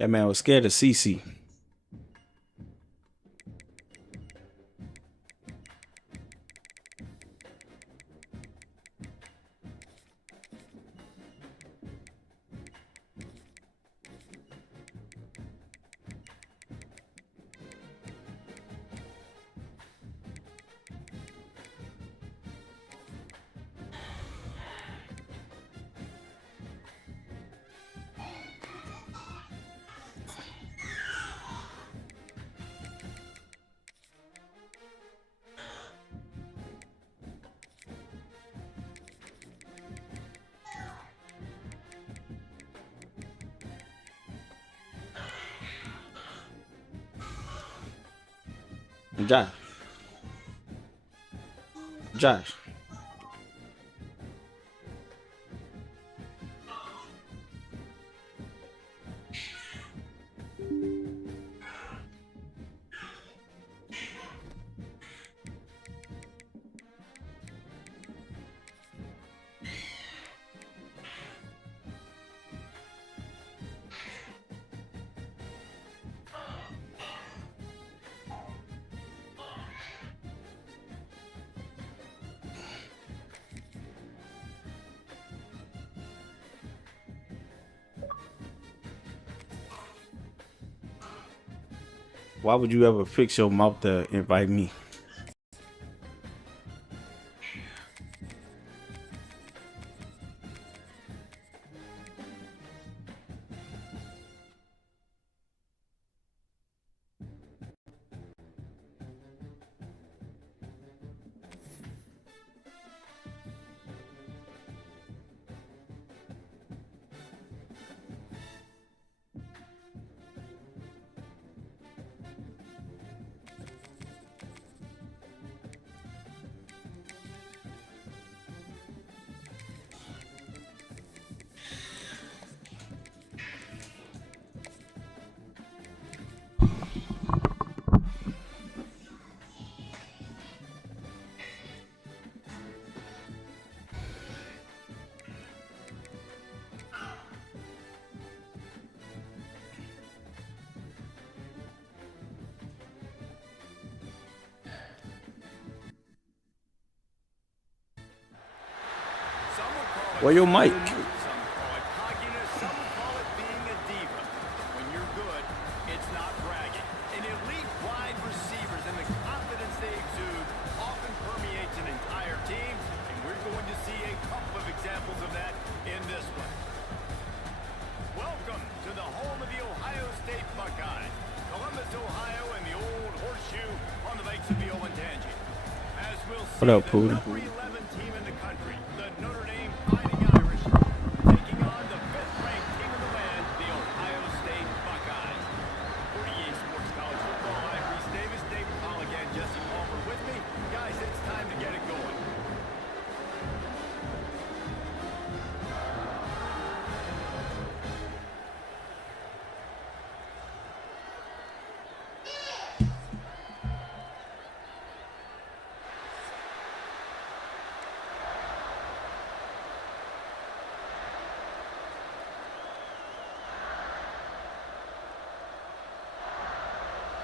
That man was scared of CC. Josh. Josh. Why would you ever fix your mouth to invite me? Where your mic? Some call it cockiness, some call it being a diva. When you're good, it's not bragging. And elite wide receivers and the confidence they exude often permeates an entire team, and we're going to see a couple of examples of that in this one. Welcome to the home of the Ohio State Buckeyes, Columbus, Ohio, and the old horseshoe on the banks of the Olentangy. As we'll see, What up, the Pooh? number 11 team in the country, the Notre Dame Fighting Irish, taking on the 5th-ranked team in the land, the Ohio State Buckeyes. For EA Sports College Football, I'm Reese Davis, David Pollock, and Jesse Palmer with me. Guys, it's time to get it going.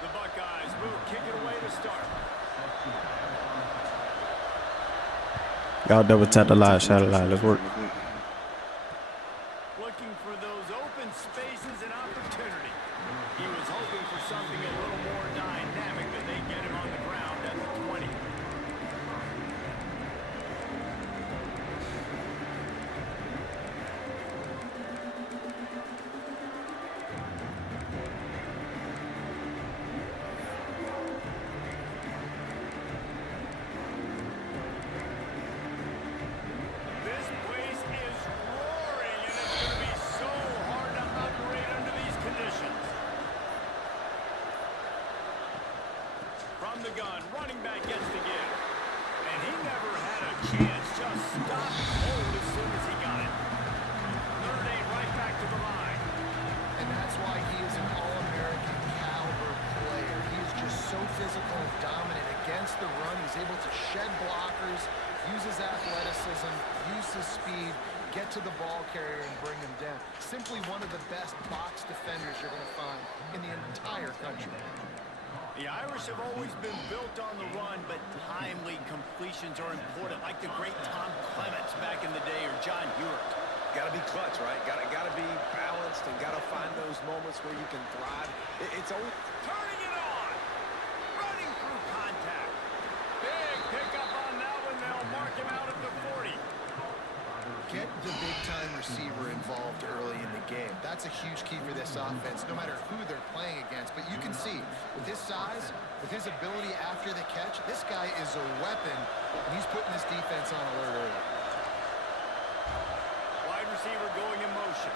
The Buckeyes will kick it away to start. Y'all double tap the live, shout it live. Let's work. Looking for those open spaces and opportunity. He was hoping for something a little more dynamic, but they get him on the ground at the 20. This place is roaring, and it's going to be so hard to operate under these conditions. From the gun, running back gets the give. And he never had a chance, just stopped cold as soon as he got it. Notre Dame right back to the line. And that's why he is an All-American caliber player. He is just so physical and dominant against the run. He's able to shed blockers, use his athleticism, use his speed, get to the ball carrier and bring him down. Simply one of the best box defenders you're going to find in the entire country. The Irish have always been built on the run, but timely completions are important, like the great Tom Clements back in the day, or John Hewett. Got to be clutch, right? Got to be balanced and got to find those moments where you can thrive. It's always Turning it on! Running through contact. Big pickup on that one. They'll mark him out at the 40. Get the big-time receiver involved early in the game. That's a huge key for this offense, no matter who they're playing against. But you can see, with his size, with his ability after the catch, this guy is a weapon, and he's putting this defense on alert early. Wide receiver going in motion.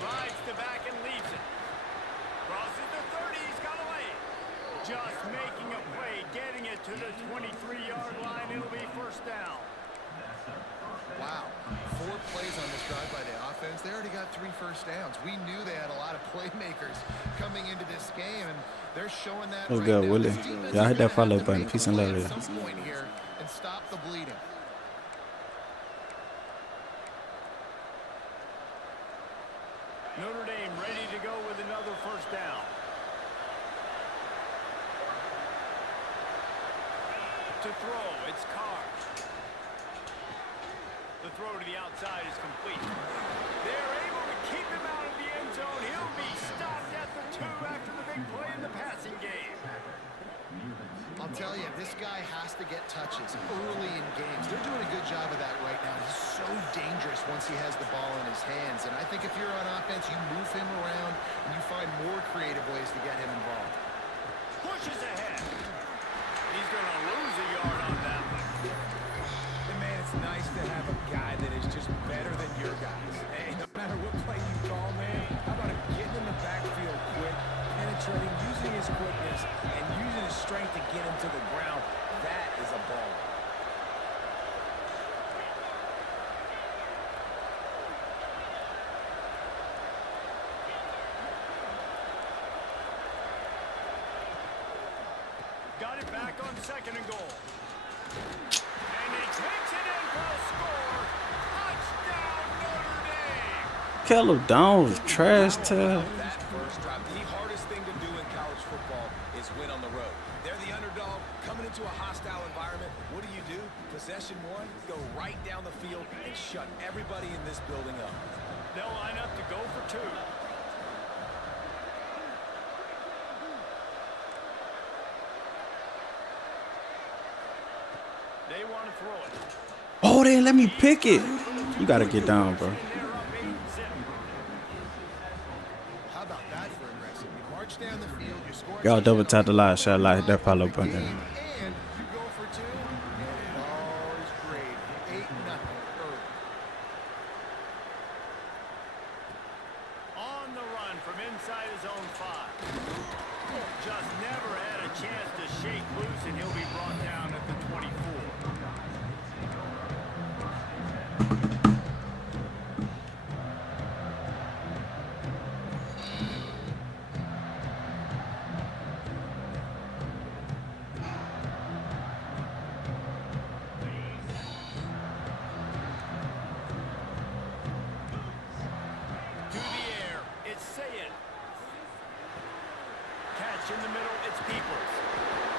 Rides the back and leaves it. Crosses the 30. He's got a lane. Just making a play, getting it to the 23-yard line. It'll be first down. Wow. 4 plays on this drive by the offense. They already got 3 first downs. We knew they had a lot of playmakers coming into this game, and they're showing that What's right good, now. Willie? This defense Y'all is hit that gonna follow have to button. make a Peace and play love, at ladies. some point here and stop the bleeding. Notre Dame ready to go with another first down. To throw, it's Carr. The throw to the outside is complete. They're able to keep him out of the end zone. He'll be stopped at the 2 after the big play in the passing game. I'll tell you, this guy has to get touches early in games. They're doing a good job of that right now. He's so dangerous once he has the ball in his hands. And I think if you're on offense, you move him around and you find more creative ways to get him involved. Pushes ahead. He's going to lose a yard on that one. And man, it's nice to have a guy that is just better than your guys. Hey, no matter what play you call, man, how about him getting in the backfield quick, penetrating, using his quickness, and using his strength to get him to the ground? That is a ball. Got it back on 2nd and goal. And he takes it in for a score. Touchdown, Notre Dame. Caleb Downs trash tag. That first drive, the hardest thing to do in college football is win on the road. They're the underdog coming into a hostile environment. What do? Possession 1, go right down the field and shut everybody in this building up. They'll line up to go for 2. They want to throw it. Oh, they didn't let me pick it. You got to get down, bro. And they're up 8-zip. How about that for aggressive? You march down the field, you score. Y'all double tap the live shot, like that follow button. And you go for 2, and it all is great. 8-0 early. On the run from inside his own 5. Just never had a chance to shake loose, and he'll be brought down at the 24. To the air, it's Sayed. Catch in the middle, it's Peoples.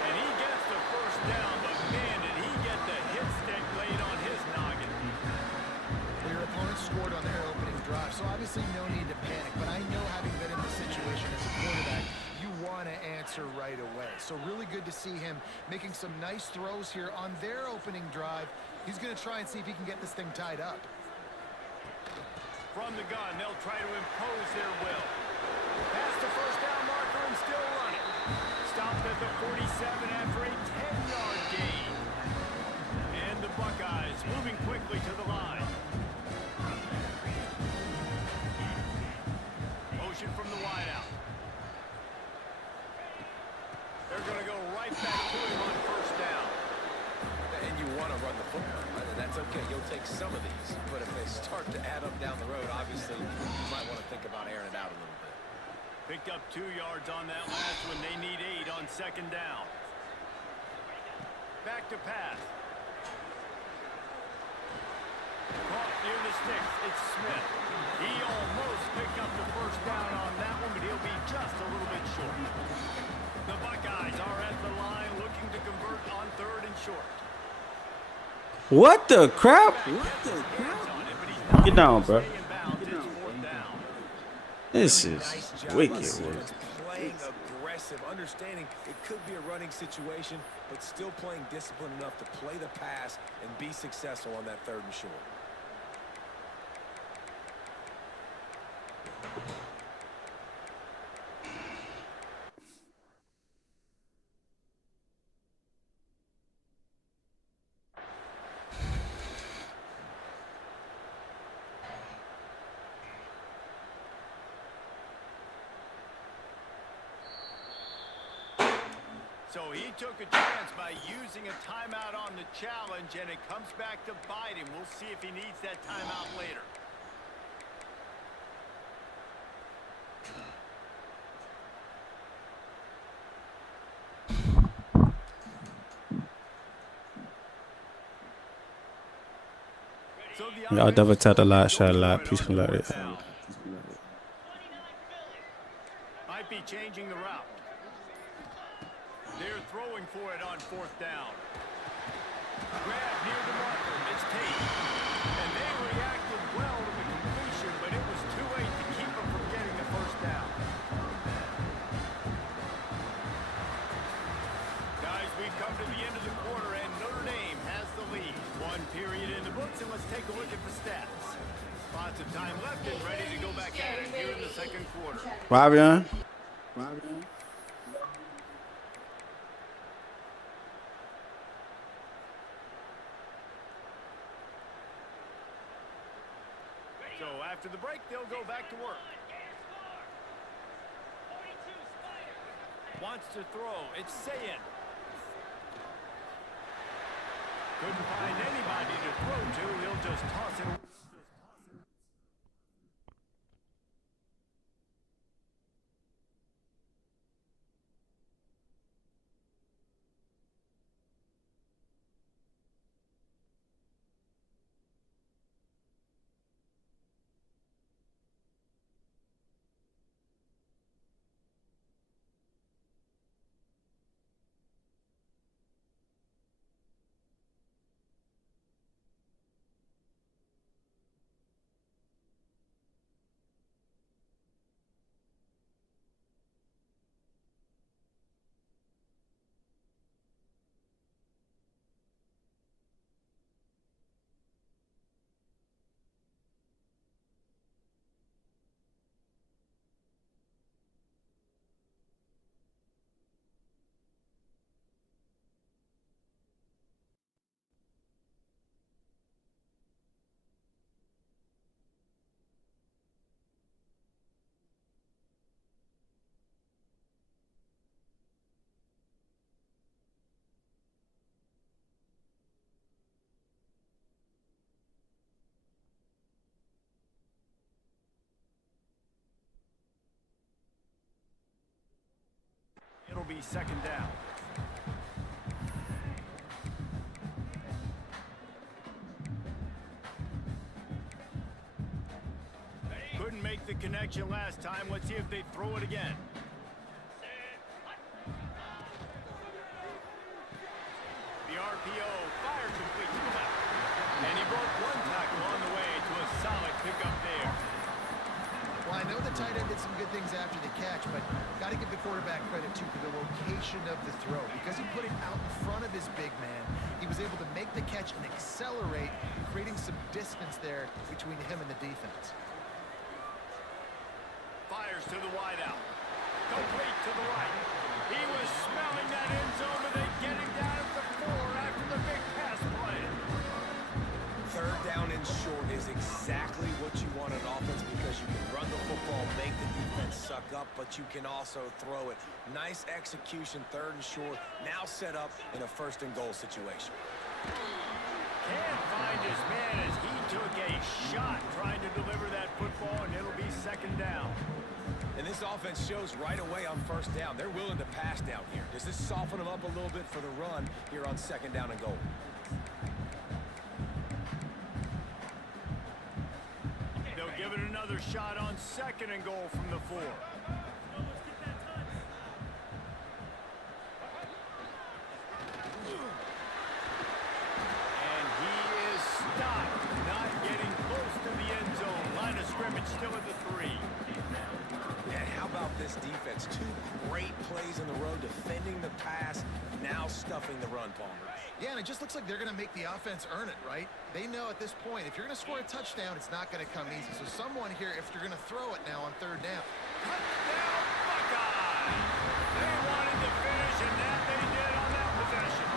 And he gets the first down, but man, did he get the hit stick laid on his noggin. Well, your opponent scored on their opening drive, so obviously no need to panic. But I know, having been in this situation as a quarterback, you want to answer right away. So really good to see him making some nice throws here on their opening drive. He's going to try and see if he can get this thing tied up. From the gun, they'll try to impose their will. Past the first down marker and still running. Stopped at the 47 after a 10-yard gain. And the Buckeyes moving quickly to the line. Motion from the wideout. They're going to go right back to him on first down. And you want to run the football, right? And that's okay. You'll take some of these. But if they start to add up down the road, obviously, you might want to think about airing it out a little bit. Picked up 2 yards on that last one. They need 8 on 2nd down. Back to pass. near the sticks. It's Smith. He almost picked up the first down on that one, but he'll be just a little bit short. The Buckeyes are at the line looking to convert on 3rd and short. What the crap? Get down, bro. This is wicked. Playing aggressive, understanding it could be a running situation, but still playing disciplined enough to play the pass and be successful on that 3rd and short. So he took a chance by using a timeout on the challenge, and it comes back to bite him. We'll see if he needs that timeout later. So Y'all double tap a lot, shot a lot. Peace and love. might be changing the route. They're throwing for it on 4th down. Grab near the marker. It's Tate. And they reacted well to the completion, but it was too late to keep them from getting the first down. Guys, we've come to the end of the quarter, and Notre Dame has the lead. 1 period in the books, and let's take a look at the stats. Lots of time left and ready to go back at it here in the 2nd quarter. Fabian. So after the break, they'll go back to work. Wants to throw. It's Sayin. Couldn't find anybody to throw to. He'll just toss it. It'll be 2nd down. Couldn't make the connection last time. Let's see if they throw it again. The RPO fired complete to the left. And he broke 1 tackle on the way to a solid pickup there. Well, I know the tight end did some good things after the catch, but got to give the quarterback credit, too, for the location of the throw. Because he put it out in front of his big man, he was able to make the catch and accelerate, creating some distance there between him and the defense. Fires to the wideout. Complete to the right. He was smelling that end zone, and they get him down at the 4 after the big pass play. 3rd down and short is exactly what you want on offense because you can run the football, make the defense suck up, but you can also throw it. Nice execution, 3rd and short, now set up in a 1st and goal situation. Can't find his man as he took a shot trying to deliver that football, and it'll be 2nd down. And this offense shows right away on 1st down. They're willing to pass down here. Does this soften them up a little bit for the run here on 2nd down and goal? give it another shot on 2nd and goal from the 4. And he is stopped, not getting close to the end zone. Line of scrimmage still at the 3. And how about this defense? 2 great plays in the row, defending the pass, now stuffing the run, Palmer. Yeah, and it just looks like they're going to make the offense earn it, right? They know at this point, if you're going to score a touchdown, it's not going to come easy. So someone here, if you're going to throw it now on 3rd down. Touchdown, Buckeyes! They wanted to finish, and that they did on that possession.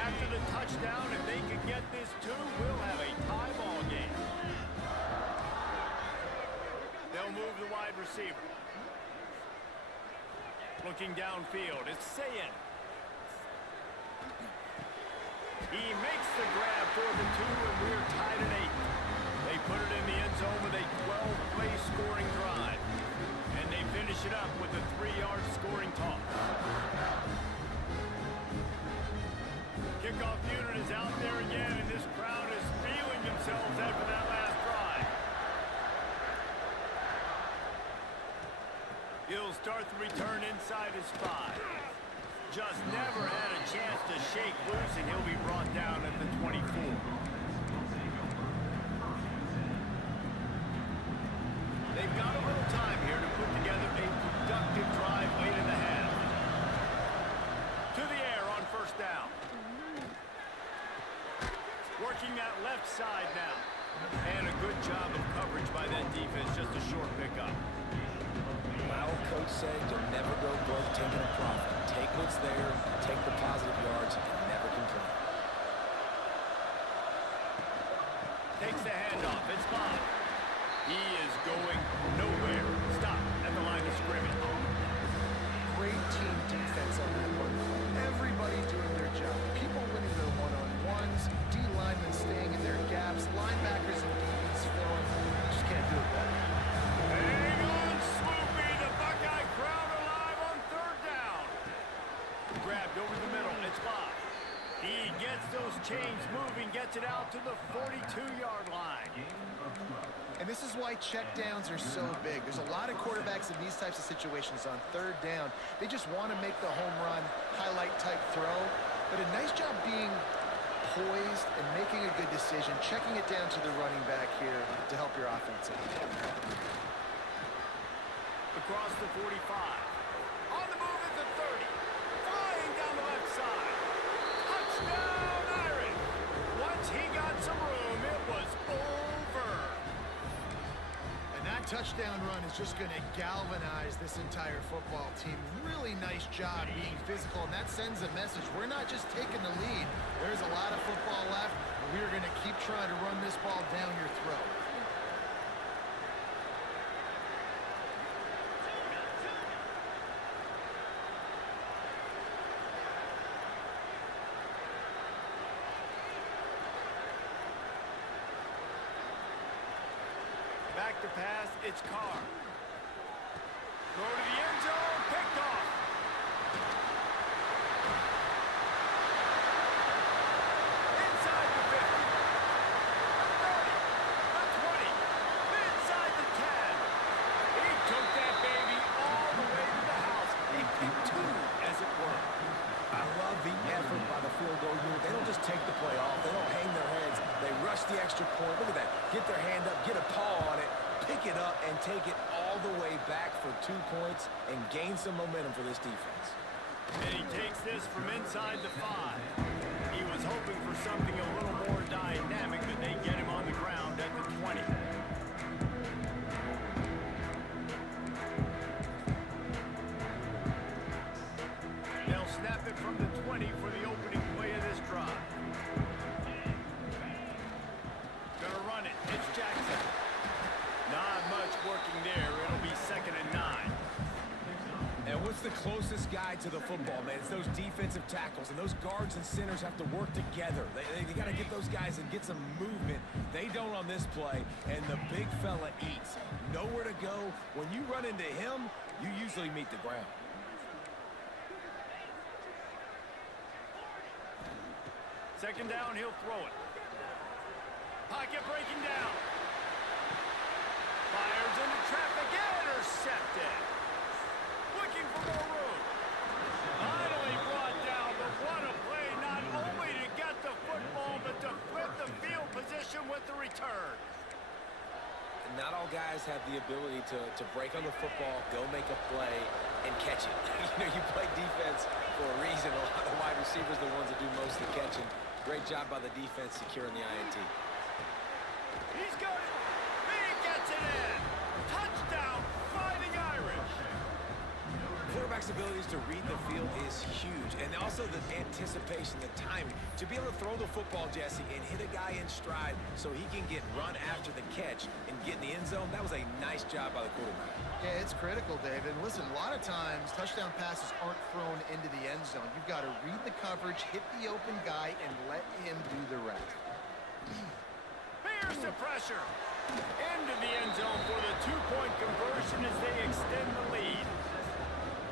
After the touchdown, if they can get this 2, we'll have a tie ball game. They'll move the wide receiver. Looking downfield, it's Sayin. He makes the grab for the 2, and we're tied at 8. They put it in the end zone with a 12-play scoring drive. And they finish it up with a 3-yard scoring toss. Kickoff unit is out there again, and this crowd is feeling themselves after that last drive. He'll start the return inside his 5. Just never had a chance to shake loose, and he'll be brought down at the 24. They've got a little time here to put together a productive drive late in the half. To the air on 1st down. Working that left side now. And a good job of coverage by that defense, just a short pickup. My old coach said you'll never go broke taking a profit. Take what's there, take the positive yards, and never complain. Takes the handoff. It's Bob. He is going nowhere. Stop at the line of scrimmage. Great team defense on that one. Everybody doing their job. People winning their one-on-ones, D-linemen staying in their gaps, linebackers and DBs filling. Just can't do it better. Hang on, Swoopy. The Buckeye crowd alive on 3rd down. Grabbed over the middle. It's Bob. He gets those chains moving, gets it out to the 42-yard line. And this is why checkdowns are so big. There's a lot of quarterbacks in these types of situations on 3rd down. They just want to make the home run, highlight type throw. But a nice job being poised and making a good decision, checking it down to the running back here to help your offense out. Across the 45. On the move at the 30. Flying down the left side. Touchdown, Irish. Once he got some room, it was over. And that touchdown run is just going to galvanize this entire football team. Really nice job being physical, and that sends a message. We're not just taking the lead. There's a lot of football left, and we're going to keep trying to run this ball down your throat. Back to pass, it's Carr. Go to the end zone, picked off. Inside the 50. The 30. The 20. Inside the 10. He took that baby all the way to the house. He picked 2, as it were. I love the effort by the field goal unit. They don't just take the play off. They don't hang their heads. They rush the extra point. Look at that. Get their hand up, get a paw on it, pick it up, and take it all the way back for 2 points and gain some momentum for this defense. And he takes this from inside the 5. He was hoping for something a little more dynamic, but they get him on the ground at the 20. They'll snap it from the 20 for the opening play of this drive. Gonna run it. It's Jackson. Not much working there. It'll be 2nd and 9. And what's the closest guy to the football, man? It's those defensive tackles, and those guards and centers have to work together. They got to get those guys and get some movement. They don't on this play, and the big fella eats. Nowhere to go. When you run into him, you usually meet the ground. Second down, he'll throw it. Pocket breaking down. Fires into traffic, intercepted. Looking for more room. Finally brought down, but what a play, not only to get the football, but to flip the field position with the return. Not all guys have the ability to break on the football, go make a play, and catch it. You play defense for a reason. A lot of the wide receivers are the ones that do most of the catching. Great job by the defense securing the INT. He's got it. He gets it in. Touchdown, Fighting Irish. Quarterback's abilities to read the field is huge, and also the anticipation, the timing. To be able to throw the football, Jesse, and hit a guy in stride so he can get run after the catch and get in the end zone, that was a nice job by the quarterback. Yeah, it's critical, David. Listen, a lot of times, touchdown passes aren't thrown into the end zone. You've got to read the coverage, hit the open guy, and let him do the rest. Here's the pressure. Into the end zone for the two-point conversion as they extend the lead.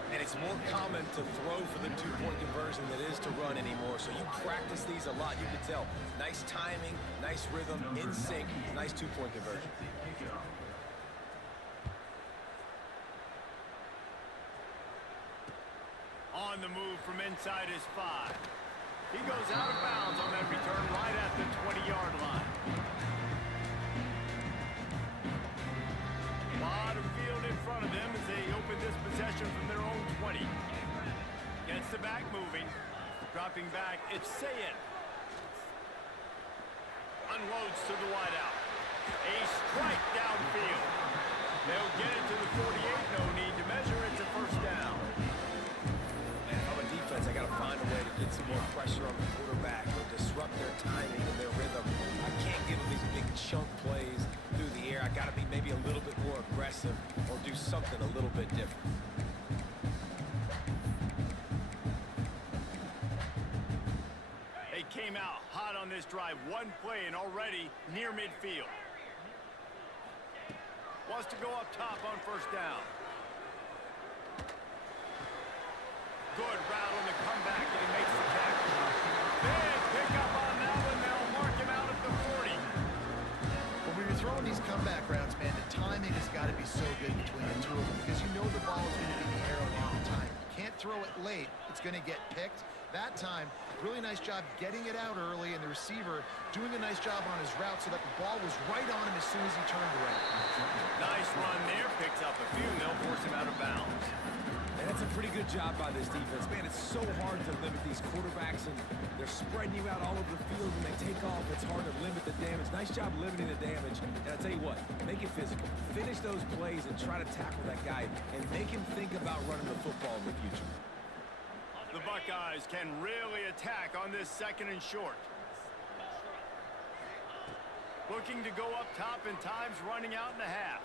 And it's more common to throw for the two-point conversion than it is to run anymore. So you practice these a lot. You can tell. Nice timing, nice rhythm, in sync, nice two-point conversion. On the move from inside his 5. He goes out of bounds on that return right at the 20-yard line. A lot of field in front of them as they open this possession from their own 20. Gets the back moving. Dropping back, it's Sayin. Unloads to the wideout. A strike downfield. They'll get it to the 48. No need to measure. It's a first down. Man, if I'm a defense, I got to find a way to get some more pressure on the quarterback or disrupt their timing and their rhythm. I can't give them these big chunk plays through the air. I got to be maybe a little bit more aggressive or do something a little bit different. They came out hot on this drive. One play and already near midfield. Wants to go up top on first down. Good route on the comeback, and he makes the catch. Big pickup on that one. They'll mark him out at the 40. When you're throwing these comeback routes, man, the timing has got to be so good between the two of them because you know the ball is going to be in the air a long time. You can't throw it late. It's going to get picked. That time, really nice job getting it out early, and the receiver doing a nice job on his route so that the ball was right on him as soon as he turned around. Nice run there. Picks up a few, and they'll force him out of bounds. And that's a pretty good job by this defense. Man, it's so hard to limit these quarterbacks, and they're spreading you out all over the field. When they take off, it's hard to limit the damage. Nice job limiting the damage. And I tell you what, make it physical. Finish those plays and try to tackle that guy, and make him think about running the football in the future. The Buckeyes can really attack on this second and short. Looking to go up top in times, running out in the half.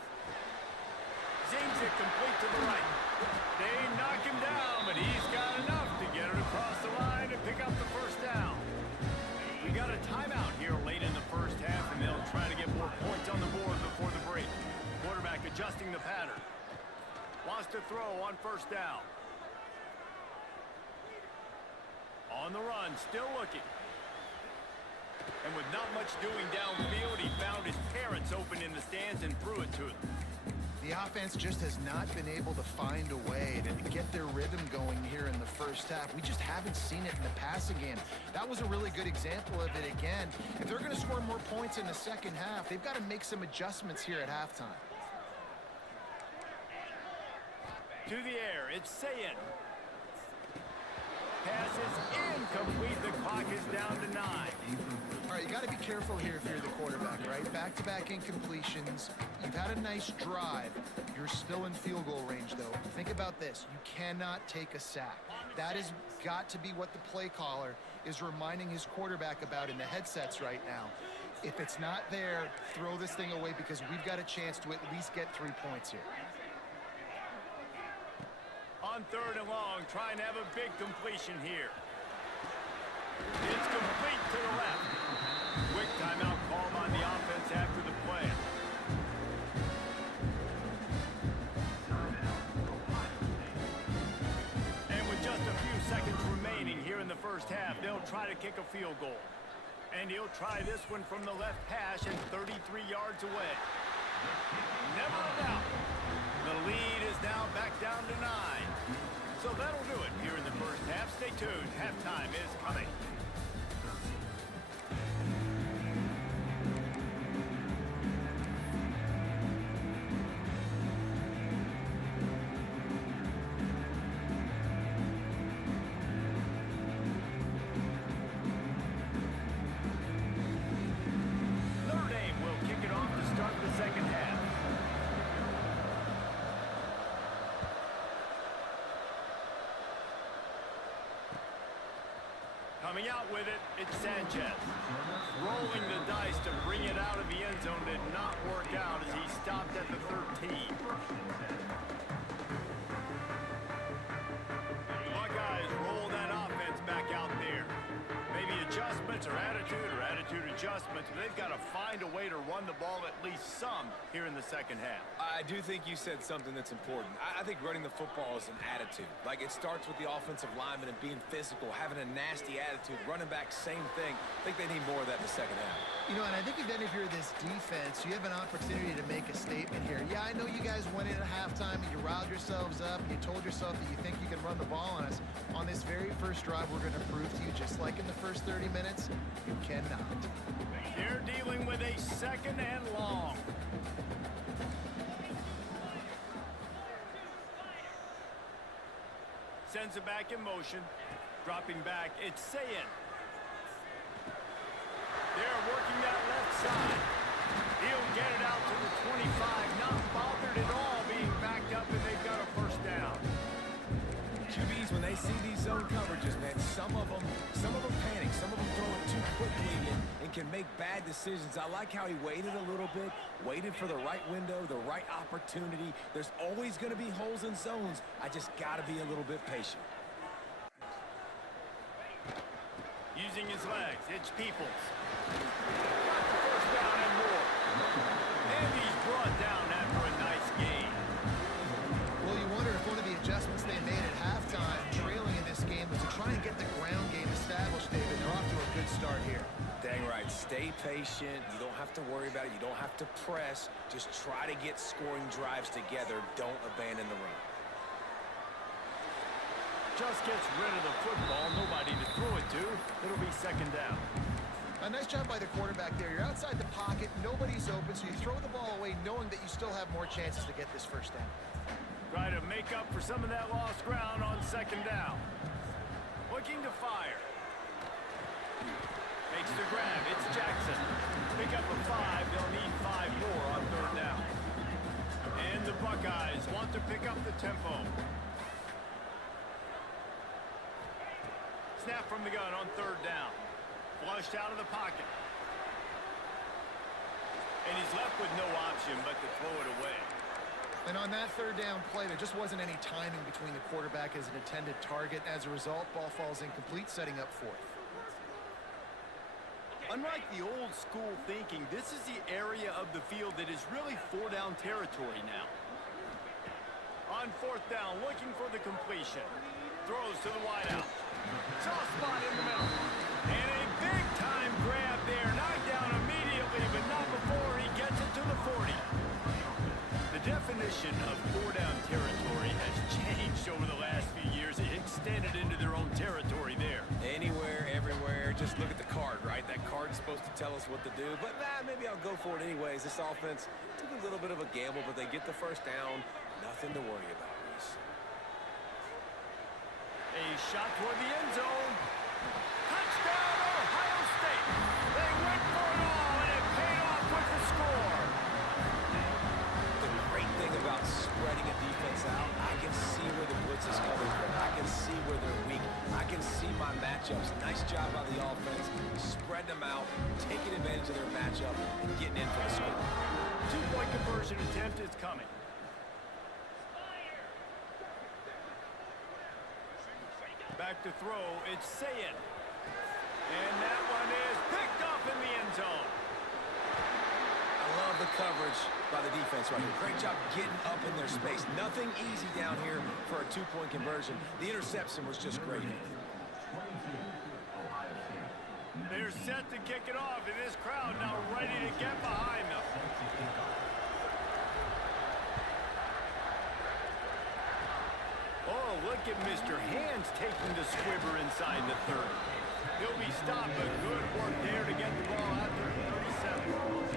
Zings it complete to the right. They knock him down, but he's got enough to get it across the line and pick up the first down. We got a timeout here late in the first half, and they'll try to get more points on the board before the break. Quarterback adjusting the pattern. Wants to throw on first down. On the run, still looking. And with not much doing downfield, he found his parents open in the stands and threw it to them. The offense just has not been able to find a way to get their rhythm going here in the first half. We just haven't seen it in the passing game. That was a really good example of it again. If they're going to score more points in the second half, they've got to make some adjustments here at halftime. To the air, it's Sayin. Pass is incomplete. The clock is down to 9. All right, you got to be careful here if you're the quarterback, right? Back-to-back incompletions. You've had a nice drive. You're still in field goal range, though. Think about this. You cannot take a sack. That has got to be what the play caller is reminding his quarterback about in the headsets right now. If it's not there, throw this thing away because we've got a chance to at least get 3 points here. On third and long, trying to have a big completion here. It's complete to the left. Quick timeout called on the offense after the play. And with just a few seconds remaining here in the first half, they'll try to kick a field goal. And he'll try this one from the left hash and 33 yards away. Never a doubt. The lead is now back down to 9. So that'll do it here in the first half. Stay tuned. Halftime is coming. Coming out with it, it's Sanchez. Rolling the dice to bring it out of the end zone did not work out as he stopped at the 13. Buckeyes roll that offense back out there. Maybe adjustments or attitude adjustments. They've got to find a way to run the ball at least some here in the second half. I do think you said something that's important. I think running the football is an attitude. Like, it starts with the offensive lineman and being physical, having a nasty attitude. Running back, same thing. I think they need more of that in the second half. You know, and I think then if you're this defense, you have an opportunity to make a statement here. Yeah, I know you guys went in at halftime and you riled yourselves up. You told yourself that you think you can run the ball on us. On this very first drive, we're going to prove to you, just like in the first 30 minutes, you cannot. They're dealing with a second and long. Sends it back in motion. Dropping back, it's Sayin. They're working that left side. He'll get it out to the 25, not bothered at all being backed up, and they've got a first down. QBs, when they see these zone coverages, man, some of them panic. Some of them throw it too quickly and can make bad decisions. I like how he waited a little bit, waited for the right window, the right opportunity. There's always going to be holes in zones. I just got to be a little bit patient. Using his legs, it's Peoples. Got the first down and more. And he's brought down after a nice gain. Well, you wonder if one of the adjustments they made at halftime, trailing in this game, was to try and get the ground game established, David. They're off to a good start here. Dang right. Stay patient. You don't have to worry about it. You don't have to press. Just try to get scoring drives together. Don't abandon the run. Just gets rid of the football. Nobody to throw it to. It'll be second down. A nice job by the quarterback there. You're outside the pocket. Nobody's open, so you throw the ball away knowing that you still have more chances to get this first down. Try to make up for some of that lost ground on second down. Looking to fire. Makes the grab. It's Jackson. Pick up a 5. They'll need 5 more on third down. And the Buckeyes want to pick up the tempo. Snap from the gun on third down. Flushed out of the pocket. And he's left with no option but to throw it away. And on that third down play, there just wasn't any timing between the quarterback as an intended target. As a result, ball falls incomplete, setting up fourth. Unlike the old school thinking, this is the area of the field that is really four-down territory now. On fourth down, looking for the completion. Throws to the wideout. Soft spot in the middle. And a big-time grab there. Knocked down immediately, but not before he gets it to the 40. The definition of four-down territory has changed over the last few years. It extended into their own territory there. Anywhere, everywhere, just look at the card, right? That card's supposed to tell us what to do, but maybe I'll go for it anyways. This offense took a little bit of a gamble, but they get the first down. Nothing to worry about, Reese. A shot toward the end zone. Touchdown, Ohio State. They went for it all, and it paid off with the score. The great thing about spreading a defense out, I can see where the blitz is coming from. I can see where they're weak. I can see my matchups. Nice job by the offense. Spread them out, taking advantage of their matchup, and getting in for the score. Two-point conversion attempt is coming. Back to throw, it's Sayin. And that one is picked up in the end zone. I love the coverage by the defense right here. Great job getting up in their space. Nothing easy down here for a two-point conversion. The interception was just great. They're set to kick it off, and this crowd now ready to get behind them. Oh, look at Mr. Hands taking the squibber inside the 30. He'll be stopped, but good work there to get the ball out there at 37.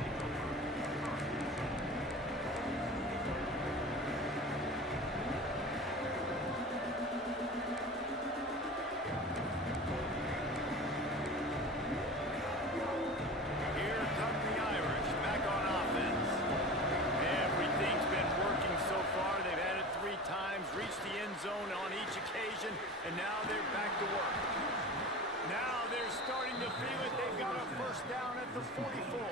Reached the end zone on each occasion, and now they're back to work. Now they're starting to feel it. They've got a first down at the 44.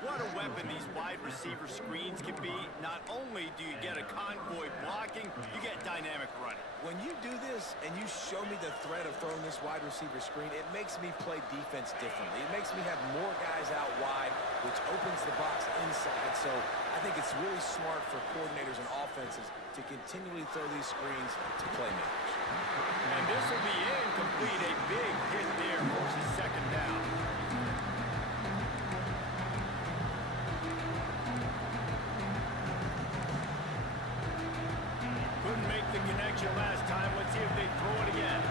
What a weapon these wide receiver screens can be. Not only do you get a convoy blocking, you get dynamic running. When you do this and you show me the threat of throwing this wide receiver screen, it makes me play defense differently. It makes me have more guys out wide, which opens the box inside. So I think it's really smart for coordinators and offenses to continually throw these screens to playmakers. And this will be incomplete. A big hit there forces second down. Couldn't make the connection last time. Let's see if they throw it again.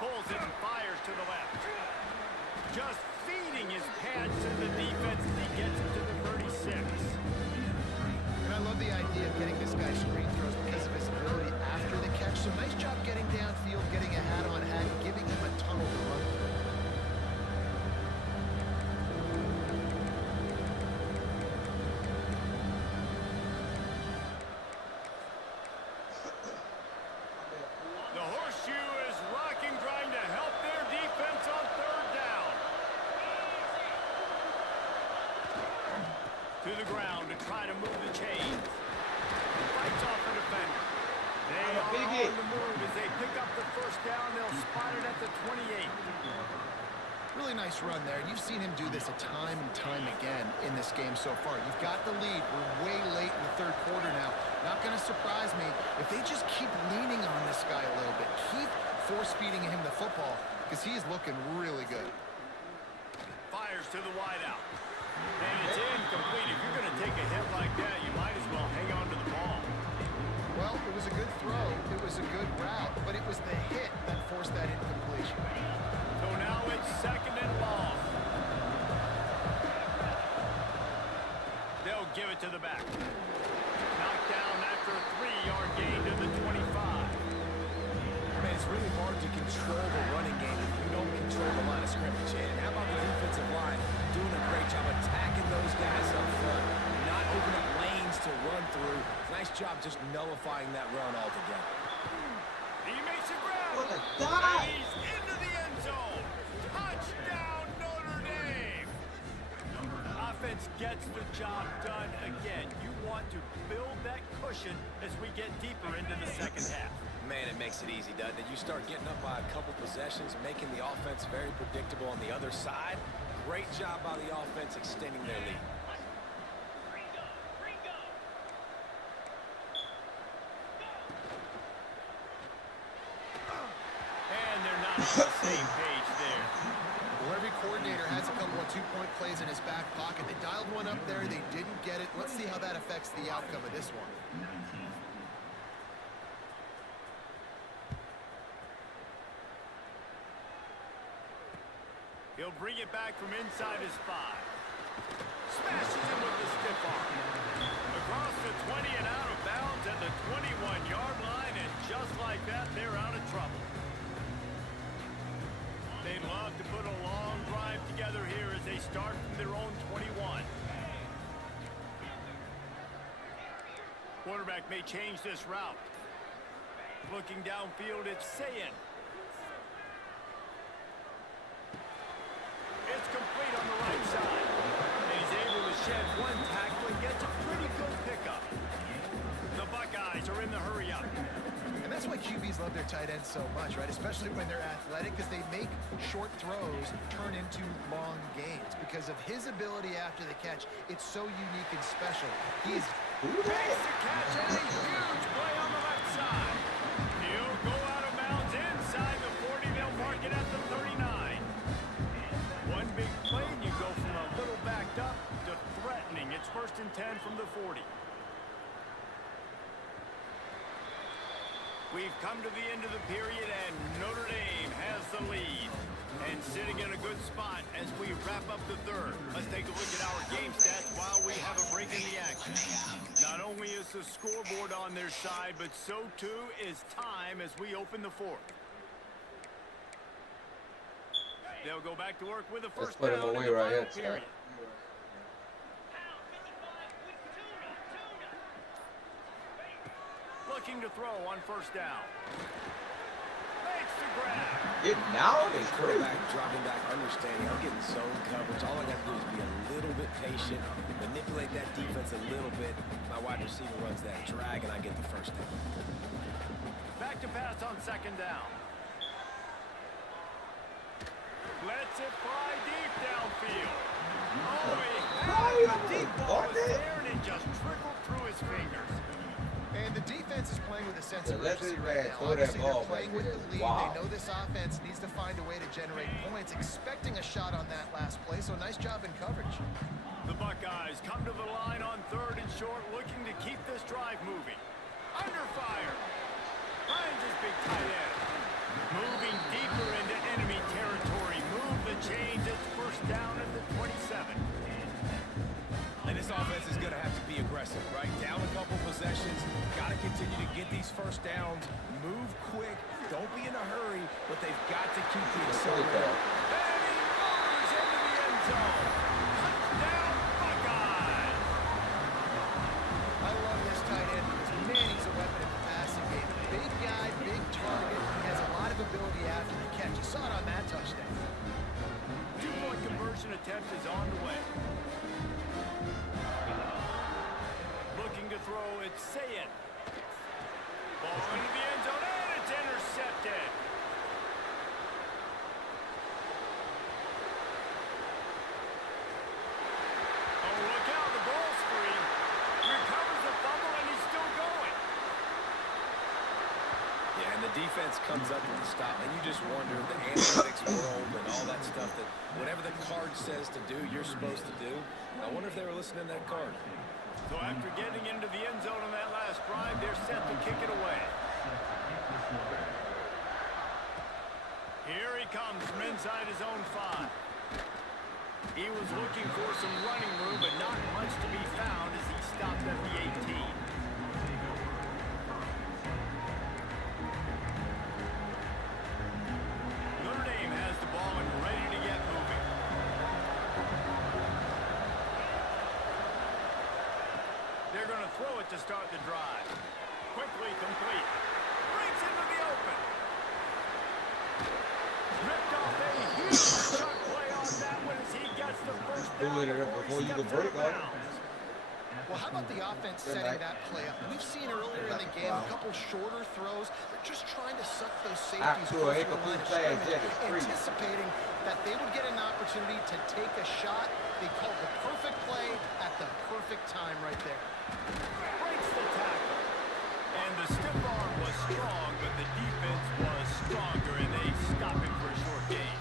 Pulls it and fires to the left. Just feeding his pads to the defense as he gets it to the 36. And I love the idea of getting this guy screen throws because of his ability after the catch. So nice job getting downfield, getting a hat-on-hat, giving him a tunnel to run through. The horseshoe is rocking, trying to help their defense on third down. To the ground to try to move the chains. Fights off the defender. They are on the move as they pick up the first down. They'll spot it at the 28. Really nice run there. You've seen him do this a time and time again in this game so far. You've got the lead. We're way late in the third quarter now. Not going to surprise me if they just keep leaning on this guy a little bit. Keep force-feeding him the football because he's looking really good. Fires to the wideout. And it's incomplete. If you're going to take a hit like that, you might as well hang on to the ball. Well, it was a good throw. It was a good route, but it was the hit that forced that incompletion. So now it's second and long. They'll give it to the back. Knocked down after a 3-yard gain to the 25. Man, it's really hard to control the running game if you don't control the line of scrimmage. And how about the defensive line doing a great job attacking those guys up front, not opening up lanes to run through. Nice job just nullifying that run altogether. He makes a grab. And he's into the end zone. Touchdown, Notre Dame. Offense gets the job done again. You want to build that cushion as we get deeper into the second half. Man, it makes it easy, doesn't it? You start getting up by a couple possessions, making the offense very predictable on the other side. Great job by the offense extending their lead. And they're not on the same page there. Well, every coordinator has a couple of two-point plays in his back pocket. They dialed one up there. They didn't get it. Let's see how that affects the outcome of this one. He'll bring it back from inside his 5. Smashes him with the stiff arm. Across the 20 and out of bounds at the 21-yard line, and just like that, they're out of trouble. They'd love to put a long drive together here as they start from their own 21. Quarterback may change this route. Looking downfield, it's Sayin. It's complete on the right side. And he's able to shed one tackle and gets a pretty good pickup. The Buckeyes are in the hurry-up. And that's why QBs love their tight ends so much, right? Especially when they're athletic, because they make short throws turn into long gains. Because of his ability after the catch, it's so unique and special. He's Makes the catch and a huge play on the left side. He'll go out of bounds inside the 40. They'll mark it at the 39. One big play and you go from a little backed up to threatening. It's 1st and 10 from the 40. We've come to the end of the period, and Notre Dame has the lead. And sitting in a good spot as we wrap up the third. Let's take a look at our game stats while we have a break in the action. Not only is the scoreboard on their side, but so too is time as we open the fourth. They'll go back to work with a first down in the final period. Looking to throw on first down. Makes the grab. Now Hey, quarterback dropping back, understanding I'm getting zone coverage. All I got to do is be a little bit patient, manipulate that defense a little bit. My wide receiver runs that drag, and I get the first down. Back to pass on second down. Lets it fly deep downfield. Oh, he had the deep ball was there, and it just trickled through his fingers. And the defense is playing with a sense of let's urgency just right now. throw that Obviously, ball they're playing back with the there. lead. Wow. They know this offense needs to find a way to generate points, expecting a shot on that last play. So nice job in coverage. The Buckeyes come to the line on 3rd and short, looking to keep this drive moving. Under fire. Finds his big tight end. Moving deeper into enemy territory. Move the chains. It's first down at the 27. And this offense is going to have to be aggressive, right? Down a couple possessions. Got to continue to get these first downs. Move quick. Don't be in a hurry, but they've got to keep the accelerator. And he roars into the end zone. Touchdown, Buckeyes. I love this tight end because, man, he's a weapon in the passing game. Big guy, big target. He has a lot of ability after the catch. You saw it on that touchdown. 2-point conversion attempt is on the way. Looking to throw, it's Sayed. Ball into the end zone, and it's intercepted. Oh, look out, the ball's free. Recovers the fumble, and he's still going. Yeah, and the defense comes up with the stop, and you just wonder, the analytics world and all that stuff, that whatever the card says to do, you're supposed to do. I wonder if they were listening to that card. So after getting into the end zone on that last drive, they're set to kick it away. Here he comes from inside his own 5. He was looking for some running room, but not much to be found as he stopped at the 18. Notre Dame has the ball and ready to get moving. They're going to throw it to start the drive. Quickly complete. Breaks into the open. Ripped off a huge shot play on that one as he gets the first down before he steps out of bounds. Well, how about the offense setting that play up? We've seen earlier in the game a couple shorter throws. They're just trying to suck those safeties closer to the line of scrimmage, anticipating that they would get an opportunity to take a shot. They called the perfect play at the perfect time right there. Breaks the tackle. And the stiff arm was strong, but the defense was stronger, and they stop him for a short gain.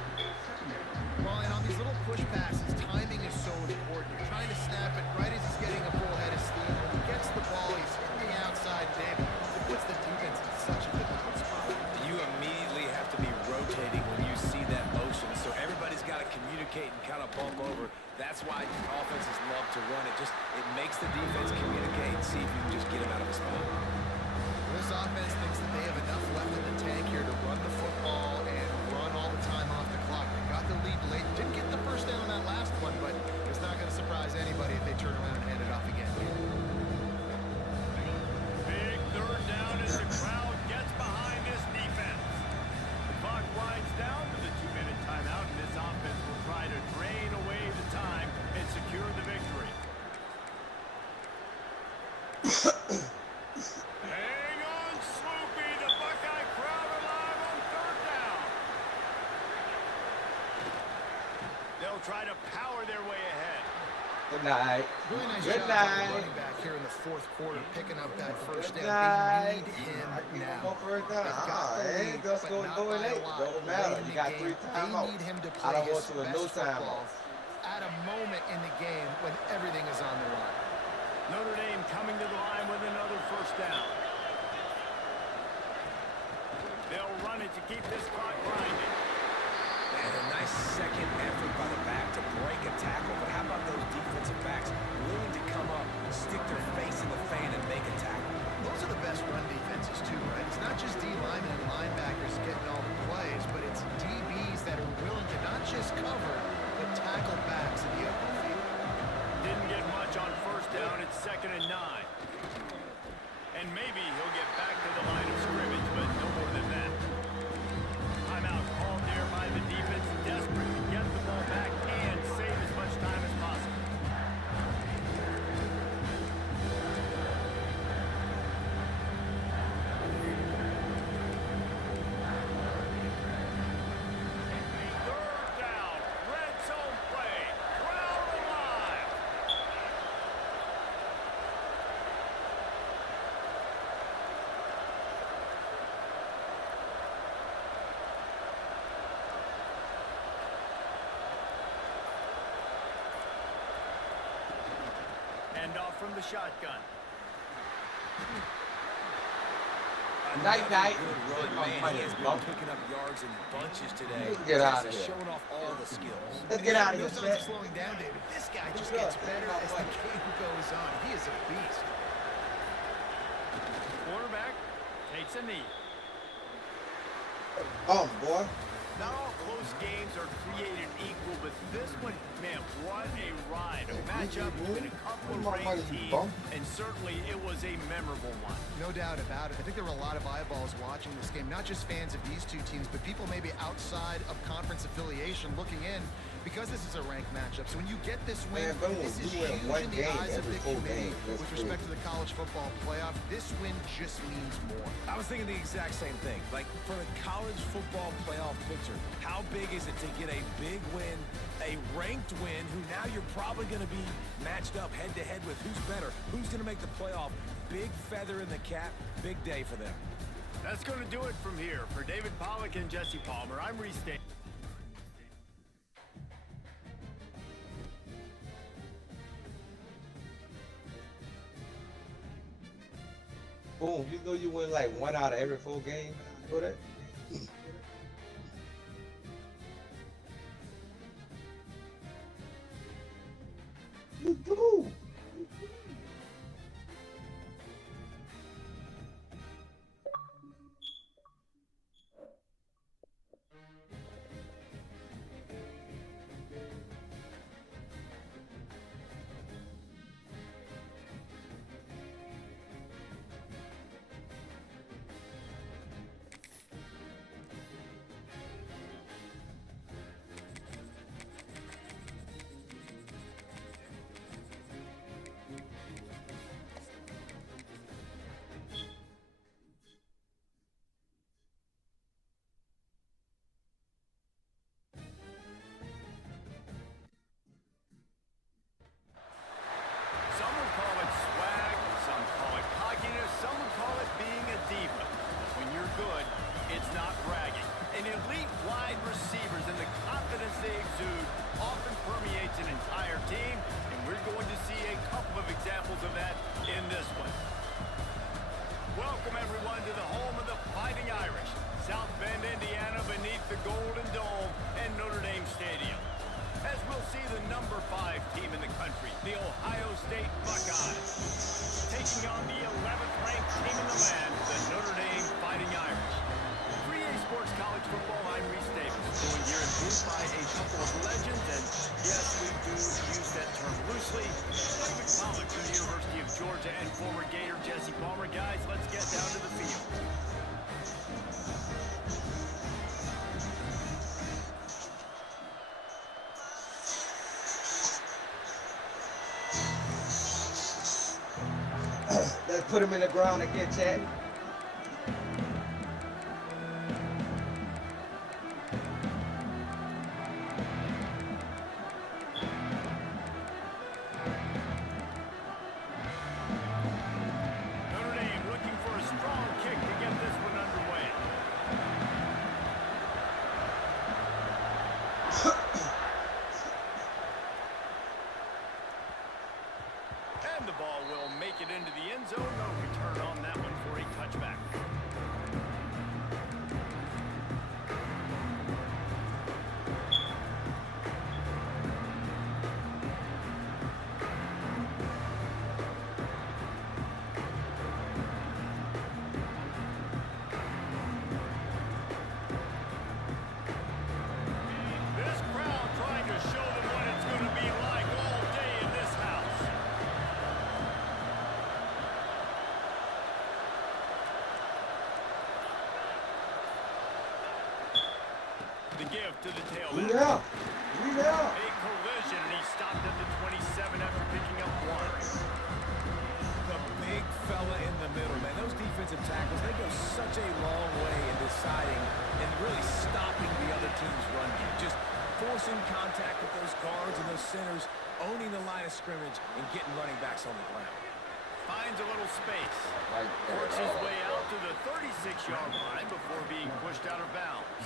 Well, and on these little push passes, timing is so important. You're trying to snap it right as he's getting a full head of steam. When he gets the ball, he's hitting the outside big. It puts the defense in such a difficult spot. You immediately have to be rotating when you see that motion, so everybody's got to communicate and kind of bump over. That's why offenses love to run it. It makes the defense communicate and see if you can just get him out of his spot. This offense thinks that they have enough left in the tank here to run the football and run all the time off the clock. They got the lead late. Didn't get the first down on that last one, but it's not going to surprise anybody if they turn around and hand it off again. Big third down as the crowd gets behind this defense. The clock winds down to the 2-minute timeout, and this offense will try to drain away the time and secure the victory. Hang on, Sloopy. The Good night. Really nice Good job by the night. running back here in the fourth quarter, picking up that first Good down. night. They need him I give him now. more first down. They've got the Hey, lead, just but go not go in by a late. lot. Don't Late matter. in You the got game, 3 they timeouts. need him to I play don't his want you in no best football timeouts. at a moment in the game when everything is on the line. Notre Dame coming to the line with another first down. They'll run it to keep this clock grinding. And a nice second effort by the back to break a tackle. But how about those defensive backs willing to come up, stick their face in the fan, and make a tackle? Those are the best run defenses too, right? It's not just D linemen and linebackers getting all the plays, but it's DBs that are willing to not just cover, but tackle backs in the open field. Didn't get much on first down. It's 2nd and 9. And maybe he'll get back to the line of scrimmage, but no more than that. Timeout called there by the defense, desperate to get the ball back and save as much time as possible. Third down, red zone play, crowd alive. Hand off from the shotgun. Night, night. Good run, man. He has been picking up yards in bunches today. Let's get out of He's here. showing off all the skills. Let's get out of He here, goes on to Chet. slowing down, David. This guy just gets better as the game goes on. He is a beast. Quarterback takes a knee. Oh, boy. Not all close games are created equal, but this one, man, what a ride. A matchup between a couple of ranked teams, and certainly it was a memorable one. No doubt about it. I think there were a lot of eyeballs watching this game, not just fans of these two teams, but people maybe outside of conference affiliation looking in because this is a ranked matchup. So when you get this win, Man, boom, this is you win huge one in the game eyes of every the full committee game. That's with true. respect to the college football playoff. This win just means more. I was thinking the exact same thing. Like, for the college football playoff picture, how big is it to get a big win, a ranked win, who now you're probably going to be matched up head-to-head with who's better, who's going to make the playoff. Big feather in the cap, big day for them. That's going to do it from here. For David Pollack and Jesse Palmer, I'm Reese Davis. Boom. You know you win like 1 out of every 4 games. You know that? You do. Some would call it swag, some call it cockiness, some would call it being a diva. When you're good, it's not bragging. And elite wide receivers and the confidence they exude often permeates an entire team, and we're going to see a couple of examples of that in this one. Welcome, everyone, to the home of the Fighting Irish, South Bend, Indiana, beneath the Golden Dome and Notre Dame Stadium. As we'll see the number 5 team in the country, the Ohio State Buckeyes, taking on the 11th ranked team in the land, the Notre Dame Fighting Irish. 3A Sports College Football, I'm Reese Davis, joined here in booth by a couple of legends, and yes, we do use that term loosely. David Pollack from the University of Georgia and former Gator Jesse Palmer. Guys, let's get down to the field. Let's put him in the ground again, Chad. will make it into the end zone. No return on that one for a touchback. This crowd trying to show them what it's going to be like all day in this house. The give to the tailback. Yeah. A collision, and he stopped at the 27 after picking up one. The big fella in the middle, man. Those defensive tackles, they go such a long way in deciding and really stopping the other team's run game. Just forcing contact with those guards and those centers, owning the line of scrimmage, and getting running backs on the ground. Finds a little space. Like Works his way out to the 36-yard line before being pushed out of bounds.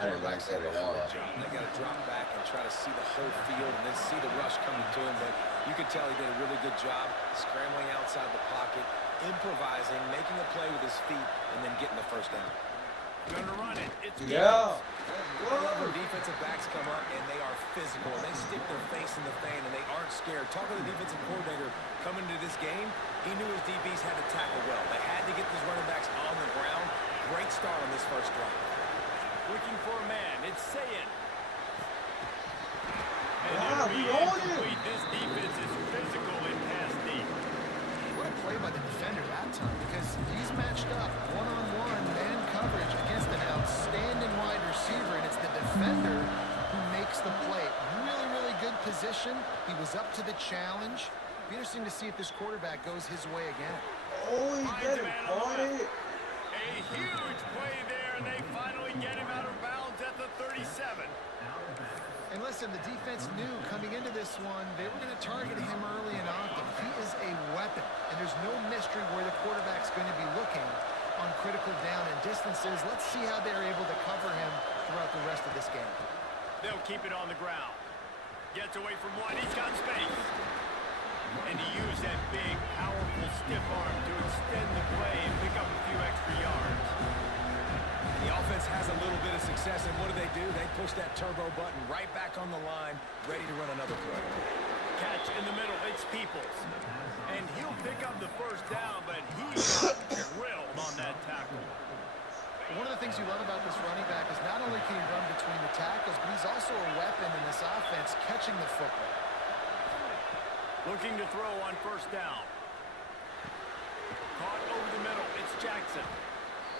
I didn't like that at all. They got to drop back and try to see the whole field and then see the rush coming to him. But you could tell he did a really good job scrambling outside the pocket, improvising, making a play with his feet, and then getting the first down. Gonna run it. It's Yeah. I love when defensive backs come up and they are physical. And they stick their face in the fan and they aren't scared. Talking to the defensive coordinator coming into this game, he knew his DBs had to tackle well. They had to get these running backs on the ground. Great start on this first drive. Looking for a man. It's Sayin. And Wow, it'll be we own it. incomplete. This defense is physical in pass deep. What a play by the defender that time, because he's matched up one-on-one man coverage against an outstanding wide receiver, and it's the defender who makes the play. Really, really good position. He was up to the challenge. Be interesting to see if this quarterback goes his way again. Oh, he Finds got a it, man on the boy. left. A huge play there, and they finally get him out of bounds at the 37. And listen, the defense knew coming into this one, they were going to target him early and often. He is a weapon, and there's no mystery where the quarterback's going to be looking on critical down and distances. Let's see how they're able to cover him throughout the rest of this game. They'll keep it on the ground. Gets away from one. He's got space. And he used that big, powerful, stiff arm to extend the play and pick up a few extra yards. The offense has a little bit of success, and what do? They push that turbo button right back on the line, ready to run another play. Catch in the middle. It's Peoples. And he'll pick up the first down, but he got drilled on that tackle. One of the things you love about this running back is not only can he run between the tackles, but he's also a weapon in this offense catching the football. Looking to throw on first down. Caught over the middle. It's Jackson.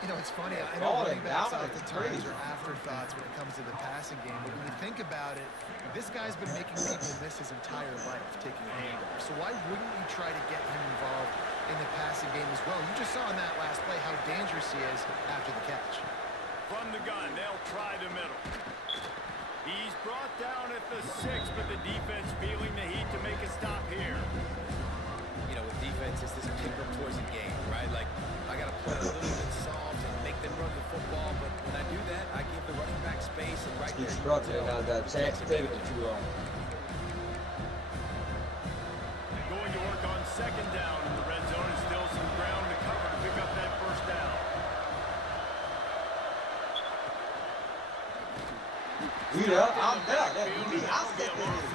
You know, it's funny. I know running backs down like oftentimes crazy. are afterthoughts when it comes to the passing game, but when you think about it, this guy's been making people miss his entire life taking a handoff. So why wouldn't you try to get him involved in the passing game as well? You just saw in that last play how dangerous he is after the catch. From the gun, they'll try the middle. He's brought down at the 6, but the defense feeling the heat to make a stop here. You know, with defense, it's this pick or poison game, right? Like, I got to play a little bit soft and make them run the football, but when I do that, I give the running back space, and right He's there, struggling on that chance. Take it too long. Going to work on second down in the red zone, and still some ground to cover to pick up that first down. Yeah, I'm there. That's me. I'll step in it.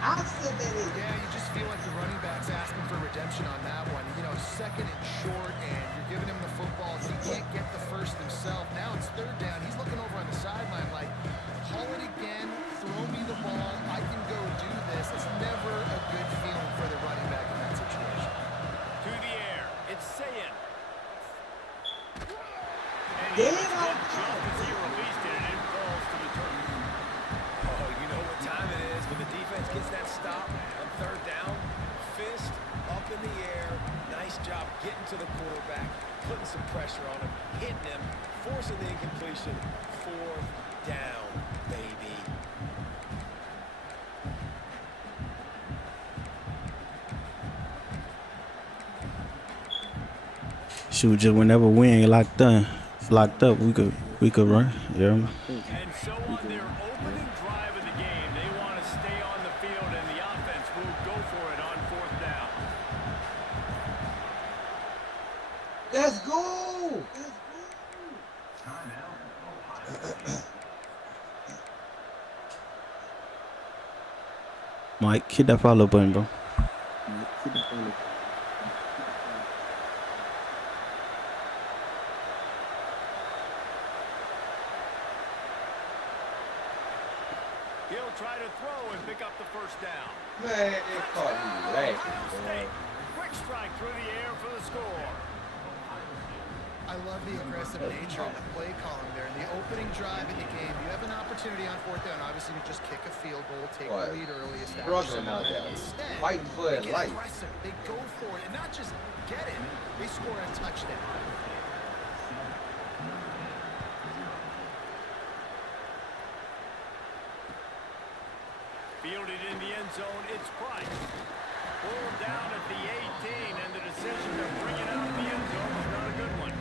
I'll step in it. Yeah, you just feel like the running back's asking for redemption on that one. You know, second and short, and you're giving him the football. He can't get the first himself. Now it's third down. He's looking over on the sideline like, call it again, throw me the ball, I can go do this. It's never a good feeling for the running back in that situation. To the air, it's Sayin. And he Damn, was I'm hit just as he released it, and it falls to the turf. oh, you know what time it is. When the defense gets that stop on third down, fist up in the air. Nice job getting to the quarterback, putting some pressure on him, hitting him, forcing the incompletion. Fourth down, baby. Shoot, just whenever we ain't locked up, we could run. Yeah. And so on their opening drive of the game, they want to stay on the field, and the offense will go for it on fourth down. Let's go. Mike, hit that follow button, bro. He'll try to throw and pick up the first down. Man, it caught me late. Ohio State. Quick strike through the air for the score. I love the aggressive nature of the play calling there. In the opening drive in the game, you have an opportunity on fourth down, obviously, to just kick a field goal, take the lead early, establish some momentum. Instead, Fighting for they his get life. aggressive. They go for it, and not just get it, they score a touchdown. Fielded in the end zone, it's Price. Pulled down at the 18, and the decision to bring it out of the end zone is not a good one.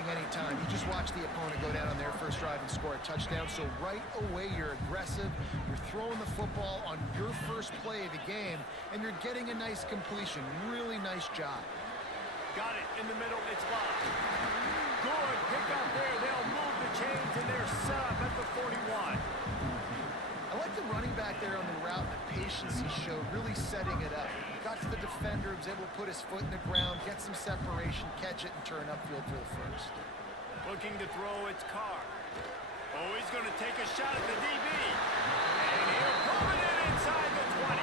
Any time. You just watch the opponent go down on their first drive and score a touchdown. So right away, you're aggressive. You're throwing the football on your first play of the game, and you're getting a nice completion. Really nice job. Got it in the middle. It's locked. Good pick up there. They'll move the chains, and they're set up at the 41. I like the running back there on the route and the patience he showed, really setting it up. Got to the defender, was able to put his foot in the ground, get some separation, catch it, and turn upfield for the first. Looking to throw, it's Carr. Oh, he's going to take a shot at the DB. And he'll pull it in inside the 20.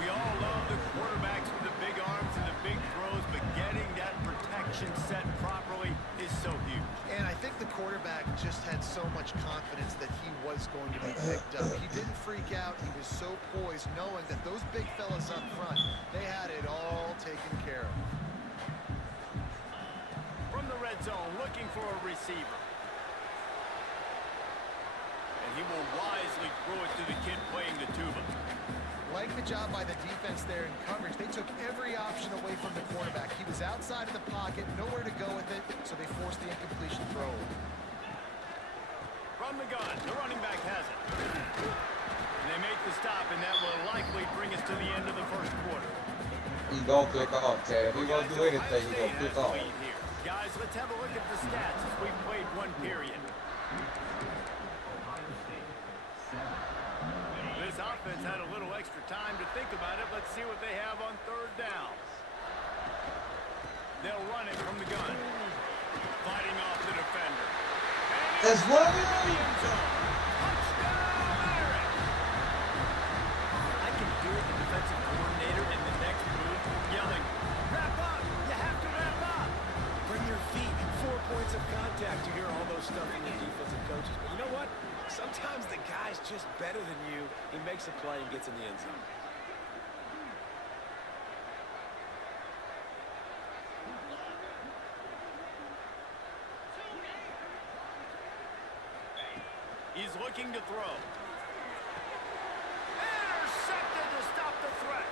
We all love the quarterbacks with the big arms and the big throws, but getting that protection set properly is so huge. And I think the quarterback just had so much confidence that he was going to be picked up. He didn't freak out. He was so poised, knowing that those big fellas up front, they had it all taken care of. From the red zone, looking for a receiver. And he will wisely throw it to the kid playing the tuba. Like the job by the defense there in coverage. They took every option away from the quarterback. He was outside of the pocket, nowhere to go with it, so they forced the incompletion throw. From the gun, the running back has it. And they make the stop, and that will likely bring us to the end of the first quarter. He gonna pick off, Ted. He gonna do anything. He gonna pick off. Guys, let's have a look at the stats as we've played one period. This offense had a little extra time to think about it. Let's see what they have on third down. They'll run it from the gun. Fighting off the defender. That's what Touchdown, Aaron! I can hear the defensive coordinator in the next move yelling, "Wrap up! You have to wrap up!" Bring your feet, 4 points of contact. You hear all those stuff from the defensive coaches. But you know what? Sometimes the guy's just better than you. He makes a play and gets in the end zone. He's looking to throw. Intercepted to stop the threat.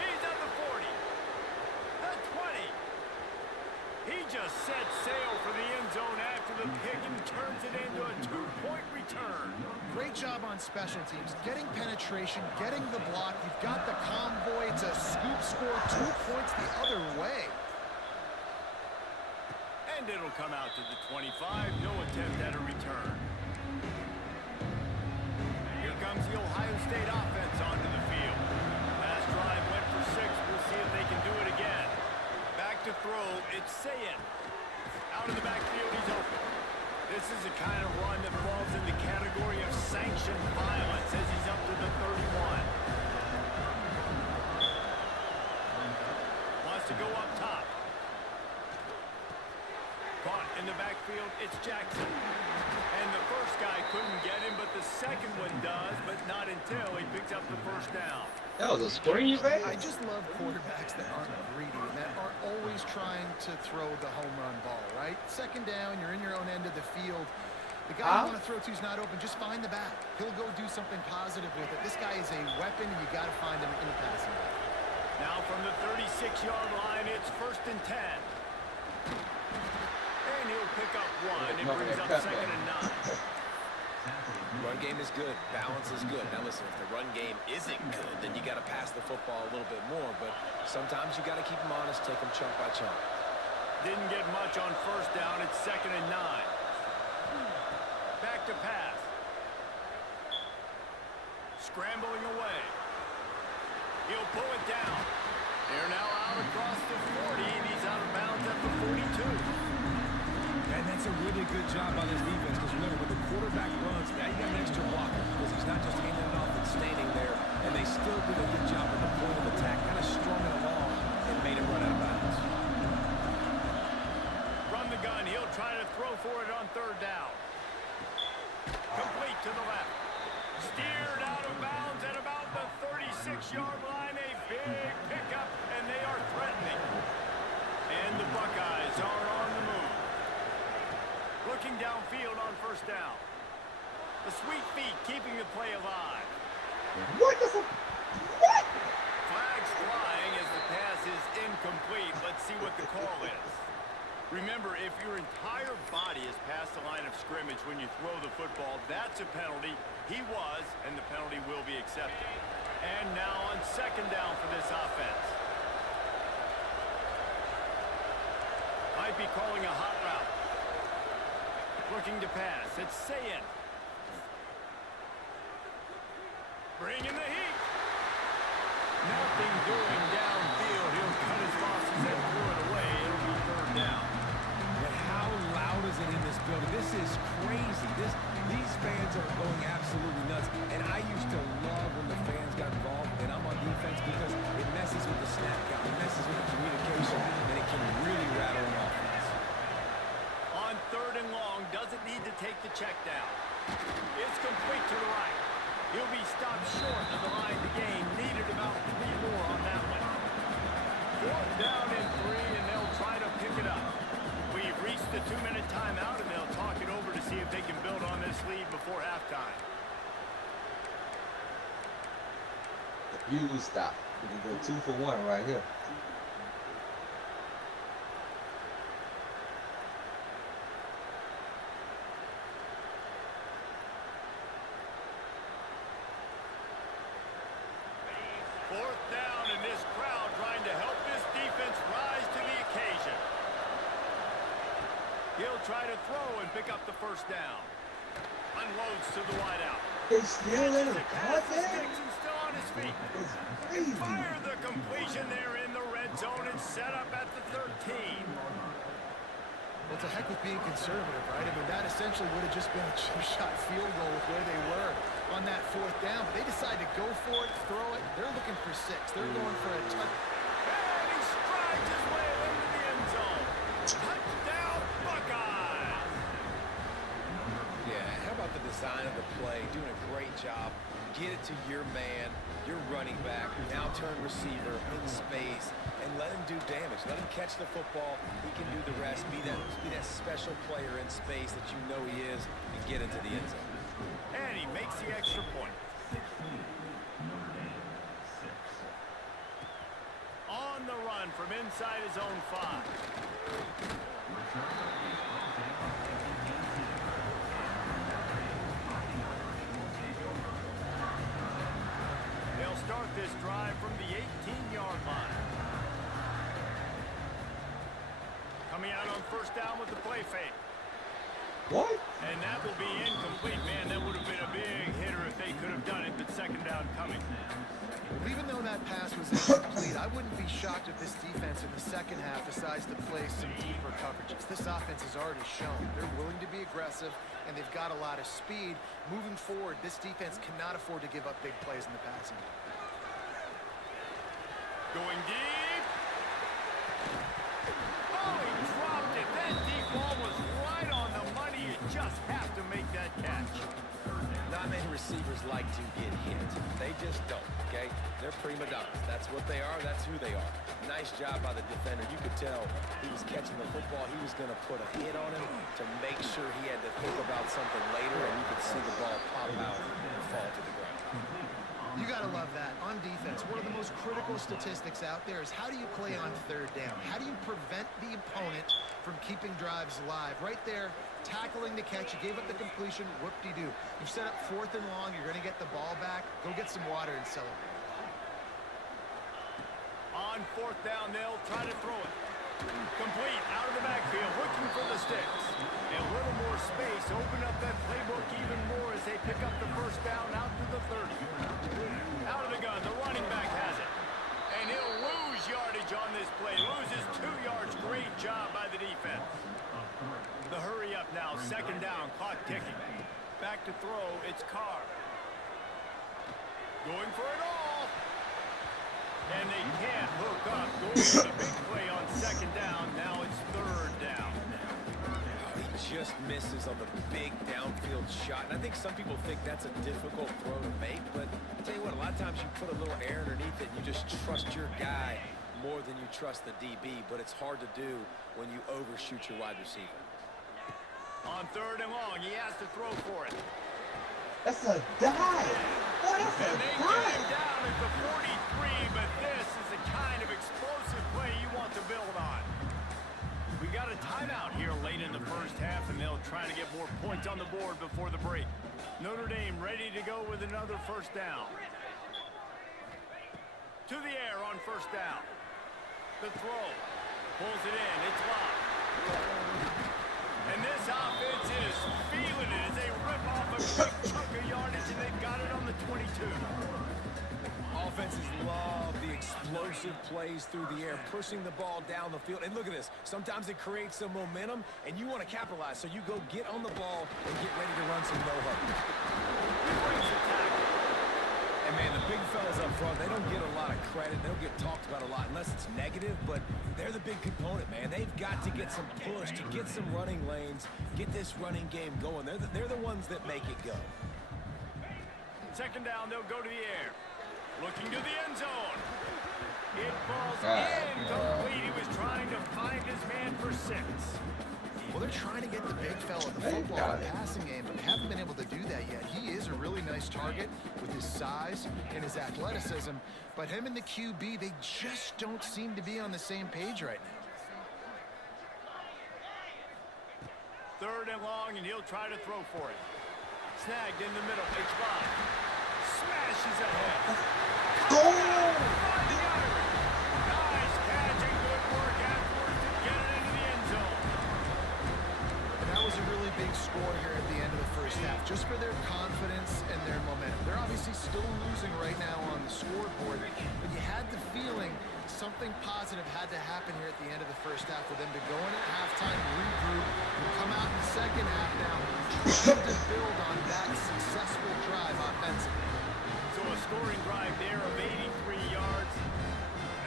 He's at the 40. The 20. He just set sail for the end zone after the pick and turns it into a 2-point return. Great job on special teams. Getting penetration, getting the block. You've got the convoy. It's a scoop score, 2 points the other way. And it'll come out to the 25. No attempt at a return. Here comes the Ohio State offense onto the field. Last drive went for 6. We'll see if they can do it again. Back to throw. It's Sayin. Out of the backfield, he's open. This is the kind of run that falls in the category of sanctioned violence as he's up to the 31. Wants to go up top. Caught In the backfield, it's Jackson. And the first guy couldn't get him, but the second one does, but not until he picks up the first down. That was a screen, man. I just love quarterbacks that aren't greedy and that aren't always trying to throw the home run ball, right? Second down, you're in your own end of the field. The guy you want to throw to is not open. Just find the back. He'll go do something positive with it. This guy is a weapon, and you got to find him in the passing game. Now from the 36-yard line, it's 1st and 10. And he'll pick up one. It brings up 2nd and 9. Run game is good. Balance is good. Now listen, if the run game isn't good, then you got to pass the football a little bit more. But sometimes you got to keep them honest, take them chunk by chunk. Didn't get much on 1st down. It's 2nd and 9. Back to pass. Scrambling away. He'll pull it down. They're now out across the 40, and he's out of bounds at the 42. And that's a really good job by this defense, because remember, when the quarterback runs, now you got an extra blocker, because he's not just handing it off and standing there, and they still did a good job at the point of attack, kind of strung it along and made him run out of bounds. From the gun, he'll try to throw for it on 3rd down. Complete to the left. Steered out of bounds at about the 36-yard line. A big pickup, and they are threatening. And the Buckeyes are on the move. Looking downfield on 1st down. The sweet feet keeping the play alive. What the what? Flags flying as the pass is incomplete. Let's see what the call is. Remember, if your entire body is past the line of scrimmage when you throw the football, that's a penalty. He was, and the penalty will be accepted. And now on 2nd down for this offense. Might be calling a hot route. Looking to pass. It's Sayin. Bringing the heat. Nothing doing downfield. He'll cut his losses and throw it away. It'll be 3rd down. And how loud is it in this building? This is crazy. These fans are going absolutely nuts. And I used to love when the fans got involved, and I'm on defense, because it messes with the snap count, it messes with the communication, and it can really rattle an offense. On 3rd and long, doesn't need to take the check down. It's complete to the right. He'll be stopped short of the line to gain. Needed about 3 more on that one. 4th down and 3, and they'll try to pick it up. We've reached the 2-minute timeout, and they'll talk it over to see if they can build on this lead before halftime. You stop. We can go 2 for 1 right here. Fourth down, and this crowd trying to help this defense rise to the occasion. He'll try to throw and pick up the 1st down. Unloads to the wideout. It's still in the Passes Dixon still on his feet. It's crazy. Fire the completion there in the red zone and set up at the 13. Well, it's a heck with being conservative, right? I mean, that essentially would have just been a chip-shot field goal with where they were on that 4th down. But they decide to go for it, throw it. They're looking for 6. They're going for a touch. And he strides his way into the end zone. Touchdown, Buckeyes! Yeah, how about the design of the play? Doing a great job. Get it to your man, your running back, now turn receiver in space, and let him do damage. Let him catch the football. He can do the rest. Be that special player in space that you know he is, and get into the end zone. And he makes the extra point. On the run from inside his own 5. They'll start this drive from the 18-yard line. Coming out on 1st down with the play fake. What? And that will be incomplete. Man, that would have been a big hitter if they could have done it, but 2nd down coming. Well, even though that pass was incomplete, I wouldn't be shocked if this defense in the 2nd half decides to play some deeper coverages. This offense has already shown they're willing to be aggressive, and they've got a lot of speed. Moving forward, this defense cannot afford to give up big plays in the passing game. Going deep. Oh, he dropped it. That deep ball was just have to make that catch. Not many receivers like to get hit. They just don't, okay? They're prima donnas. That's what they are. That's who they are. Nice job by the defender. You could tell he was catching the football. He was going to put a hit on him to make sure he had to think about something later, and you could see the ball pop out and fall to the ground. You got to love that. On defense, one of the most critical statistics out there is how do you play on third down? How do you prevent the opponent from keeping drives alive? Right there, tackling the catch. You gave up the completion. Whoop-de-doo. You've set up 4th and long. You're going to get the ball back. Go get some water and celebrate. On 4th down, they'll try to throw it. Complete, out of the backfield, looking for the sticks. A little more space, open up that playbook even more as they pick up the first down out to the 30. Out of the gun, the running back has it. And he'll lose yardage on this play. Loses 2 yards. Great job by the defense. The hurry up now, 2nd down, clock ticking. Back to throw, it's Carr. Going for it all. And they can't hook up. Going for the big play on 2nd down. Now it's 3rd down. He just misses on the big downfield shot. And I think some people think that's a difficult throw to make. But I'll tell you what, a lot of times you put a little air underneath it and you just trust your guy more than you trust the DB. But it's hard to do when you overshoot your wide receiver. On 3rd and long, he has to throw for it. That's a dive. Boy, that's And a they get him dive. down at the 43, but this is the kind of explosive play you want to build on. We got a timeout here late in the first half, and they'll try to get more points on the board before the break. Notre Dame ready to go with another 1st down. To the air on 1st down. The throw. Pulls it in. It's locked. And this offense is feeling it as they rip off a big chunk of yardage, and they've got it on the 22. Offenses love the explosive plays through the air, pushing the ball down the field. And look at this. Sometimes it creates some momentum, and you want to capitalize. So you go get on the ball and get ready to run some no-huddle. And, man, the big fellas up front, they don't get a lot of credit. They don't get talked about a lot unless it's negative, but they're the big component, man. They've got to get some push, to get some running lanes, get this running game going. They're the ones that make it go. 2nd down, they'll go to the air. Looking to the end zone. It falls incomplete. He was trying to find his man for 6. Well, they're trying to get the big fella the football in the passing game, but haven't been able to do that yet. He is a really nice target with his size and his athleticism, but him and the QB, they just don't seem to be on the same page right now. 3rd and long, and he'll try to throw for it. Snagged in the middle. It's Bob. Smashes ahead. Nice catch and good work afterwards to get it into the end zone. And that was a really big score here at the end of the first half, just for their confidence and their momentum. They're obviously still losing right now on the scoreboard, but you had the feeling something positive had to happen here at the end of the first half for them to go in at halftime, regroup, and come out in the second half now, trying to build on that successful drive offensively. So a scoring drive there of 83 yards,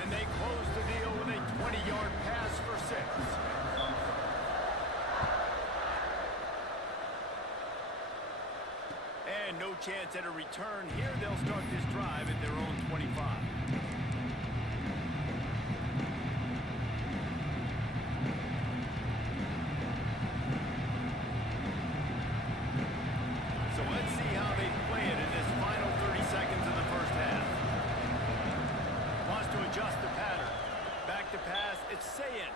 and they close the deal with a 20-yard pass for 6. And no chance at a return here. They'll start this drive at their own 25. So let's see how they play it in this final 30 seconds of the first half. Wants to adjust the pattern. Back to pass. It's Sayin.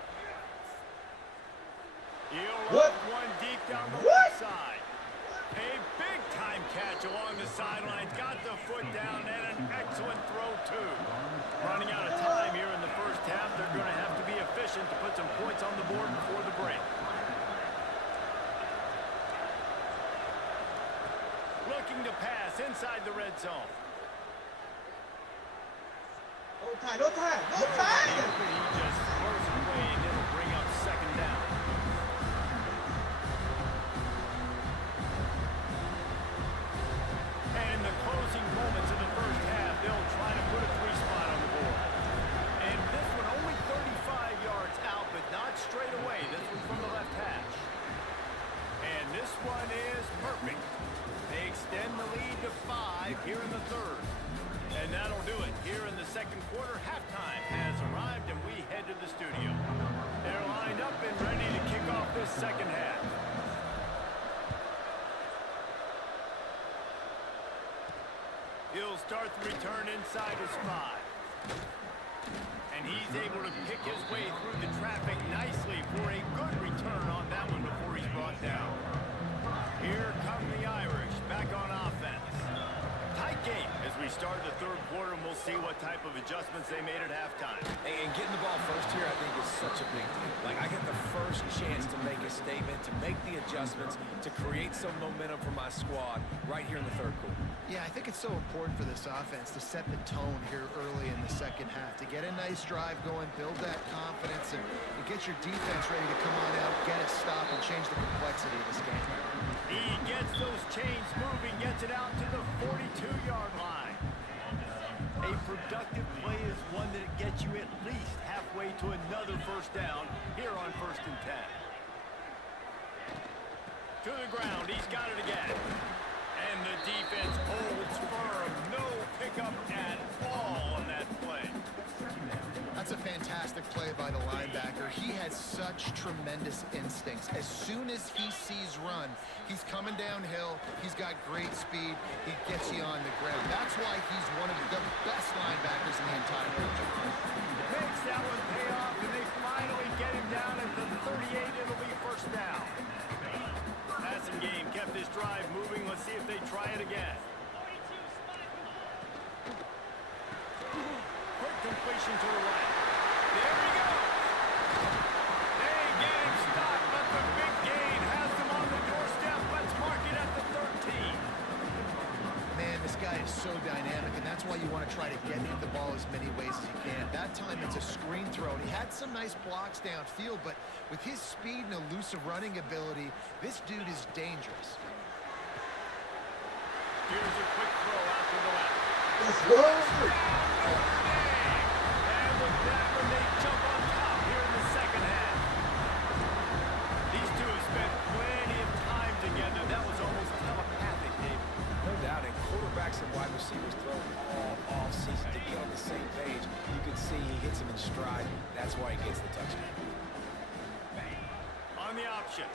He'll run one deep down the left side. A big-time catch along the sidelines. Got the foot down and an excellent throw, too. Running out of time here in the first half. They're going to have to be efficient to put some points on the board before the break. Looking to pass inside the red zone. No time, no time, no time! He just throws it away and it'll bring up 2nd down. And in the closing moments of the first half, they'll try to put a 3-spot on the board. And this one only 35 yards out, but not straight away. This one from the left hash. And this one is perfect. They extend the lead to 5 here in the third. And that'll do it here in the second quarter. Halftime has arrived, and we head to the studio. They're lined up and ready to kick off this second half. He'll start the return inside his 5. And he's able to pick his way through the traffic nicely for a good return on that one before he's brought down. Here come the Irish back on offense. Tight game as we start the third quarter, and we'll see what type of adjustments they made at halftime. And getting the ball first here, I think, is such a big deal. Like, I get the first chance to make a statement, to make the adjustments, to create some momentum for my squad right here in the third quarter. Yeah, I think it's so important for this offense to set the tone here early in the second half, to get a nice drive going, build that confidence, and get your defense ready to come on out, get a stop, and change the complexity of this game. He gets those chains moving, gets it out to the 42-yard line. A productive play is one that gets you at least halfway to another first down here on 1st and 10. To the ground, he's got it again. And the defense holds firm. No pickup at all on that play. That's a fantastic play by the linebacker. He has such tremendous instincts. As soon as he sees run, he's coming downhill. He's got great speed. He gets you on the ground. That's why he's one of the best linebackers in the entire league. Makes that one pay off, and they finally get him down at the 38. It'll be first down. Passing game kept this drive moving. Let's see if they try it again. Quick completion to the right. There he goes. They get him stopped, but the big gain has them on the doorstep. Let's mark it at the 13. Man, this guy is so dynamic, and that's why you want to try to get him the ball as many ways as you can. That time it's a screen throw, and he had some nice blocks downfield, but with his speed and elusive running ability, this dude is dangerous. Here's a quick throw out to the left. Let's go. And with that one, they jump on top here in the second half. These two have spent plenty of time together. That was almost telepathic, David. No doubt, and quarterbacks and wide receivers throw all off-season to get on the same page. You can see he hits him in stride. That's why he gets the touchdown. On the option.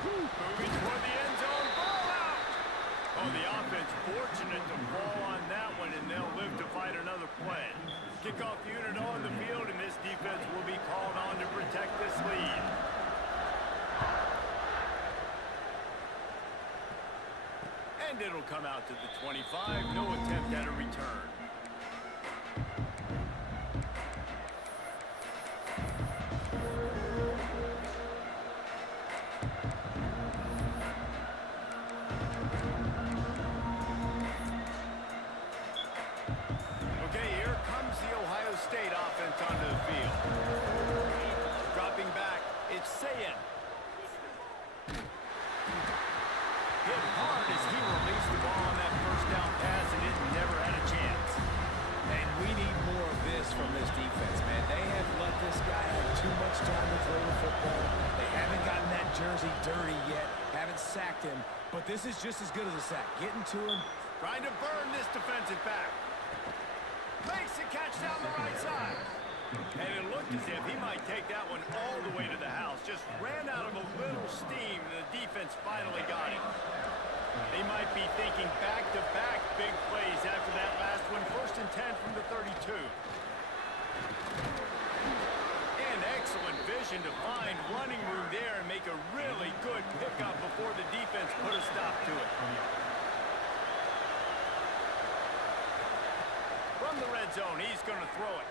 Moving toward the end zone. Ball out! Oh, the offense fortunate to fall on that one, and they'll live to fight another play. Kickoff unit on the field, and this defense will be called on to protect this lead. And it'll come out to the 25. No attempt at a return. Okay, here comes the Ohio State offense onto the field. Dropping back, it's Sayin. Hit hard as he released the ball on that first down pass, and it never had a chance. And we need more of this from this defense, man. They have let this guy have too much time to throw the football. They haven't gotten that jersey dirty yet, haven't sacked him, but this is just as good as a sack. Getting to him. Trying to burn this defensive back. Makes the catch down the right side. And it looked as if he might take that one all the way to the house. Just ran out of a little steam, and the defense finally got him. They might be thinking back-to-back big plays after that last one. 1st and 10 from the 32. And excellent vision to find running room there and make a really good pickup before the defense put a stop to it. From the red zone, he's going to throw it.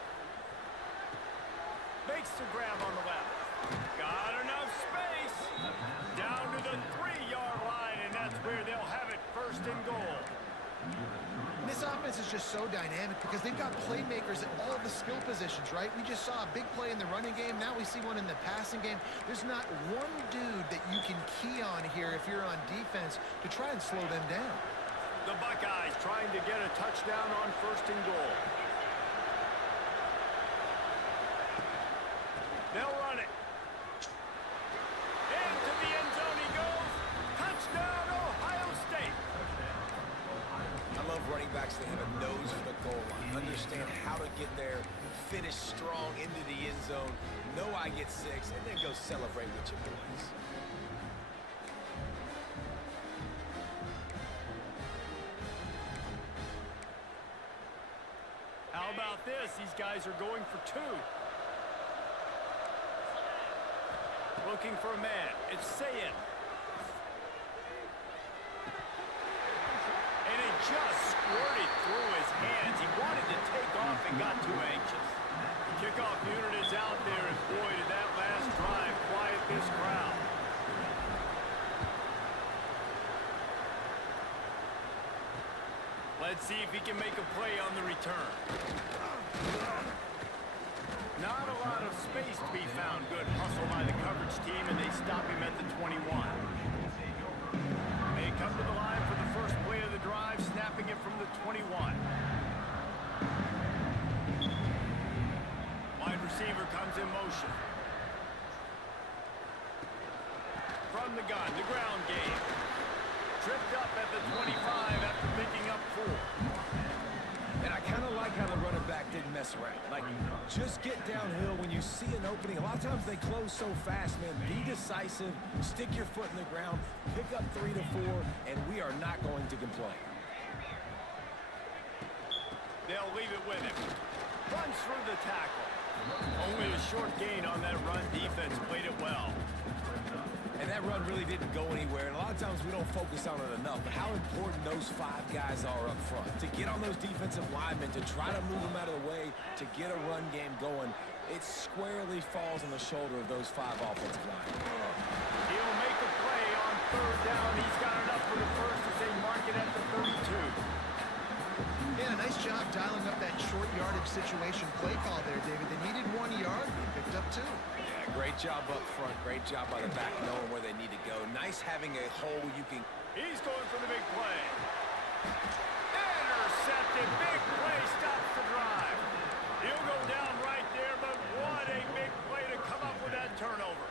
Makes the grab on the left. Got enough space. Down to the 3-yard line, and that's where they'll have it 1st and goal. This offense is just so dynamic because they've got playmakers at all the skill positions, right? We just saw a big play in the running game. Now we see one in the passing game. There's not one dude that you can key on here if you're on defense to try and slow them down. The Buckeyes trying to get a touchdown on 1st and goal. They'll run it. Into the end zone he goes. running backs that have a nose for the goal line, understand how to get there, finish strong into the end zone, know I get 6, and then go celebrate with your boys. How about this? These guys are going for 2. Looking for a man. It's Sayin. And it just squirted through his hands. He wanted to take off and got too anxious. The kickoff unit is out there, and boy, did that last drive quiet this crowd. Let's see if he can make a play on the return. Not a lot of space to be found. Good hustle by the coverage team, and they stop him at the 21. They come to the line for the first play of the drive, snapping it from the 21. Wide receiver comes in motion. From the gun, the ground game. Tripped up at the 25 after picking up 4. And I kind of like how the running back didn't mess around. Like, just get downhill when you see an opening. A lot of times they close so fast, man. Be decisive, stick your foot in the ground, pick up 3 to 4, and we are not going to complain. They'll leave it with him. Runs through the tackle. Only a short gain on that run. Defense played it well. And that run really didn't go anywhere. And a lot of times we don't focus on it enough. But how important those 5 guys are up front. To get on those defensive linemen, to try to move them out of the way, to get a run game going, it squarely falls on the shoulder of those 5 offensive linemen. He'll make a play on 3rd down. He's got enough for the first as they mark it at the 32. Yeah, nice job dialing up that short yardage situation play call there, David. They needed 1 yard. They picked up 2. Yeah, great job up front. Great job by the back knowing where they need to go. Nice having a hole you can... He's going for the big play. Intercepted. Big play stops the drive. He'll go down right there, but what a big play to come up with that turnover.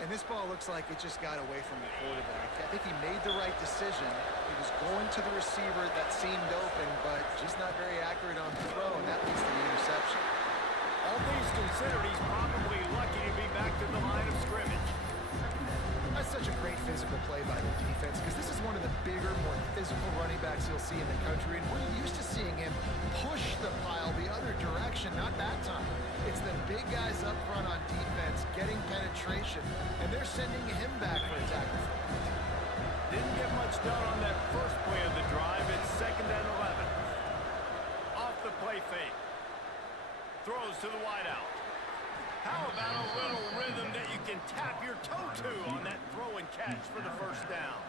And this ball looks like it just got away from the quarterback. I think he made the right decision. He was going to the receiver that seemed open, but just not very accurate on the throw, and that leads to the interception. All things considered, he's probably lucky to be back to the line of scrimmage. That's such a great physical play by the defense, because this is one of the bigger, more physical running backs you'll see in the country, and we're used to seeing him push the pile the other direction, not that time. It's the big guys up front on defense getting penetration, and they're sending him back for a tackle. Didn't get much done on that first play of the drive. It's 2nd and 11. Off the play fake. Throws to the wideout. How about a little rhythm that you can tap your toe to on that throw and catch for the first down?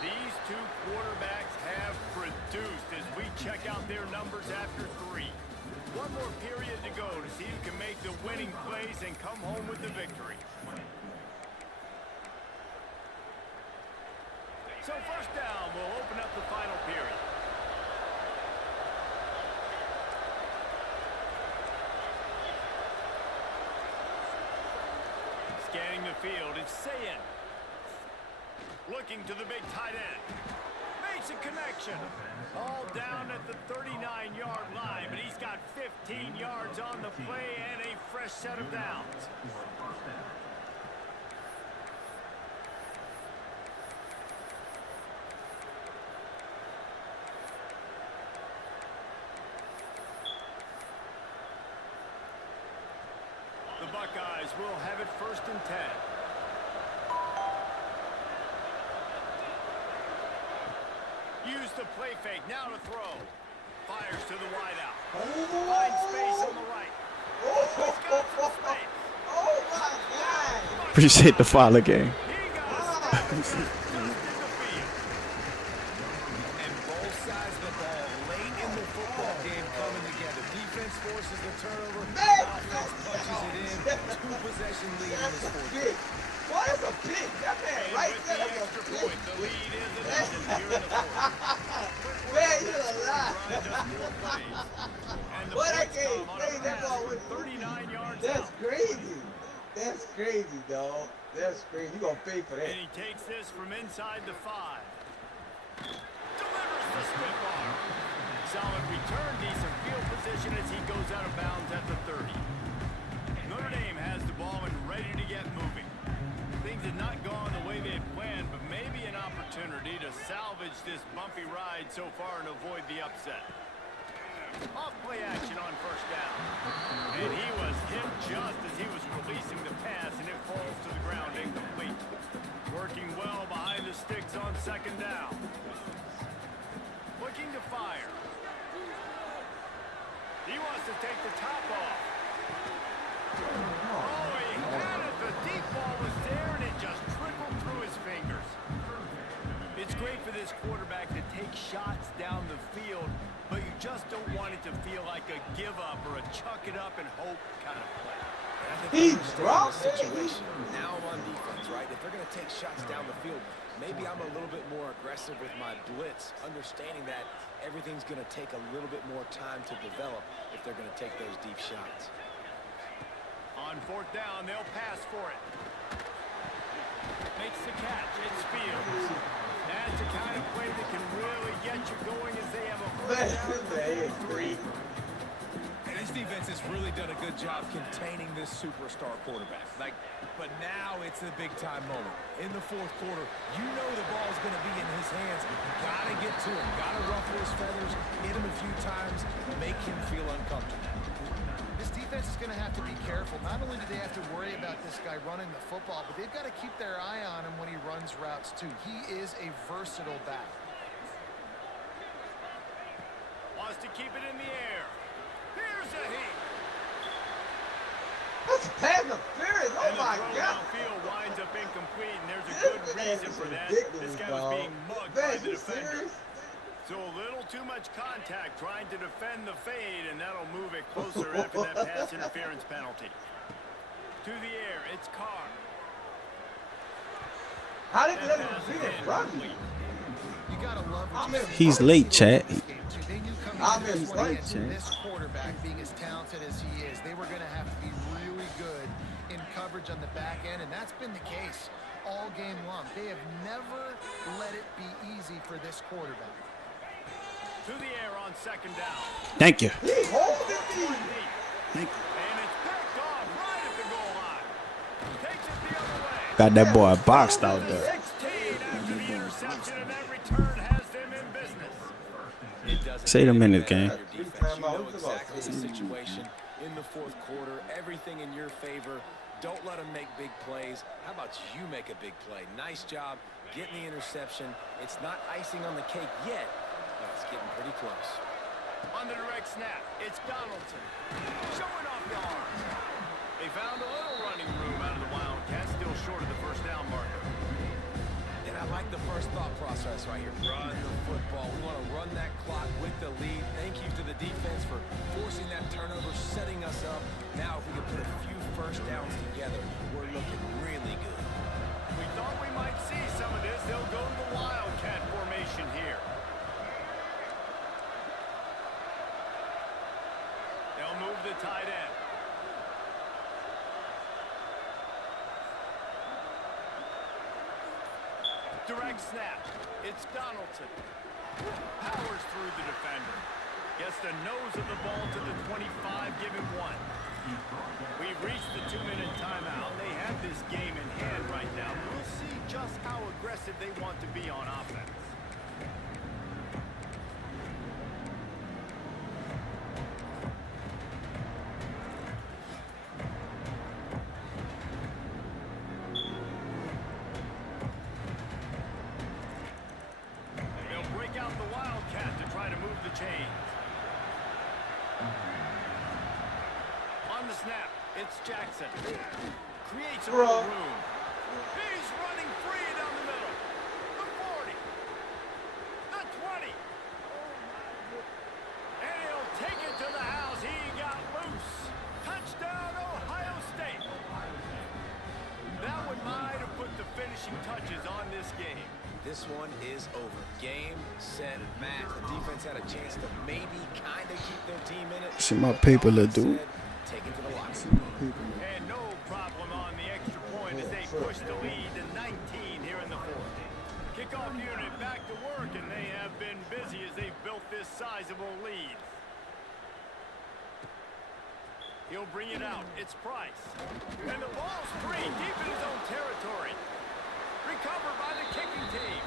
These 2 quarterbacks have produced as we check out their numbers after 3. 1 more period to go to see who can make the winning plays and come home with the victory. So 1st down will open up the final period. Scanning the field, it's Sayin. Looking to the big tight end. Makes a connection. All down at the 39-yard line, but he's got 15 yards on the play and a fresh set of downs. The Buckeyes will have it 1st and 10. Use the play fake, now to throw. Fires to the wideout. Finds space on the right. He's got some space. Oh my God! Appreciate the follow game. He got a stop. Just in the field. And both sides of the ball late in the football game coming together. Defense forces the turnover. Offense punches it in. 2-possession lead in this 4th. Big. Boy, that's a big. That man And right with there, the that's extra a big. point, the lead is an engine here in the 4th. Man, paid for that. And he takes this from inside the 5. Delivers the stiff arm. Solid return, decent field position as he goes out of bounds at the 30. Notre Dame has the ball and ready to get moving. Things have not gone the way they had planned, but maybe an opportunity to salvage this bumpy ride so far and avoid the upset. Off play action on first down. And he was hit just as he was releasing the pass, and it falls to the ground incomplete. Working well behind the sticks on second down. Looking to fire. He wants to take the top off. Oh, he had it. The deep ball was there, and it just trickled through his fingers. It's great for this quarterback to take shots down the field, but you just don't want it to feel like a give-up or a chuck-it-up and hope kind of play. He dropped it. Now I'm on defense, right? If they're going to take shots down the field, maybe I'm a little bit more aggressive with my blitz, understanding that everything's going to take a little bit more time to develop if they're going to take those deep shots. On fourth down, they'll pass for it. Makes the catch. It's Fields. That's the kind of play that can really get you going as they have a first down. 3. And this defense has really done a good job containing this superstar quarterback. But now it's the big-time moment. In the fourth quarter, you know the ball's going to be in his hands. Gotta get to him. Gotta ruffle his feathers, hit him a few times, make him feel uncomfortable. This defense is going to have to be careful. Not only do they have to worry about this guy running the football, but they've got to keep their eye on him when he runs routes, too. He is a versatile back. Wants to keep it in the air. Here's a heat. That's pass interference. Oh And the my throw God. downfield winds up incomplete, and there's a good reason for that. This guy was being mugged by Man, the you defender. serious? So a little too much contact trying to defend the fade, and that'll move it closer after that pass interference penalty. To the air, it's Carr. How did That that pass be is that rugby? incomplete. You gotta love what I'm you in- see. He's late, chat. They knew coming I'm into in this one late, against chat. this quarterback being as talented as he is, they were going to have to be really good in coverage on the back end, and that's been the case all game long. They have never let it be easy for this quarterback. To the air on second down. Thank you. He holding me. Thank you. And it's picked off right at the goal line. Takes it the other way. Got that boy boxed out there. 16 after the interception, and that return has them in business. It doesn't Say it a minute, matter gang. your defense. You know exactly the situation in the fourth quarter. Everything in your favor. Don't let them make big plays. How about you make a big play? Nice job getting the interception. It's not icing on the cake yet, but it's getting pretty close. On the direct snap, it's Donaldson. Showing off the arm. They found a little running room out of the Wildcats, still short of the first down marker. And I like the first thought process right here. Run the football. We want to run that clock with the lead. Thank you to the defense for forcing that turnover, setting us up. Now, if we can put a few first downs together, we're looking really good. We thought we might see some of this. They'll go to the Wildcat formation here. They'll move the tight end. Direct snap. It's Donaldson. Powers through the defender. Gets the nose of the ball to the 25, giving 1. We've reached the 2-minute timeout. They have this game in hand right now. We'll see just how aggressive they want to be on offense. They'll break out the Wildcat to try to move the chains. On the snap, it's Jackson. Creates a little room. He's running free down the middle. The 40. The 20. And he'll take it to the house. He got loose. Touchdown, Ohio State. That one might have put the finishing touches on this game. This one is over. Game, set, match. The defense had a chance to maybe kind of keep their team in it. See my paper, little dude. Take it to the locker. And no problem on the extra point as they sure. push the lead to 19 here in the fourth. Kickoff unit back to work, and they have been busy as they've built this sizable lead. He'll bring it out. It's Price. And the ball's free deep in his own territory. Recovered by the kicking team.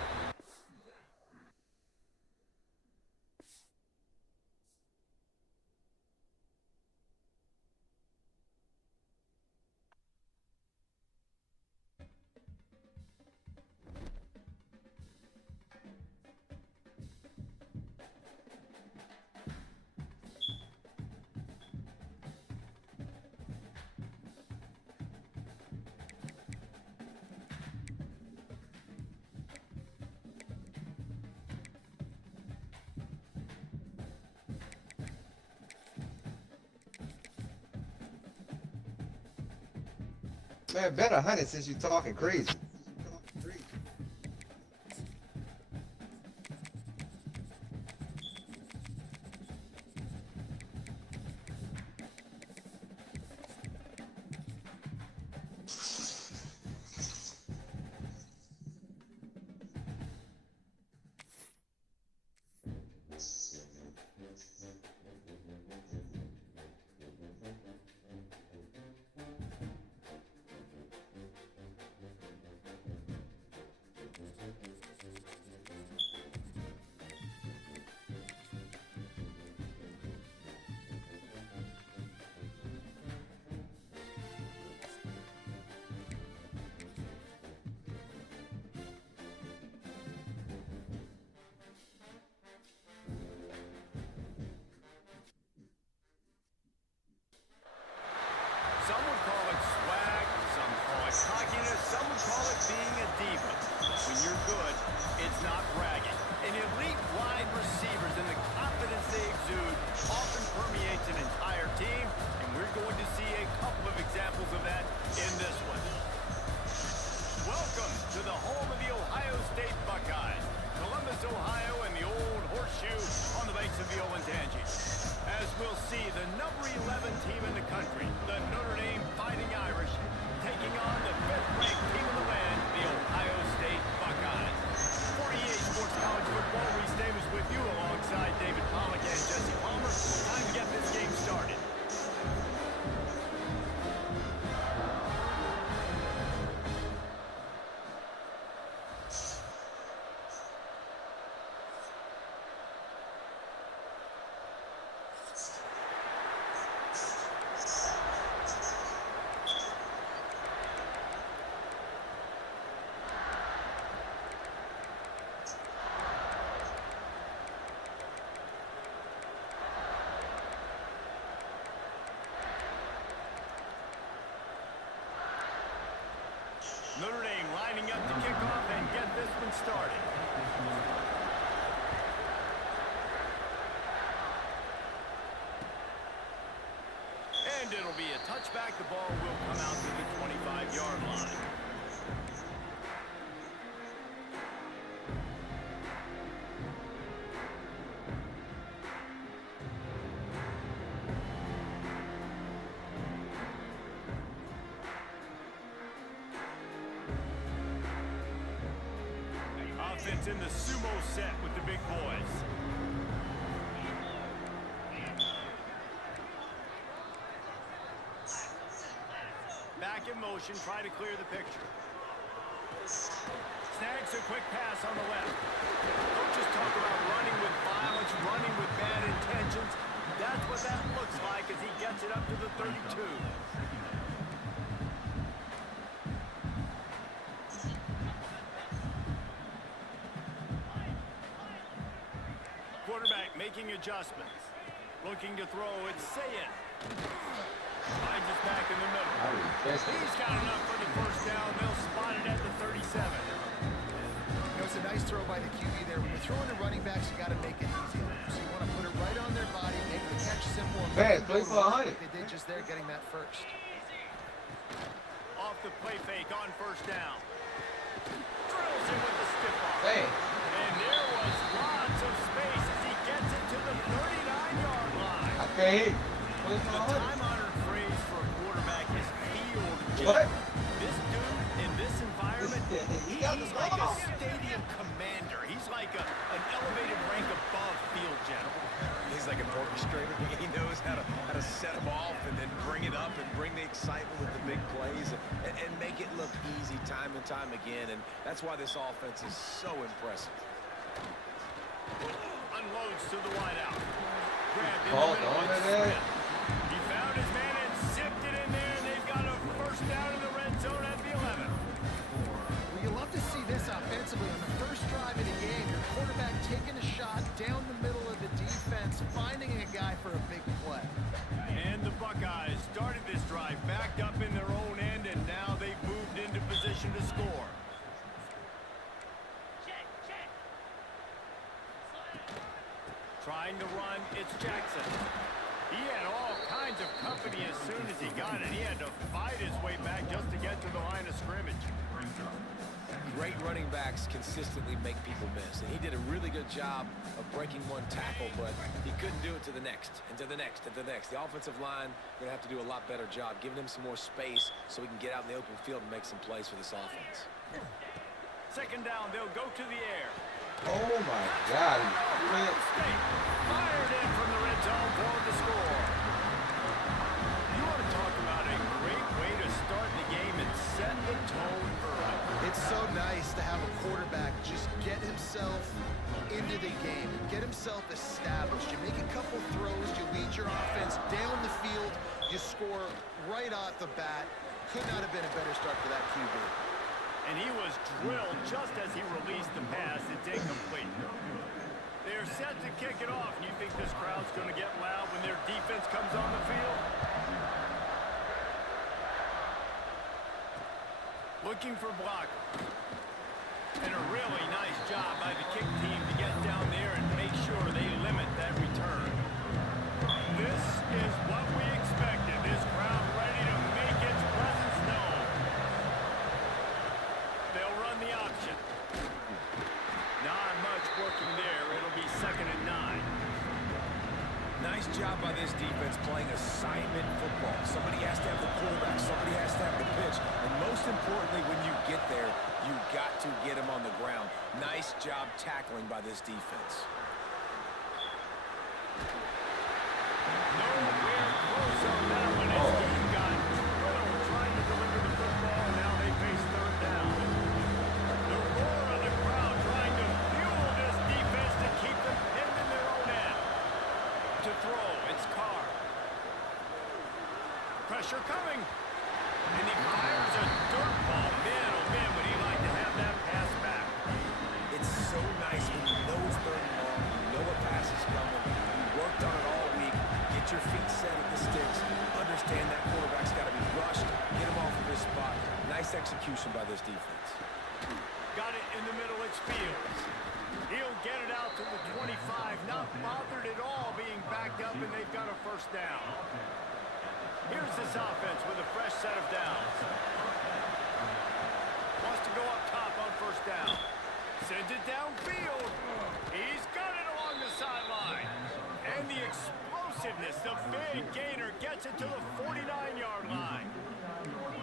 Man, bet 100 since you talking crazy. Some would call it swag, some call it cockiness, some would call it being a diva. When you're good, it's not bragging. And elite wide receivers and the confidence they exude often permeates an entire team, and we're going to see a couple of examples of that in this one. Welcome to the home of the Ohio State Buckeyes, Columbus, Ohio, and the old horseshoe on the banks of the Olentangy. As we'll see, the number 11 team in the country, the Notre Dame Fighting Irish, taking on the 5th-ranked team in the land, the Ohio State Buckeyes. 48 Sports College Football, Reese Davis with you alongside David Pollock and Jesse Palmer. Time to get this game started. Notre Dame lining up to kick off and get this one started. And it'll be a touchback. The ball will come out to the 25-yard line. Offense in the sumo set with the big boys. Back in motion, try to clear the picture. Snags a quick pass on the left. Coaches talk about running with violence, running with bad intentions. That's what that looks like as he gets it up to the 32. Quarterback making adjustments. Looking to throw, it's Sayin. Finds us back in the middle. He's got enough for the first down. They'll spot it at the 37. You know, it's a nice throw by the QB there. When you're throwing to running backs, you got to make it easy. So you want to put it right on their body, make the catch simple. And Fast, play for 100. They did just there, getting that first. Off the play fake on first down. Drills him with the stiff arm. Hey. And there was lots of space as he gets it to the 39-yard line. Okay. Play The for 100. time-honored phrase for a quarterback is field What? This dude in like an elevated rank above field general. He's like an orchestrator. He knows how to set them off and then bring it up and bring the excitement with the big plays and make it look easy time and time again. And that's why this offense is so impressive. Unloads to the wideout. Grabbed in the middle and Smith. He found his man and zipped it in there, and they've got a first down in the red zone at the 11. Well, you love to see this offensively on the first drive of the game. Your quarterback taking a shot down the middle of the defense, finding a guy for a big play. And the Buckeyes started this drive backed up in their own end, and now they've moved into position to score. Trying to run, it's Jackson. He had all kinds of company as soon as he got it. He had to fight his way back just to get to the line of scrimmage. Great running backs consistently make people miss, and he did a really good job of breaking one tackle, but he couldn't do it to the next, and to the next, and to the next. The offensive line going to have to do a lot better job, giving him some more space so he can get out in the open field and make some plays for this offense. Second down, they'll go to the air. Oh my God. Fired in from the red zone for the score. You want to talk about a great way to start the game and set the tone early. It's so nice to have a quarterback just get himself into the game, get himself established. You make a couple throws, you lead your offense down the field, you score right off the bat. Could not have been a better start for that QB. And he was drilled just as he released the pass. It's incomplete. They're set to kick it off. You think this crowd's going to get loud when their defense comes on the field? Looking for blocker. And a really nice job by the kick team to get down there and make sure they limit that return. This is what we expected. This crowd ready to make its presence known. They'll run the option. Not much working there. It'll be 2nd and 9. Nice job by this defense playing assignment football. Somebody has to have the quarterback, somebody has to have the pitch, and most importantly, when you get there, you got to get him on the ground. Nice job tackling by this defense. Nowhere close on that one. His team got drilled trying to deliver the football, and now they face 3rd down. The roar of the crowd trying to fuel this defense to keep them pinned in their own end. To throw, it's Carr. Pressure coming. And he fires a dirt ball. Man, oh man, would he like to have that pass back. It's so nice when you know it's 3rd and long, you know a pass is coming, you worked on it all week, get your feet set at the sticks, understand that quarterback's got to be rushed, get him off of his spot. Nice execution by this defense. Got it in the middle, it's Fields. He'll get it out to the 25, not bothered at all being backed up, and they've got a first down. Here's this offense with a fresh set of downs. Wants to go up top on first down. Sends it downfield. He's got it along the sideline. And the explosiveness, the big gainer, gets it to the 49-yard line.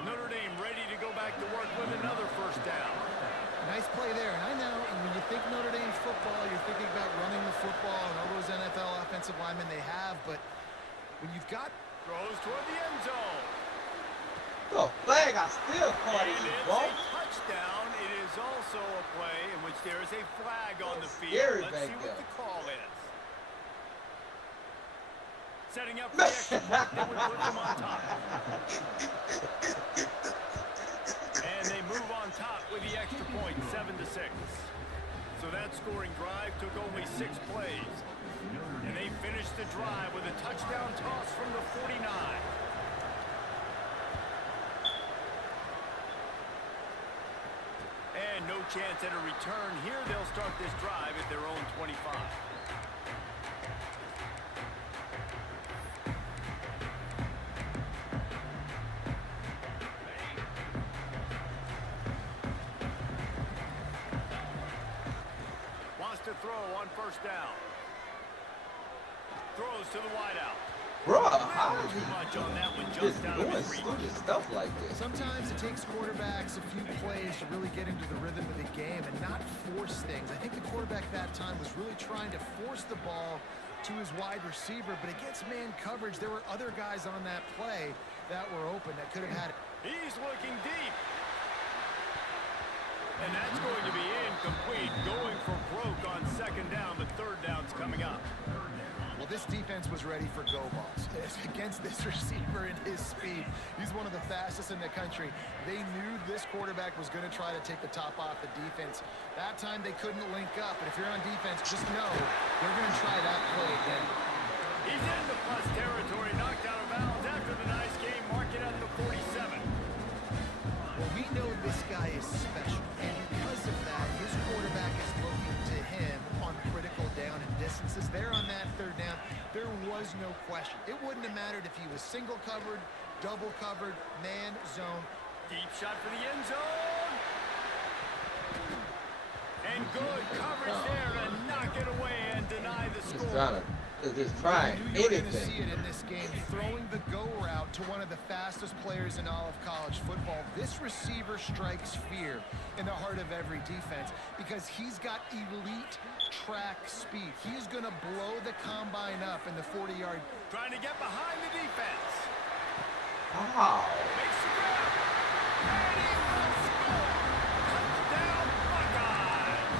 Notre Dame ready to go back to work with another first down. Nice play there. And I know when you think Notre Dame football, you're thinking about running the football and all those NFL offensive linemen they have. But when you've got... Throws toward the end zone. The flag, I still caught And it, it's bro. a touchdown. It is also a play in which there is a flag on the Scary field. Let's see back what there. the call is. Setting up the extra point that would put them on top. And they move on top with the extra point, 7-6. So that scoring drive took only 6 plays. And they finished the drive with a touchdown toss from the 49. And no chance at a return here. They'll start this drive at their own 25. Wants to throw on first down. Throws to the wideout. Bro, how are Too much on that one, you just just out of doing his reach. stupid stuff like this? Sometimes it takes quarterbacks a few plays to really get into the rhythm of the game and not force things. I think the quarterback quarterback that time was really trying to force the ball to his wide receiver, but against man coverage, there were other guys on that play that were open that could have had it. He's looking deep. And that's going to be incomplete. Going for broke on second down, but third down's coming up. Well, this defense was ready for go balls. Against this receiver and his speed, he's one of the fastest in the country. They knew this quarterback was going to try to take the top off the defense. That time they couldn't link up, but if you're on defense, just know they're going to try that play again. He's in the plus territory, knocked out of bounds after the nice game, marking at the 47. Well, we know this guy is special, and because of that, his quarterback is looking to him on critical down and distances. There on that third down, there was no question. It wouldn't have mattered if he was single covered, double covered, man, zone. Deep shot for the end zone. And good coverage there to knock it away and deny the score. Just trying You knew you were going to see anything. it in this game, throwing the go route to one of the fastest players in all of college football. This receiver strikes fear in the heart of every defense because he's got elite track speed. He is going to blow the combine up in the 40-yard. Trying to get behind the defense. Wow. Makes the grab. And he will score. Touchdown, Buckeyes.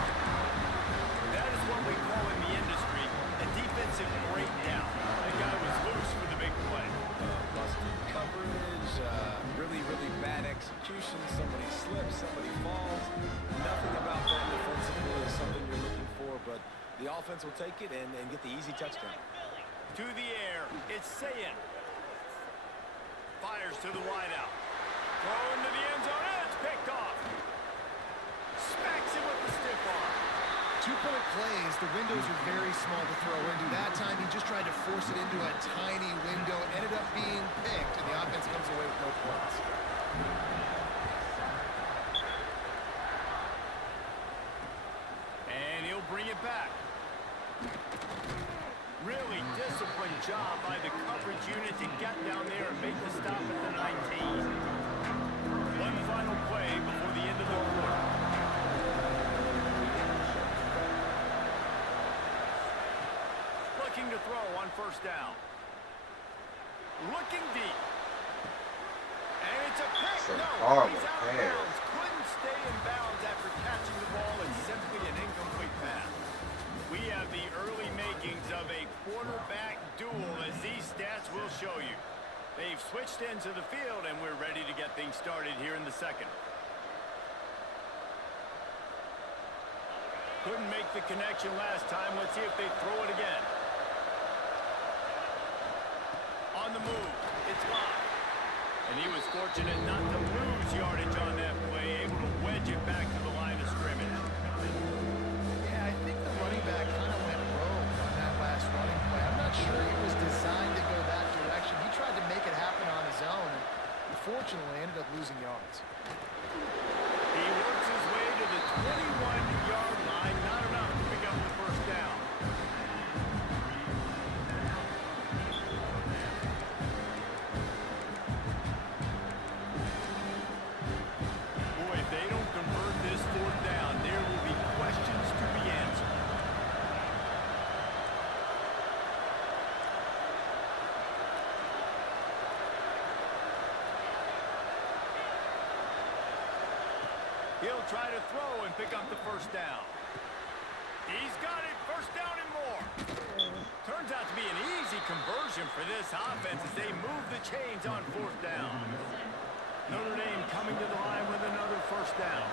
That is what we call in the industry a defensive breakdown. That guy was loose for the big play. Busted coverage, really, really bad execution. Somebody slips, somebody falls. Nothing about that defensively is something you're looking for, but the offense will take it and get the easy touchdown. To the air, it's Sayin. Fires to the wideout. Throw into the end zone, and it's picked off. Smacks him with the stiff arm. 2-point plays, the windows are very small to throw into. That time, he just tried to force it into a tiny window. It ended up being picked, and the offense comes away with no points. And he'll bring it back. Really disciplined job by the coverage unit to get down there and make the stop at the 19. One final play before the end of the quarter. Looking to throw on first down. Looking deep. And it's a pick. That's a No, horrible he's out of pass. bounds. Couldn't stay in bounds after catching the ball. It's simply an incomplete pass. We have the early makings of a quarterback duel, as these stats will show you. They've switched into the field, and we're ready to get things started here in the second. Couldn't make the connection last time. Let's see if they throw it again. On the move, it's live. And he was fortunate not to lose yardage on that play, able to wedge it back to the line of scrimmage. Yeah, I think the running back kind of went rogue on that last running play. I'm not sure he was designed to go that direction. He tried to make it happen on his own, and unfortunately ended up losing yards. He works his way to the 21-yard line, not enough to pick up the first down. Boy, if they don't convert this fourth down, there will be questions to be answered. He'll try to throw and pick up the first down. He's got it, first down and more. Turns out to be an easy conversion for this offense as they move the chains on fourth down. Notre Dame coming to the line with another first down.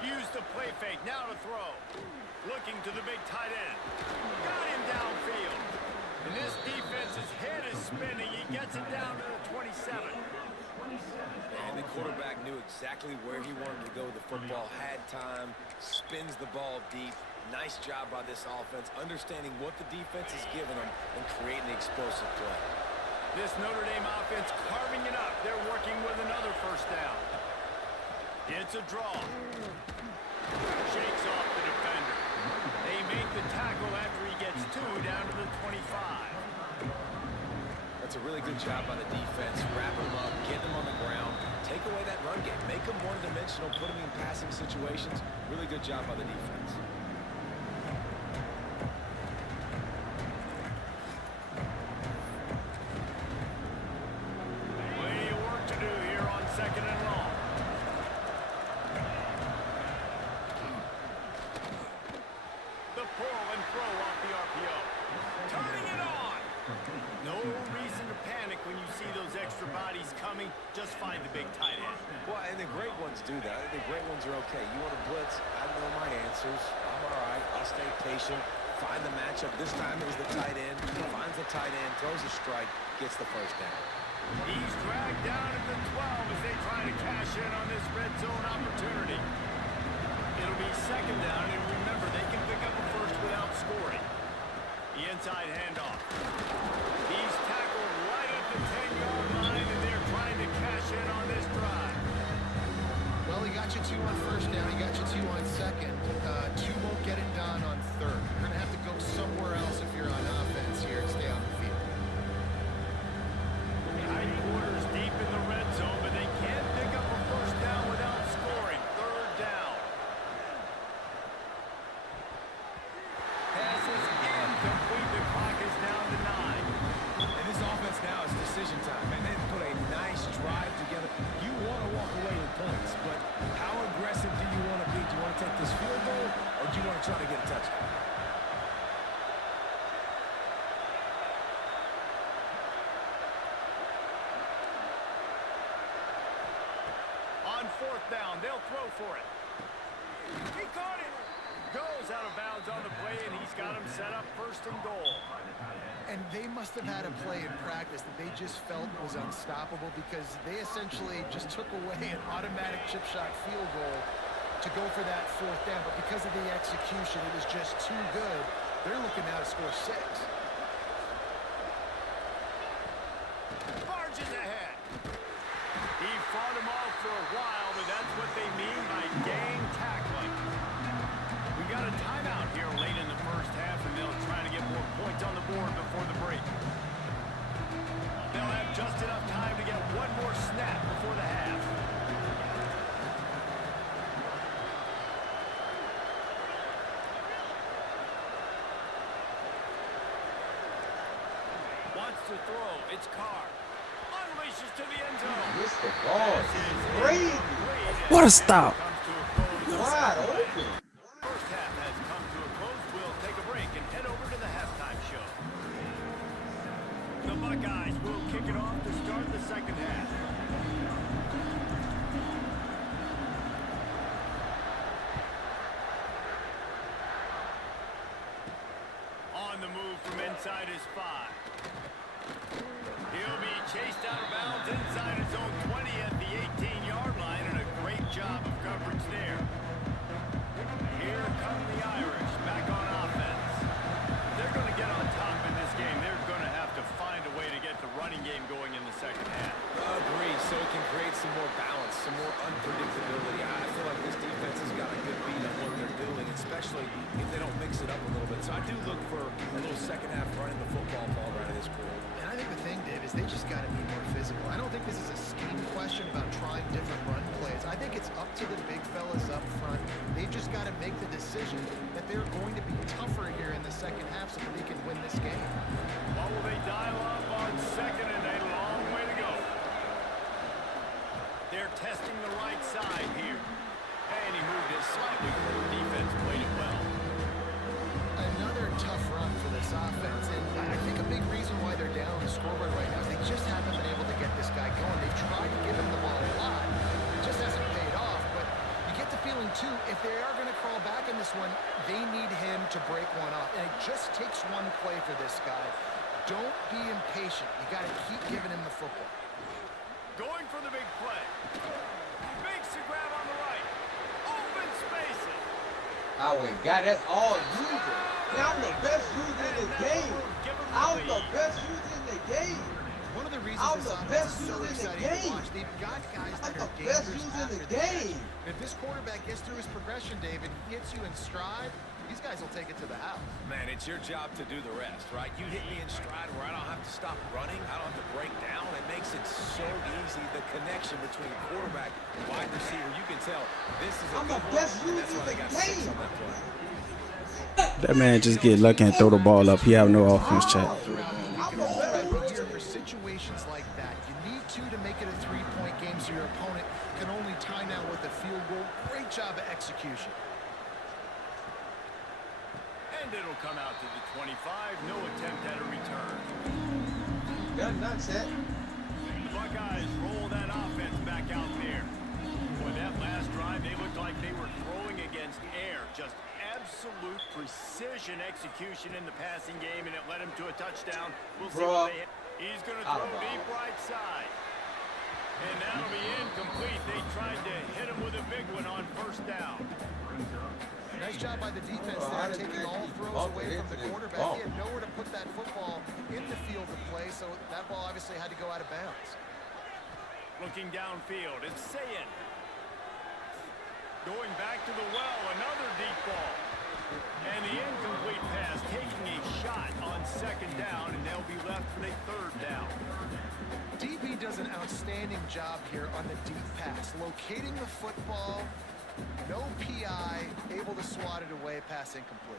Use the play fake, now to throw. Looking to the big tight end. Got him downfield. And this defense's head is spinning. He gets it down to the 27. And the quarterback knew exactly where he wanted to go. The football had time, spins the ball deep. Nice job by this offense, understanding what the defense is giving them and creating the explosive play. This Notre Dame offense carving it up. They're working with another first down. It's a draw. Shakes off the defender. They make the tackle after he gets two down to the 25. That's a really good job by the defense. Wrap them up, get them on the ground, take away that run game, make them one-dimensional, put them in passing situations. Really good job by the defense. Plenty of work to do here on 2nd and long. The pull and throw off the RPO. Turning it on. No reason to panic when you see those extra bodies coming. Just find the big tight end. Well, and the great ones do that. The great ones are okay. You want to blitz, I know my answers. I'm all right. I'll stay patient, find the matchup. This time it was the tight end. Finds the tight end, throws a strike, gets the first down. He's dragged down at the 12 as they try to cash in on this red zone opportunity. It'll be 2nd down, and remember, they can pick up a first without scoring. The inside handoff. He's tackled right at the 10-yard line, and they're trying to cash in on this drive. Well, he got you 2 on 1st down. He got you 2 on 2nd. 2 won't get it done on 3rd. You're going to have to go somewhere else if you're on offense here and stay on the field. Tight quarters deep in the red zone, but they can't pick up a first down without scoring. 3rd down. Pass is incomplete. The clock is down to 9. And this offense now is decision time. And they've put a nice drive together. You want to walk away with points, but how aggressive do you want to be? Do you want to take this field goal, or do you want to try to get a touchdown? On 4th down, they'll throw for it. He caught it. Goes out of bounds on the play, and he's got him set up 1st and goal. And they must have had a play in practice that they just felt was unstoppable because they essentially just took away an automatic chip shot field goal to go for that 4th down. But because of the execution, it was just too good. They're looking now to score 6. Barges ahead. He fought him off for a while, but that's what they mean by gang tackling. We got a timeout here late in the 1st half, and they'll try to get more points on the board before the break. They'll have just enough time to get one more snap before the half. Wants to throw. It's Carr. Unleashes to the end zone. Missed the ball. Crazy. What a stop. Wide open. First half has come to a close. We'll take a break and head over to the halftime show. The Buckeyes will kick it off to start the 2nd half. On the move from inside his 5. He'll be chased out of bounds inside his own 20 at the 18-yard line, and a great job of coverage there. Here come the Irish back on offense. They're going to get on top in this game. They're going to have to find a way to get the running game going in the 2nd half. Agree, so it can create some more balance, some more unpredictability. I feel like this defense has got a good beat on what they're doing, especially if they don't mix it up a little bit. So I do look for a little 2nd half running the football ball right of this quarter. And I think the thing, Dave, is they just got to be more physical. I don't think this is a scheme question about trying different run plays. I think it's up to the big fellas up front. They've just got to make the decision that they're going to be tougher here in the 2nd half so that they can win this game. What will they dial up on 2nd and a long way to go? They're testing the right side here. And he moved it slightly forward. Defense played it well. Another tough run for this offense, and I think a big reason why they're down on the scoreboard right now is they just haven't been able to get this guy going. They've tried to give him the ball a lot. It just hasn't paid off, but you get the feeling, too, if they are going to crawl back in this one, they need him to break one off, and it just takes one play for this guy. Don't be impatient. You got to keep giving him the football. Going for the big play. Makes the grab on the right. Open spaces. I went got that all user. Man, I'm the best user in the game. I'm the best user in the game. One of the reasons I'm this the offense best is so user in the exciting to game. watch, they've got guys I'm that the are best dangerous user in after the the catch. game. If this quarterback gets through his progression, David, he hits you in stride, these guys will take it to the house. Man, it's your job to do the rest, right? You hit me in stride where I don't have to stop running. I don't have to break down. It makes it so easy. The connection between quarterback and wide receiver, you can tell this is a I'm good the best one, and user that's in why the they got 6 game. on that play. That man just get lucky and throw the ball up. He have no offense, chat. Throughout the week I'm and a all better throughout the runner. year for situations like that. You need to make it a 3-point game so your opponent can only tie now with a field goal. Great job of execution. And it'll come out to the 25. No attempt at a return. Not set. The Buckeyes roll that offense back out there. Boy, that last drive, they looked like they were throwing against air. Just absolute precision execution in the passing game, and it led him to a touchdown. We'll see what they... He's going to throw deep right side. And that'll be incomplete. They tried to hit him with a big one on first down. Nice job by the defense there, taking all throws away from the quarterback. He had nowhere to put that football in the field to play, so that ball obviously had to go out of bounds. Looking downfield, it's Sayin. Going back to the well, another deep ball. And the incomplete pass, taking a shot on second down, and they'll be left with a third down. DB does an outstanding job here on the deep pass, locating the football, no PI, able to swat it away, pass incomplete.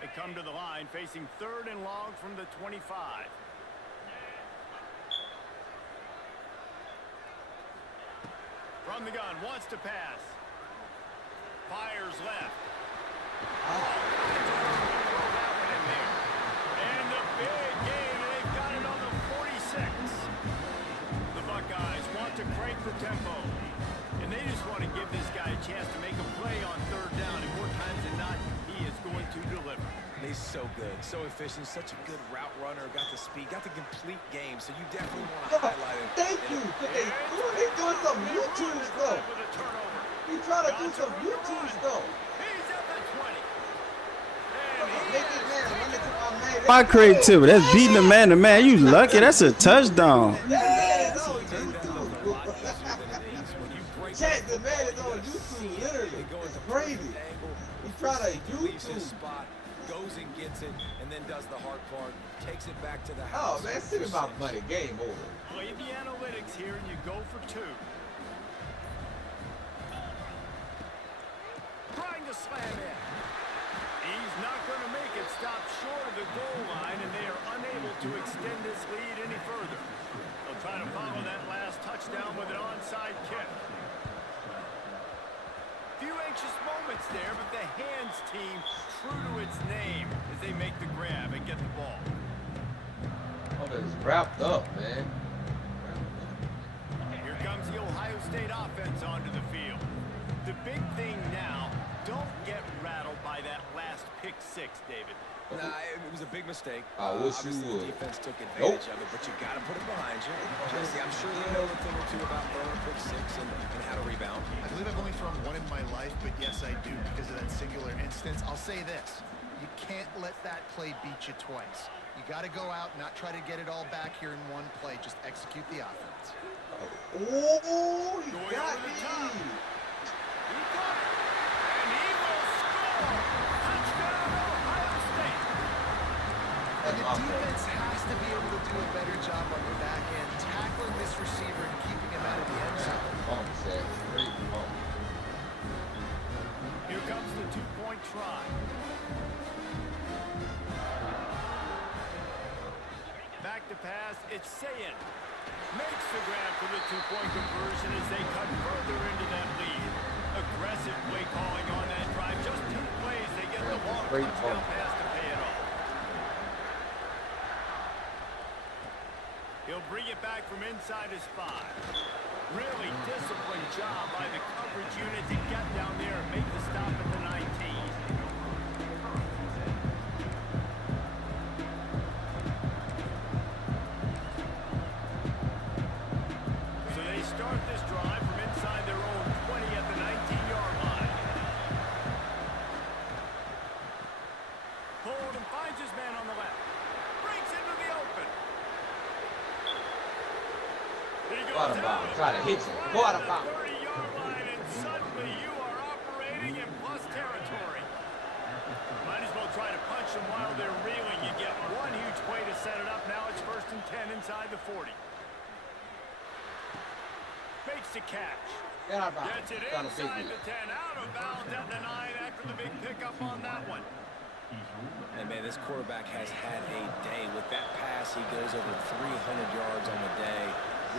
They come to the line, facing 3rd and long from the 25. From the gun, wants to pass. Fires left. And the big game, and they've got it on the 46. The Buckeyes want to crank the tempo. And they just want to give this guy a chance to make a play on 3rd down. And more times than not, he is going to deliver. He's so good, so efficient, such a good route runner, got the speed, got the complete game, so you definitely want to highlight him. Thank you. They doing some YouTube stuff. With a turnover. He trying to do some YouTube stuff. He's at the 20. Make it man, run it to my man. My creativity, that's beating the man to man. You lucky, that's a touchdown. That man is on YouTube. Chat, the man is on YouTube, literally. It's crazy. He trying to YouTube. Goes and gets it, and then does the hard part, takes it back to the Oh house. man, think about money. Game over. Play the analytics here, and you go for 2. Trying to slam in. He's not going to make it. Stop short of the goal line, and they are unable to extend this lead any further. They'll try to follow that last touchdown with an onside kick. Few anxious moments there, but the hands team true to its name as they make the grab and get the ball. Oh, it's wrapped up, man. Here comes the Ohio State offense onto the field. The big thing now, don't get rattled by that last pick 6, David. Nah, it was a big mistake. I wish you Obviously, would. the defense took advantage of it, but you got to put it behind you. Jesse, I'm sure you know a thing or two about throwing pick 6 and how to rebound. I believe I've only thrown one in my life, but yes, I do because of that singular instance. I'll say this. You can't let that play beat you twice. You got to go out, not try to get it all back here in one play. Just execute the offense. Oh, he Going got over me. the top. He got it. And he will score. Touchdown, Ohio State. And the defense has to be able to do a better job on the back end, tackling this receiver and keeping him out of the end zone. Bump, Seth. Great bump. Here comes the 2-point try. Back to pass, it's Sayin. Makes the grab for the 2-point conversion as they cut further into that lead. Aggressive play calling on that drive. Just 2 plays, they get the long touchdown pass to pay it off. He'll bring it back from inside his 5. Really disciplined job by the coverage unit to get down there and make the stop at the 19. So they start this drive from inside their own 20 at the 19-yard line. Hold and finds his man on the left. Breaks into the open. He goes What about? Try to hit you. What about? 30-yard line Apparently you are operating in plus territory. Might as well try to punch them while they're reeling. You get one huge play to set it up. Now it's 1st and 10 inside the 40. Makes the catch. Gets it inside the 10, out of bounds at the 9 after the big pickup on that one. And man, this quarterback has had a day. With that pass, he goes over 300 yards on the day.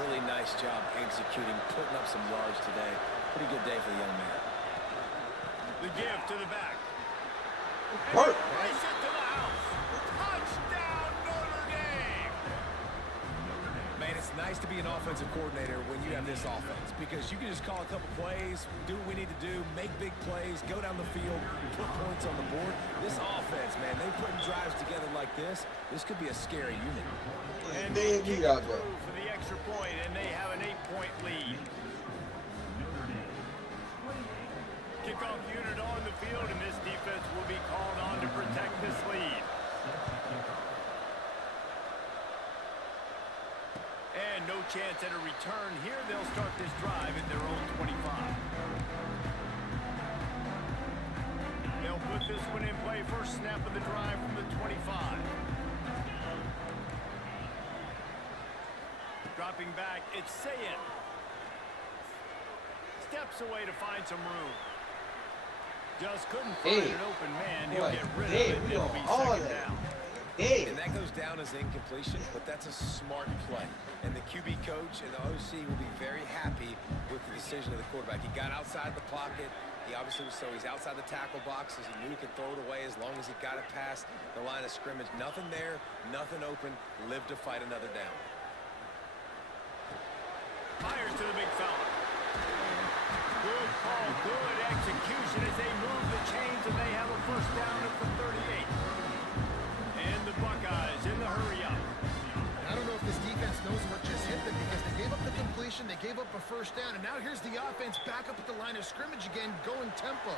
Really nice job executing, putting up some yards today. Pretty good day for the young man. The give to the back. Work. Race it to the house. Touchdown, Notre Dame. Man, it's nice to be an offensive coordinator when you have this offense, because you can just call a couple plays, do what we need to do, make big plays, go down the field, put points on the board. This offense, man, they putting drives together like this could be a scary unit. And they kick out through there. for the extra point, and they have an 8-point lead. Kickoff unit on the field, and this defense will be called on to protect this lead. And no chance at a return here. They'll start this drive at their own 25. They'll put this one in play. First snap of the drive from the 25. Dropping back, it's Sayin. Steps away to find some room. Just couldn't find an open man. He'll get rid of it. It'll be 2nd down. And that goes down as incompletion, but that's a smart play. And the QB coach and the OC will be very happy with the decision of the quarterback. He got outside the pocket. He obviously was, so he's outside the tackle boxes. He knew he could throw it away as long as he got it past the line of scrimmage. Nothing there, nothing open. Live to fight another down. Fires to the big fella. Good call, good execution as they move the chains, and they have a 1st down at the 38. And the Buckeyes in the hurry up. I don't know if this defense knows what just hit them, because they gave up the completion, they gave up a 1st down, and now here's the offense back up at the line of scrimmage again, going tempo.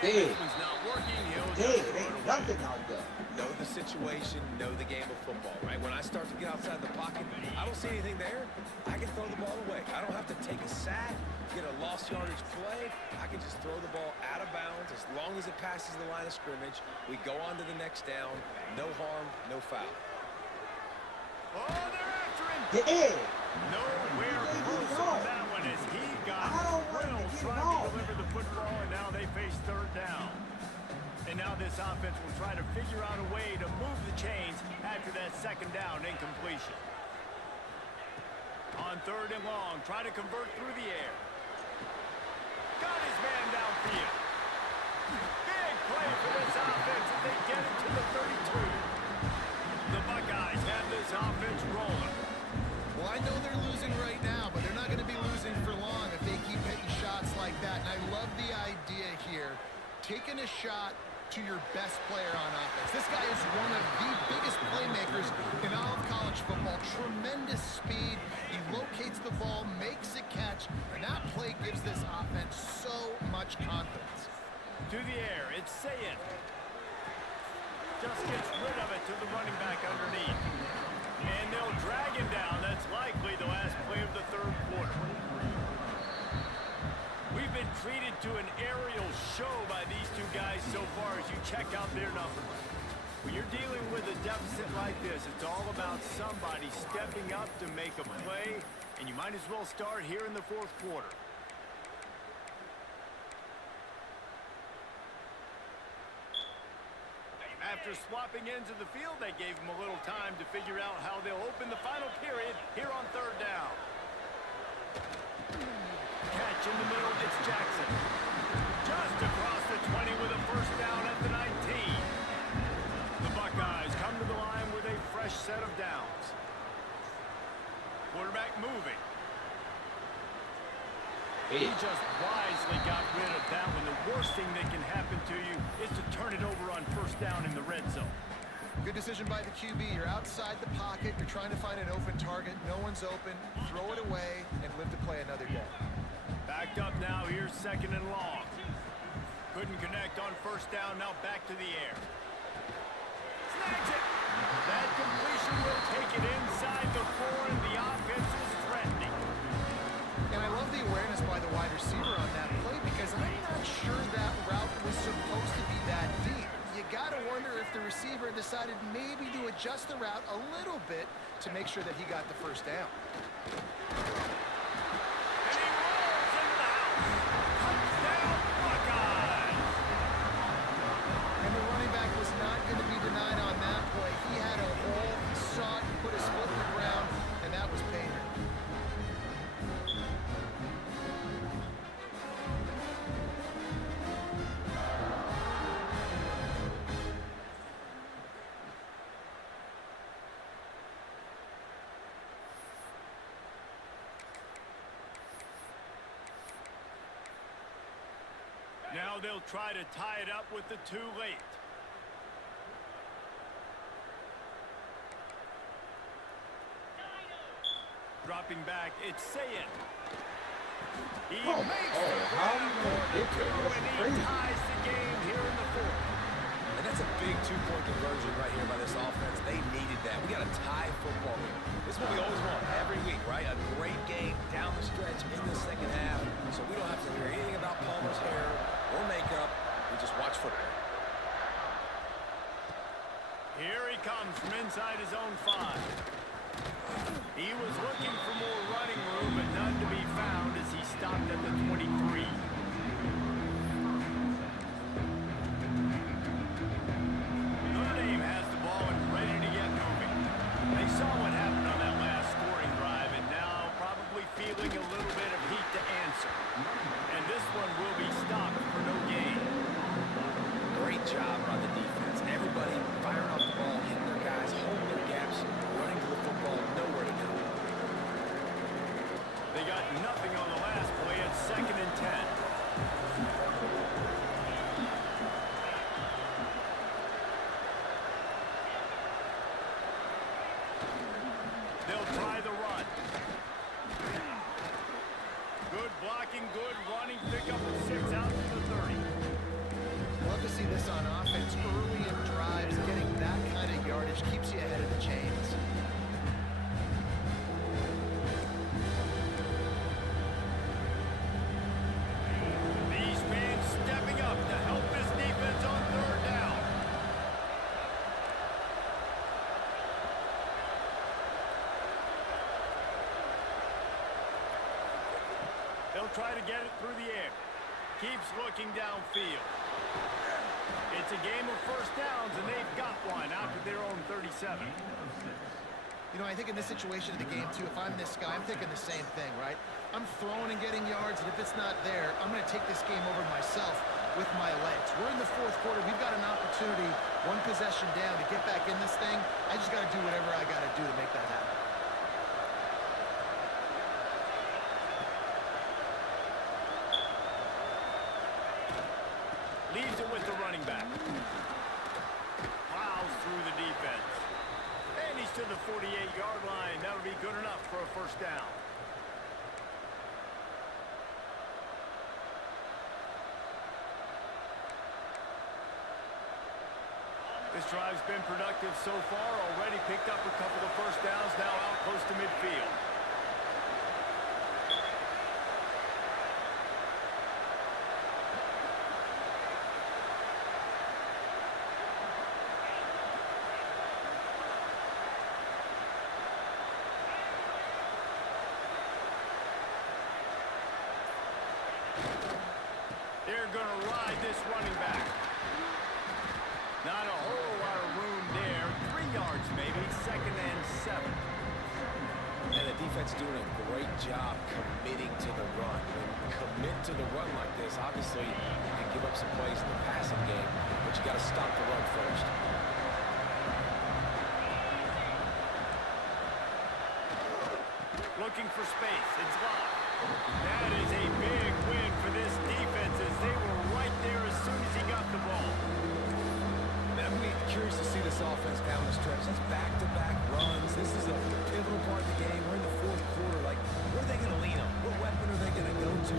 And this one's not working. He'll just throw it away. Nothing out there. Know the situation, know the game of football, right? When I start to get outside the pocket, I don't see anything there. I can throw the ball away. I don't have to take a sack, get a lost yardage play. I can just throw the ball out of bounds as long as it passes the line of scrimmage. We go on to the next down. No harm, no foul. Oh, they're after him. Yeah. Nowhere close on that one as he got drilled trying to deliver the football, and now they face 3rd down. And now this offense will try to figure out a way to move the chains after that 2nd down incompletion. On 3rd and long, try to convert through the air. Got his man downfield. Big play for this offense as they get it to the 32. The Buckeyes have this offense rolling. Well, I know they're losing right now, but they're not going to be losing for long if they keep hitting shots like that. And I love the idea here, taking a shot to your best player on offense. This guy is one of the biggest playmakers in all of college football. Tremendous speed. He locates the ball, makes a catch, and that play gives this offense so much confidence. To the air, it's Sayin. Just gets rid of it to the running back underneath. And they'll drag him down. That's likely the last play of the 3rd quarter. We've been treated to an aerial show by these two guys so far as you check out their numbers. When you're dealing with a deficit like this, it's all about somebody stepping up to make a play, and you might as well start here in the 4th quarter. After swapping ends of the field, they gave him a little time to figure out how they'll open the final period here on 3rd down. Catch in the middle, it's Jackson. Just across the 20 with a 1st down at the 19. The Buckeyes come to the line with a fresh set of downs. Quarterback moving. He just wisely got rid of that one. The worst thing that can happen to you is to turn it over on 1st down in the red zone. Good decision by the QB. You're outside the pocket. You're trying to find an open target. No one's open. Throw it away and live to play another day. Backed up now. Here's 2nd and long. Couldn't connect on 1st down. Now back to the air. Snags it. That completion will take it inside the 4, and the offense is threatening. And I love the awareness adjust the route a little bit to make sure that he got the first down. And he rolls into the house. Touchdown, Buckeyes! And the running back was not going to be denied on that play. He had a hole, he saw it, he put his foot in the ground, and that was Painter. Now they'll try to tie it up with the two late. Dropping back, it's Sayed. He makes the how grab you for gonna the get two, there? and he That's ties the game here in the fourth. And that's a big two-point conversion right here by this offense. They needed that. We got a tie football here. This is what we always want every week, right? A great game down the stretch in the second half. So we don't have to hear anything about Palmer's hair or makeup. We just watch football. Here he comes from inside his own 5. He was looking for more running room, but none to be found as he stopped at the 23. Notre Dame has the ball and ready to get moving. They saw what happened on that last scoring drive and now probably feeling a little bit of heat to answer. And this one will be stopped for no gain. Great job on the defense. Everybody firing off the ball, hitting their guys, holding their gaps, running to the football, nowhere to go. They got nothing on the last play. It's 2nd and 10. They'll try the run. Good blocking, good running. Pick up the 6 out to the 30. Love to see this on offense. Early in drives, getting that kind of yardage keeps you ahead of the chains. These fans stepping up to help this defense on 3rd down. They'll try to get it through the air. Keeps looking downfield. It's a game of 1st downs, and they've got one out to their own 37. You know, I think in this situation of the game, too, if I'm this guy, I'm thinking the same thing, right? I'm throwing and getting yards, and if it's not there, I'm going to take this game over myself with my legs. We're in the 4th quarter. We've got an opportunity, 1 possession down, to get back in this thing. I just got to do whatever I got to do to make that happen. Leaves it with the running back. Plows through the defense. And he's to the 48-yard line. That'll be good enough for a 1st down. This drive's been productive so far. Already picked up a couple of 1st downs. Now out close to midfield. They're going to ride this running back. Not a whole lot of room there. 3 yards maybe. 2nd and 7. And the defense doing a great job committing to the run. When you commit to the run like this, obviously you can give up some plays in the passing game, but you got to stop the run first. Looking for space. It's locked. That is a big win for this defense as they were right there as soon as he got the ball. Man, I'm really curious to see this offense down the stretch. That's back-to-back runs. This is a pivotal part of the game. We're in the 4th quarter. Like, what are they going to lean on? What weapon are they going to go to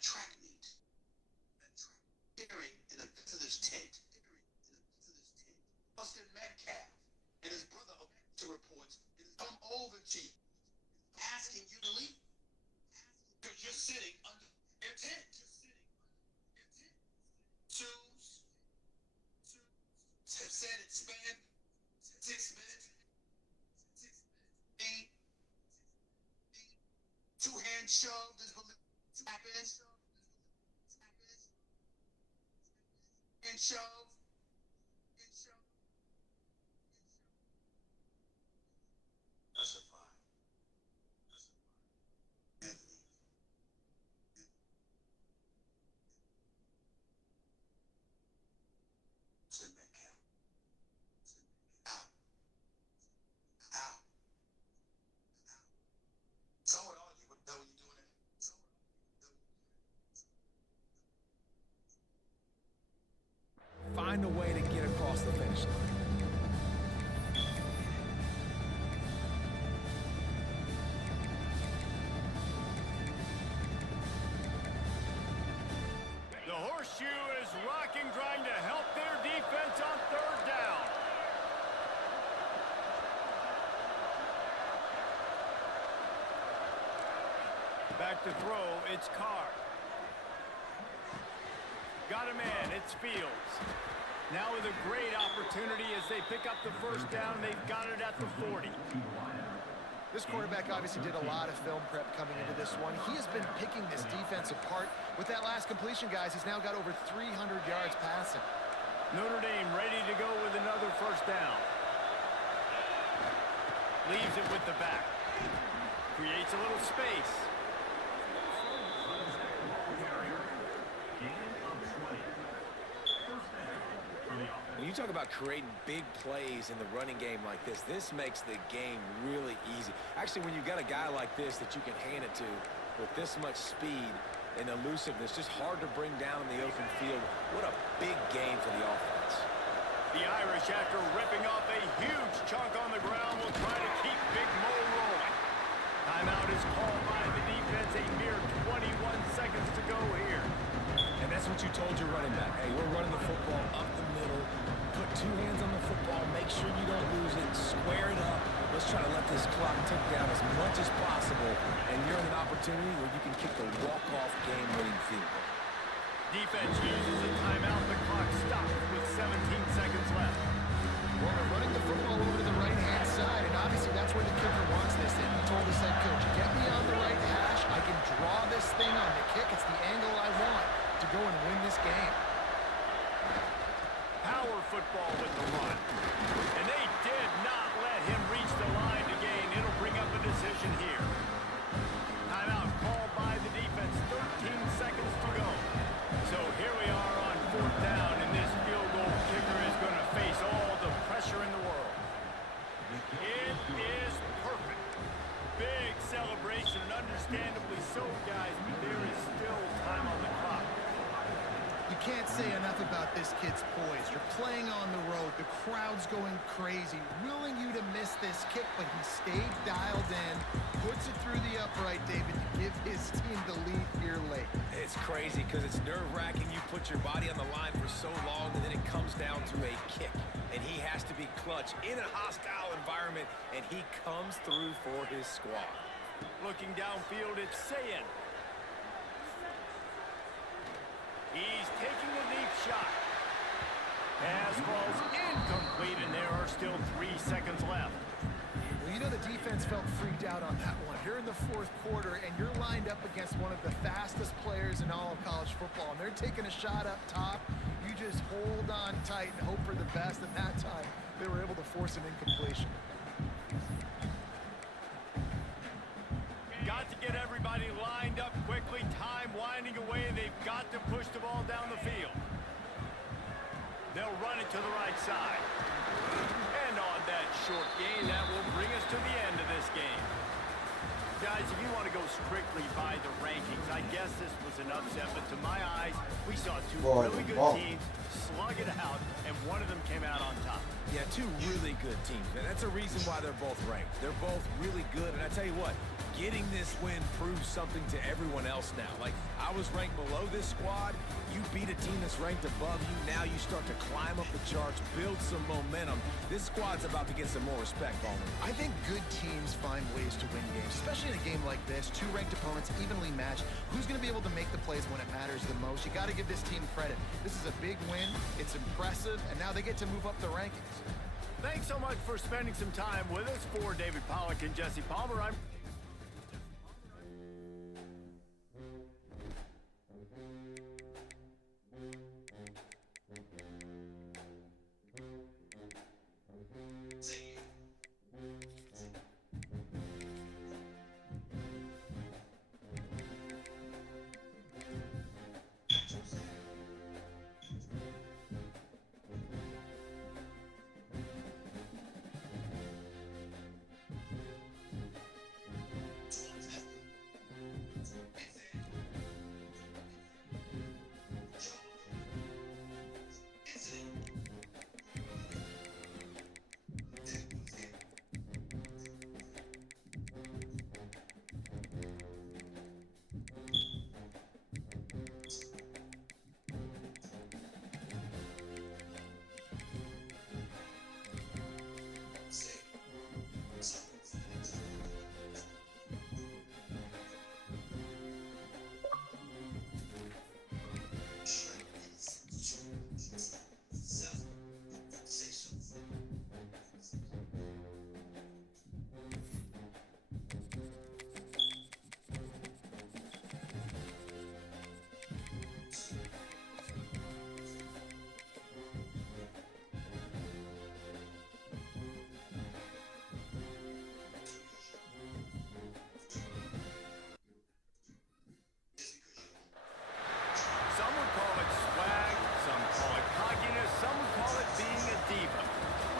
track meet. Appearing in a visitor's tent. Austin Metcalf and his brother to reports come over to you, asking you to leave. Because you're sitting under their tent. Shoes have said it spanned 6 minutes. Two hands shoved is believed to happen. And shove. Justify. Anthony. Sit back out. Out. Out. So would argue what the hell you doing it. Find a way to get across the finish line. The horseshoe is rocking, trying to help their defense on third down. Back to throw, it's Carr. Got a man, it's Fields. Now with a great opportunity as they pick up the first down, they've got it at the 40. This quarterback obviously did a lot of film prep coming into this one. He has been picking this defense apart. With that last completion, guys, he's now got over 300 yards passing. Notre Dame ready to go with another first down. Leaves it with the back. Creates a little space. When you talk about creating big plays in the running game like this makes the game really easy. Actually, when you've got a guy like this that you can hand it to with this much speed and elusiveness, just hard to bring down in the open field. What a big game for the offense. The Irish, after ripping off a huge chunk on the ground, will try to keep Big Mo rolling. Timeout is called by the defense. A mere 21 seconds to go here. And that's what you told your running back. Hey, we're running the football up the middle. Put two hands on the football. Make sure you don't lose it. Square it up. Let's try to let this clock tick down as much as possible. And you're in an opportunity where you can kick the walk-off game-winning field goal. Defense uses a timeout. The clock stops with 17 seconds left. Well, they're running the football over to the right-hand side, and obviously that's where the kicker wants this in. He told his head coach, get me on the right hash. I can draw this thing on the kick. It's the angle I want to go and win this game. Power football with the run. And they did not let him reach the line to gain. It'll bring up a decision here. Timeout called by the defense. 13 seconds to go. So here we are on fourth down, and this field goal kicker is going to face all the pressure in the world. It is perfect. Big celebration, and understandably so, guys, but there is still time on the clock. You can't say enough about this kid's poise. You're playing on the road. The crowd's going crazy, willing you to miss this kick, but he stayed dialed in, puts it through the upright, David, to give his team the lead here late. It's crazy because it's nerve-wracking. You put your body on the line for so long, and then it comes down to a kick. And he has to be clutch in a hostile environment, and he comes through for his squad. Looking downfield, it's Sayin. He's taking a deep shot. Pass falls incomplete, and there are still 3 seconds left. Well, you know the defense felt freaked out on that one. You're in the fourth quarter, and you're lined up against one of the fastest players in all of college football, and they're taking a shot up top. You just hold on tight and hope for the best, and that time they were able to force an incompletion. Got to get everybody lined up quickly. Time winding away. They've got to push the ball down the field. They'll run it to the right side. And on that short gain, that will bring us to the end of this game. Guys, if you want to go strictly by the rankings, I guess this was an upset. But to my eyes, we saw two really good teams slug slug it out, and one of them came out on top. Yeah, two really good teams, man. That's a reason why they're both ranked. They're both really good, and I tell you what, getting this win proves something to everyone else now. Like, I was ranked below this squad. You beat a team that's ranked above you. Now you start to climb up the charts, build some momentum. This squad's about to get some more respect, Ballmer. I think good teams find ways to win games, especially in a game like this. Two ranked opponents, evenly matched. Who's going to be able to make the plays when it matters the most? You got to give this team credit. This is a big win. It's impressive, and now they get to move up the rankings. Thanks so much for spending some time with us. For David Pollack and Jesse Palmer, I'm... Some would call it swag, some call it cockiness, some would call it being a diva.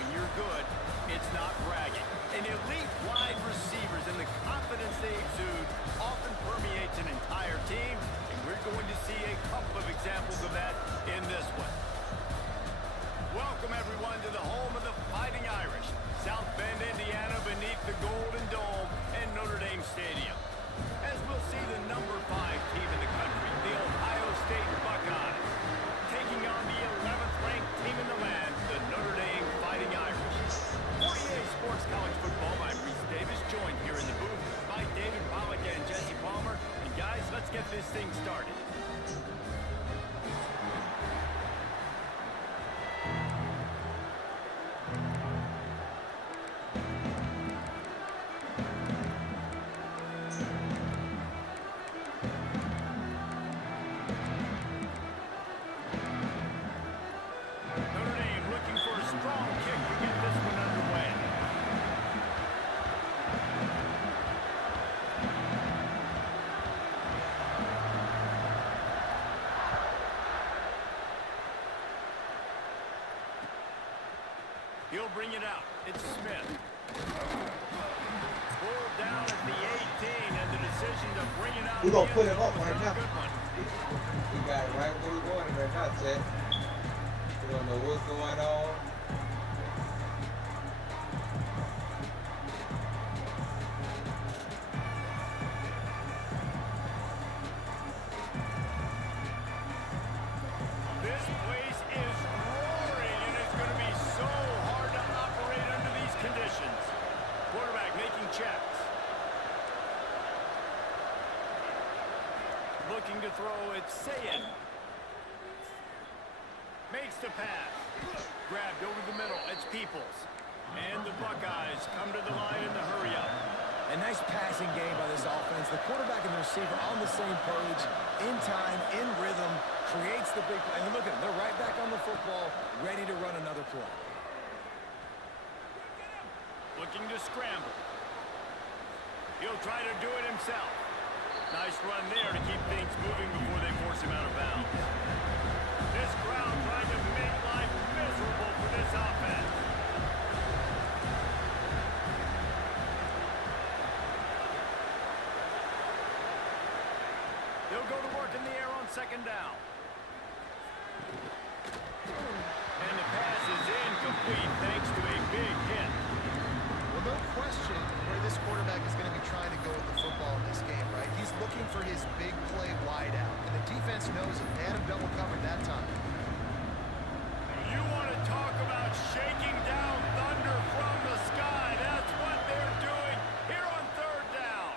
When you're good, it's not bragging. And elite wide receivers and the confidence they exude often permeates an entire team, and we're going to see a couple of examples of that in this one. Welcome, everyone, to the home of the Fighting Irish, South Bend, Indiana, beneath the Golden Dome and Notre Dame Stadium. As we'll see the number 5 team in the country, the Ohio State Buckeyes, taking on the 11th ranked team in the land, the Notre Dame Fighting Irish. 48 Sports College Football, I'm Reese Davis, joined here in the booth by David Pollack and Jesse Palmer. And guys, let's get this thing started. Notre Dame looking for a strong kick to get this one underway. He'll bring it out. It's Smith. Pulled down at the 18, and the decision to bring it out. We're going to put him up was right not now. a good one. He got it right where he wanted right now, Ted. We don't know what's going on. This place is roaring, and it's going to be so hard to operate under these conditions. Quarterback making checks. Looking to throw, it's Sayin. Makes the pass. Grabbed over the middle, it's Peoples. And the Buckeyes come to the line in the hurry-up. A nice passing game by this offense. The quarterback and the receiver on the same page, in time, in rhythm, creates the big play. And look at them, they're right back on the football, ready to run another play. Looking to scramble. He'll try to do it himself. Nice run there to keep things moving before they force him out of bounds. This crowd trying to make life miserable for this offense. They'll go to work in the air on second down. his big play wide out. And the defense knows it. They had him double covered that time. You want to talk about shaking down thunder from the sky. That's what they're doing here on third down.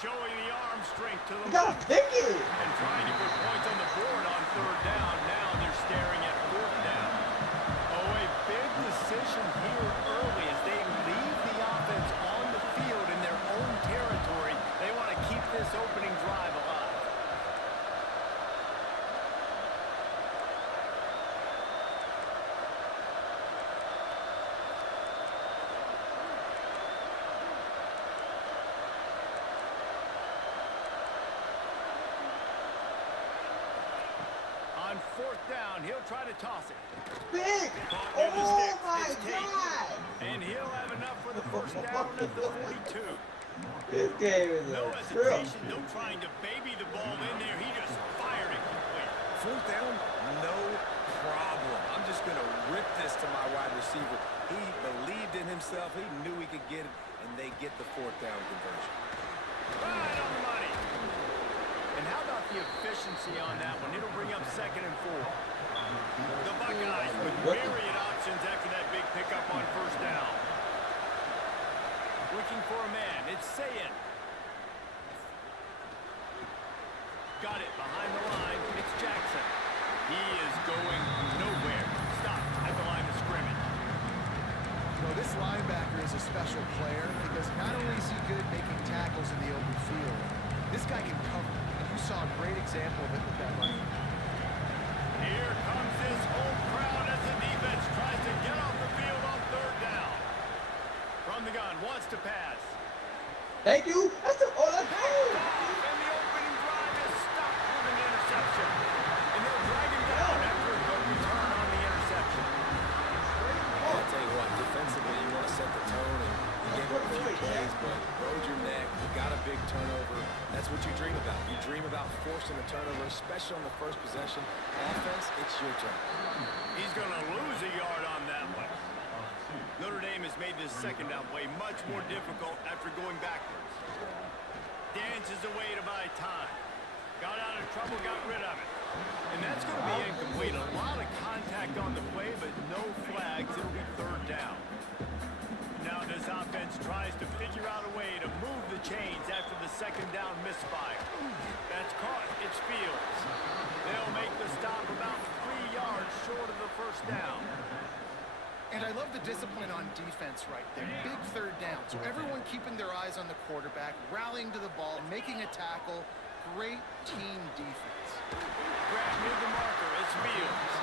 Showing the arm strength to the You gotta left. pick it. And trying to put points on the board on third down. Now they're staring at fourth down. Oh, a big decision here early as they leave the offense on the field in their own territory. They want to keep this opening drive alive. On fourth down, he'll try to toss it. Big. Caught near the sticks. Oh my It's taken. God. And he'll have enough for the first down at the 42. This game is No a trip. hesitation, no trying to baby the ball in there. He just fired it complete. Fourth down, no problem. I'm just going to rip this to my wide receiver. He believed in himself. He knew he could get it, and they get the fourth down conversion. Right on the money. And how about the efficiency on that one? It'll bring up 2nd and 4. The Buckeyes with myriad options after that big pickup on first down. Looking for a man. It's Sayin. Got it behind the line. It's Jackson. He is going nowhere. Stop at the line of scrimmage. Well, this linebacker is a special player because not only is he good making tackles in the open field, this guy can cover. And you saw a great example of it with that run. Here comes this whole crowd as the defense tries to get off the field on third down. From the gun, wants to pass. Thank you. That's the And that's the opening drive is stopped with an interception. And they'll drag him down after a good return on the interception. I'll tell you what, defensively, you want to set the tone, and you gave up a few plays, but rode your neck, you got a big turnover. That's what you dream about. You dream about forcing a turnover, especially on the first possession. Offense, it's your turn. He's going to lose a yard on that one. Notre Dame has made this second down play much more difficult after going backwards. Dances away to buy time. Got out of trouble, got rid of it. And that's going to be incomplete. A lot of contact on the play, but no flags. It'll be third down. Now this offense tries to figure out a way to move the chains after the second down misfire. That's caught. It's Fields. They'll make the stop about 3 yards short of the first down. And I love the discipline on defense right there. Big third down. So everyone keeping their eyes on the quarterback, rallying to the ball, making a tackle. Great team defense. Grant near the marker. It's Fields.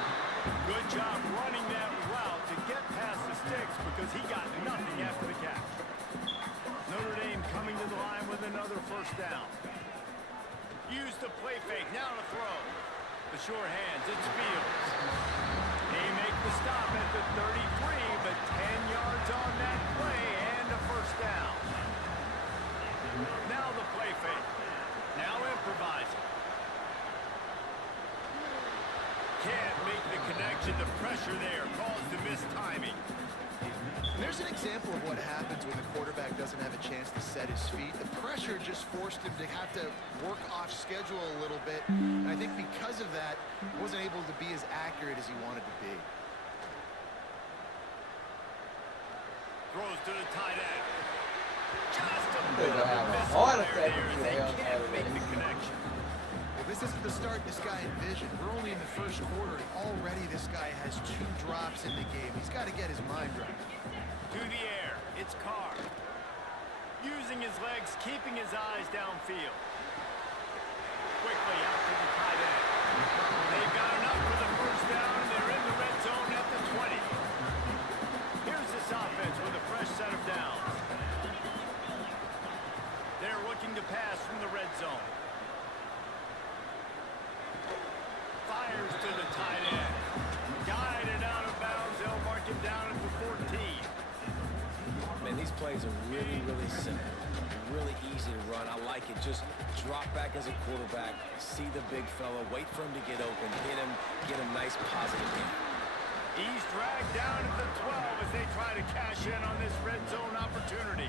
Good job running that route to get past the sticks because he got nothing after the catch. Notre Dame coming to the line with another first down. Use the play fake. Now to throw. The short hands. It's Fields. They make the stop at the 33, but 10 yards on that play and a first down. Now the play fake. Now improvising. Can't make the connection. The pressure there caused the missed timing. There's an example of what happens when the quarterback doesn't have a chance to set his feet. The pressure just forced him to have to work off schedule a little bit. And I think because of that, he wasn't able to be as accurate as he wanted to be. Throws to the tight end. Just a They're bit of gonna a have a miss heart there attack as if they they can't don't make have the it. connection. Well, this isn't the start this guy envisioned. We're only in the first quarter, and already this guy has 2 drops in the game. He's got to get his mind right. To the air. It's Carr. Using his legs, keeping his eyes downfield. Quickly out to the tight end. They've got enough for the first down, and they're in the red zone at the 20. Here's this offense with a fresh set of downs. They're looking to pass from the red zone. Fires to the tight end. Guided out of bounds. They'll mark him down at the 14. Man, these plays are really, really simple. Really easy to run. I like it. Just drop back as a quarterback, see the big fella, wait for him to get open, hit him, get a nice positive hit. He's dragged down at the 12 as they try to cash in on this red zone opportunity.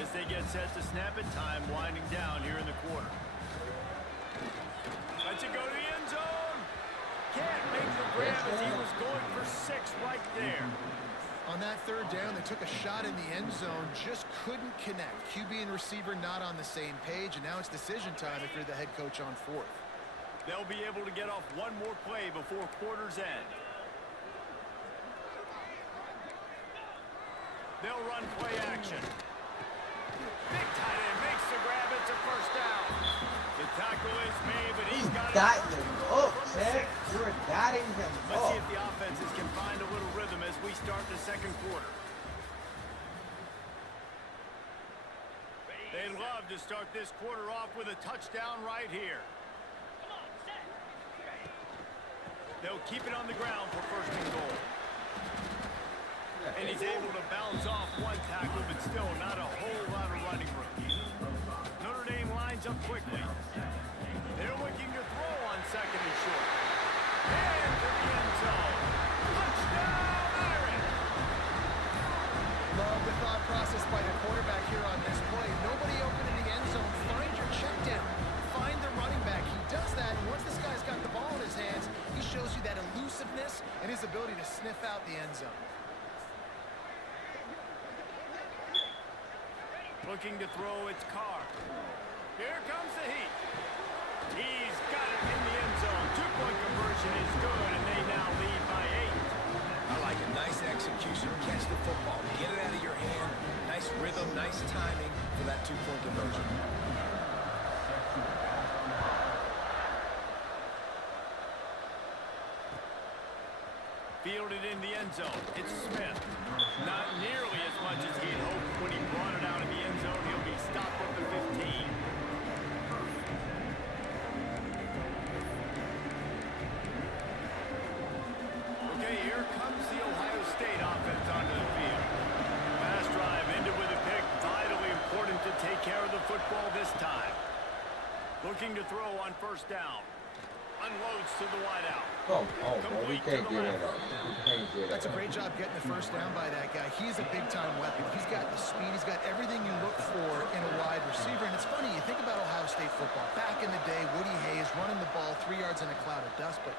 As they get set to snap it, time winding down here in the quarter. Lets it go to the end zone. Can't make the grab as he was going for 6 right there. On that third down, they took a shot in the end zone, just couldn't connect. QB and receiver not on the same page, and now it's decision time if you're the head coach on 4th. They'll be able to get off one more play before quarter's end. They'll run play action. Big tight end makes the grab. It's a first down. The tackle is made, but he's got Dotting him up, Ted. You're dotting him Let's see up. if the offenses can find a little rhythm as we start the second quarter. They'd love to start this quarter off with a touchdown right here. They'll keep it on the ground for first and goal. And he's able to bounce off one tackle, but still not a whole lot of running room. Notre Dame lines up quickly. They're looking to throw on second and short. And to the end zone. Touchdown, Irish! Love the thought process by the quarterback here on this play. Nobody open in the end zone. Find your check down. Find the running back. He does that, and once this guy's got the ball in his hands, he shows you that elusiveness and his ability to sniff out the end zone. Looking to throw, it's Carr. Here comes the heat. He's got it in the end zone. 2-point conversion is good, and they now lead by 8. I like it. Nice execution. Catch the football. Get it out of your hand. Nice rhythm, nice timing for that 2-point conversion. Fielded in the end zone. It's Smith. Not nearly as much as he'd hoped when he brought it out in the end zone. He'll be stopped at the 15. Okay, here comes the Ohio State offense onto the field. Pass drive ended with a pick. Vitally important to take care of the football this time. Looking to throw on first down. Unloads to the wideout. Oh, bro, we can't get it up. We can't get it That's a up. great job getting the first down by that guy. He's a big-time weapon. He's got the speed. He's got everything you look for in a wide receiver. And it's funny, you think about Ohio State football. Back in the day, Woody Hayes running the ball 3 yards in a cloud of dust. But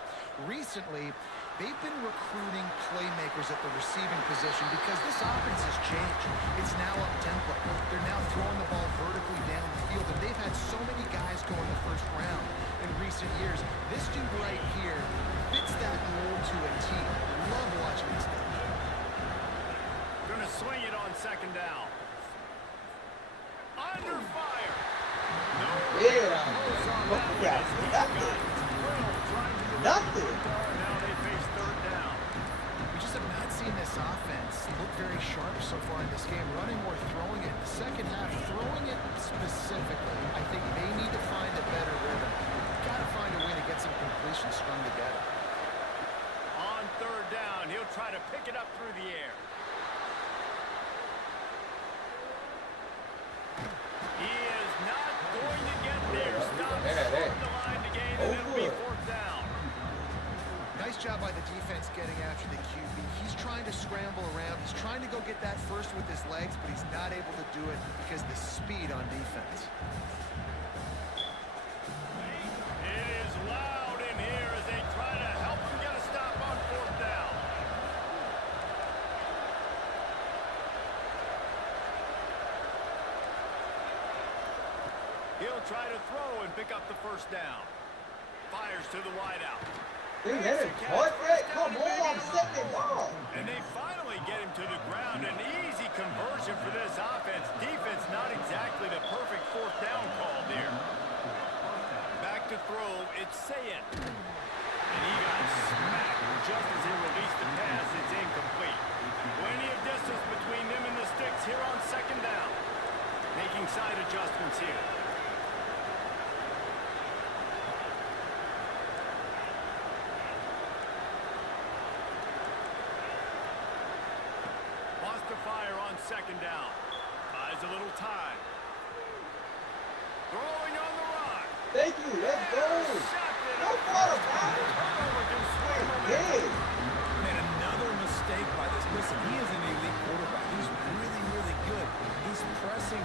recently, they've been recruiting playmakers at the receiving position because this offense has changed. It's now up-tempo. They're now throwing the ball vertically down the field. And they've had so many guys go in the first round in recent years. This dude right here fits that mold to a T. Love watching this guy. Gonna swing it on second down. Under fire. No. Yeah. Yeah. Nothing. Now they face third down. We just have not seen this offense look very sharp so far in this game, running or throwing it. The second half, throwing it specifically, I think they need to find a better rhythm. Got to find a way to get some completions strung together. On third down, he'll try to pick it up through the air. He is not going to get there. Stop short the line to gain, and it'll be fourth down. Nice job by the defense getting after the QB. He's trying to scramble around. He's trying to go get that first with his legs, but he's not able to do it because of the speed on defense. It is loud in here as they try to help him get a stop on fourth down. He'll try to throw and pick up the first down. Fires to the wideout. They let it caught that? Come on, set it off. And they finally get him to the ground. An easy conversion for this offense. Defense not exactly the perfect fourth down call there. Back to throw, it's Sayin. And he got smacked just as he released the pass. It's incomplete. Plenty of distance between them and the sticks here on second down. Making side adjustments here. Lost the fire on second down. Buys a little time. Throwing on the run. Thank you, let's go. No water, Hey. And another mistake by this. Listen, he is an elite quarterback. He's really, really good. He's pressing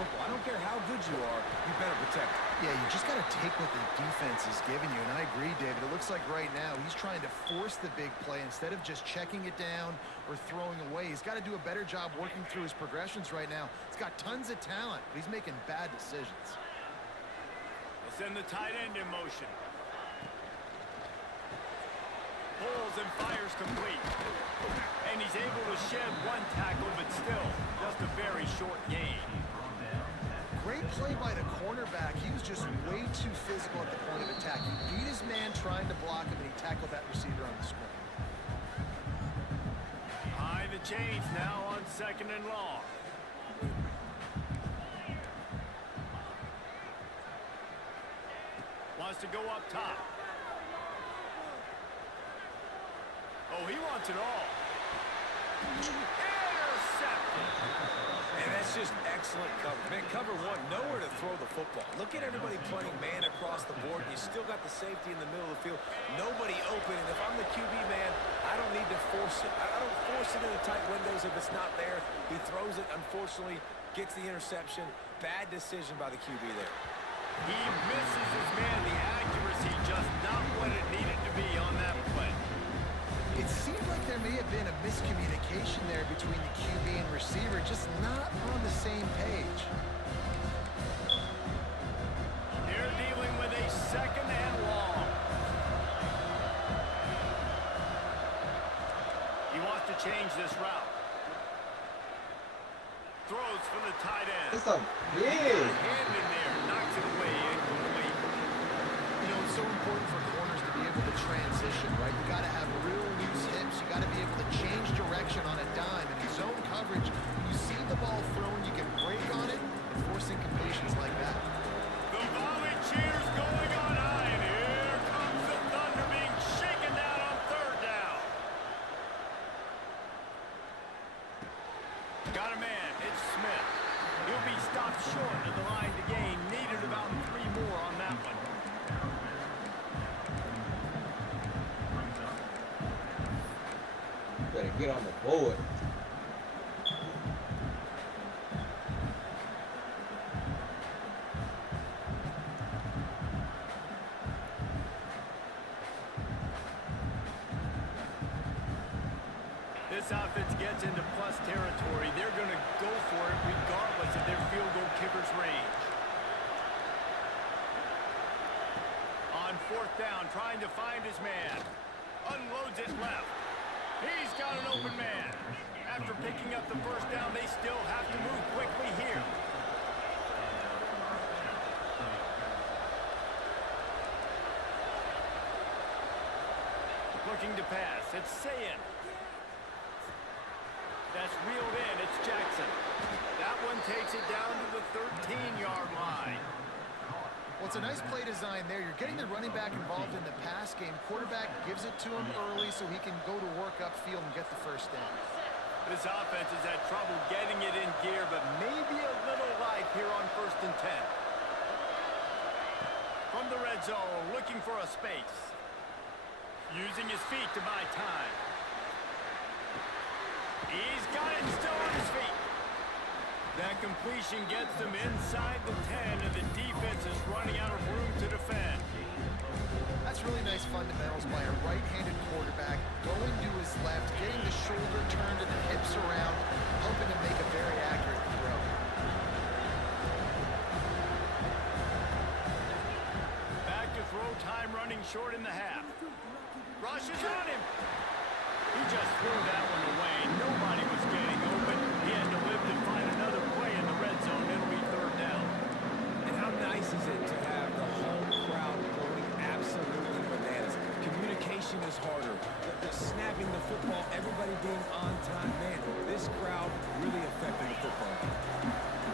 football. I don't care how good you are, you better protect it. Yeah, you just got to take what the defense is giving you, and I agree, David. It looks like right now he's trying to force the big play instead of just checking it down or throwing away. He's got to do a better job working through his progressions right now. He's got tons of talent, but he's making bad decisions. We'll send the tight end in motion. Pulls and fires complete. And he's able to shed one tackle, but still just a very short gain. Great play by the cornerback. He was just way too physical at the point of attack. He beat his man trying to block him, and he tackled that receiver on the screen. High the chains now on 2nd and long. Wants to go up top. Oh, he wants it all. Intercepted. And that's just excellent cover. Man, cover one, nowhere to throw the football. Look at everybody playing man across the board. You still got the safety in the middle of the field. Nobody open. And if I'm the QB, man, I don't need to force it. I don't force it in the tight windows if it's not there. He throws it, unfortunately, gets the interception. Bad decision by the QB there. He misses his man. The accuracy just not what it needed to be on that play. It seemed like there may have been a miscommunication there between the QB and receiver, just not on the same page. They're dealing with a 2nd and long. He wants to change this route. Throws for the tight end. It's a big. Hand in there, knocks it away, incomplete. You know, it's so important for corners to be able to transition, right? You got to have real loose hips. You got to be able to change direction on a dime. And in zone coverage, when you see the ball thrown, you can break on it and force incompletions like that. The volley cheers going on high, and here comes the Thunder being shaken down on 3rd down. Got a man, it's Smith. He'll be stopped short of the line to gain. Needed about 3 more on that one. Better get on the board. This offense gets into plus territory. They're going to go for it regardless of their field goal kicker's range. On 4th down, trying to find his man. Unloads it left. He's got an open man. After picking up the 1st down, they still have to move quickly here. Looking to pass. It's Sayin. That's reeled in. It's Jackson. That one takes it down to the 13-yard line. Well, it's a nice play design there. You're getting the running back involved in the pass game. Quarterback gives it to him early so he can go to work upfield and get the 1st down. This offense has had trouble getting it in gear, but maybe a little light here on 1st and 10. From the red zone, looking for a space. Using his feet to buy time. He's got it still on his feet. That completion gets them inside the 10, and the defense is running out of room to defend. That's really nice fundamentals by a right-handed quarterback, going to his left, getting the shoulder turned and the hips around, hoping to make a very accurate throw. Back to throw time, running short in the half. Rush is on him. He just threw that one away. Nobody was getting open. He had to live to find another play in the red zone. It'll be 3rd down. And how nice is it to have the whole crowd going absolutely bananas? Communication is harder. The snapping the football, everybody being on time. Man, this crowd really affecting the football game.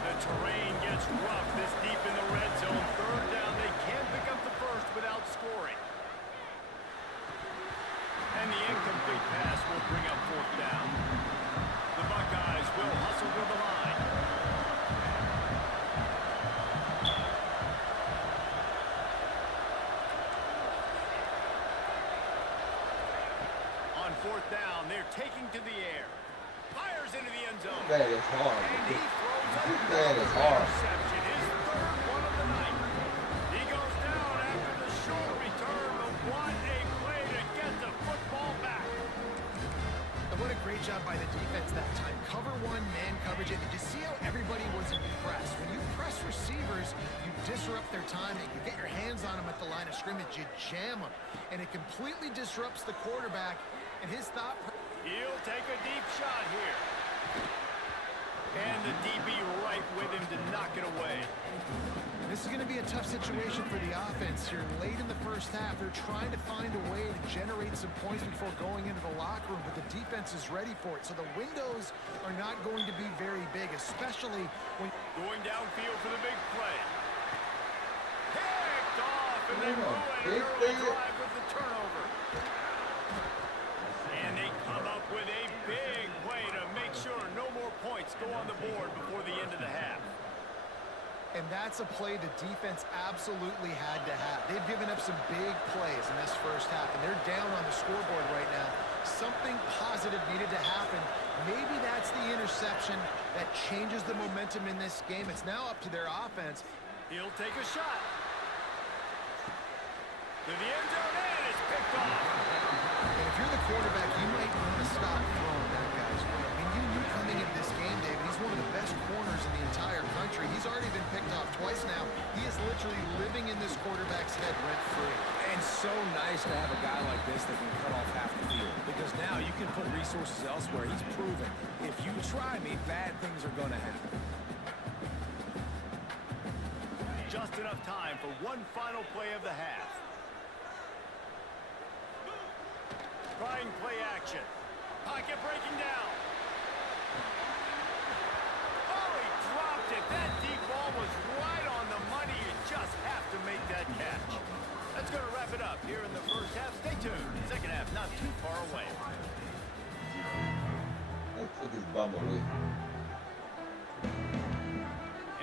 The terrain gets rough this deep in the red zone. 3rd down. They can't pick up the 1st without scoring. And the incomplete pass will bring up 4th down. The Buckeyes will hustle to the line. On 4th down, they're taking to the air. Fires into the end zone. That is hard. And he throws This man is hard. Interception, his third one of the night. He goes down after the short return, but what a play to get the football back. And what a great job by the defense that time. Cover one, man coverage. And did you see how everybody was impressed? When you press receivers, you disrupt their timing. You get your hands on them at the line of scrimmage. You jam them. And it completely disrupts the quarterback and his thought. He'll take a deep shot here. And the DB right with him to knock it away. This is going to be a tough situation for the offense here. Late in the first half, they're trying to find a way to generate some points before going into the locker room, but the defense is ready for it. So the windows are not going to be very big, especially when... Going downfield for the big play. Picked off, and they ruin an early drive with the turnover. And they come up with a big play to make sure no more points go on the board before the end of the half. And that's a play the defense absolutely had to have. They've given up some big plays in this first half, and they're down on the scoreboard right now. Something positive needed to happen. Maybe that's the interception that changes the momentum in this game. It's now up to their offense. He'll take a shot. To the end zone, and it's picked off. And if you're the quarterback, you might want to stop throwing that guy's way. I mean, you knew coming into this game, David, he's one of the best corners in the entire country. He's already been picked off twice now. He is literally living in this quarterback's head rent-free. And so nice to have a guy like this that can cut off half the field. Because now you can put resources elsewhere. He's proven, if you try me, bad things are going to happen. Just enough time for one final play of the half. Trying play action. Pocket breaking down. Oh, he dropped it. That deep ball was right on the money. You just have to make that catch. That's going to wrap it up here in the first half. Stay tuned. Second half not too far away. Let's put this bum away.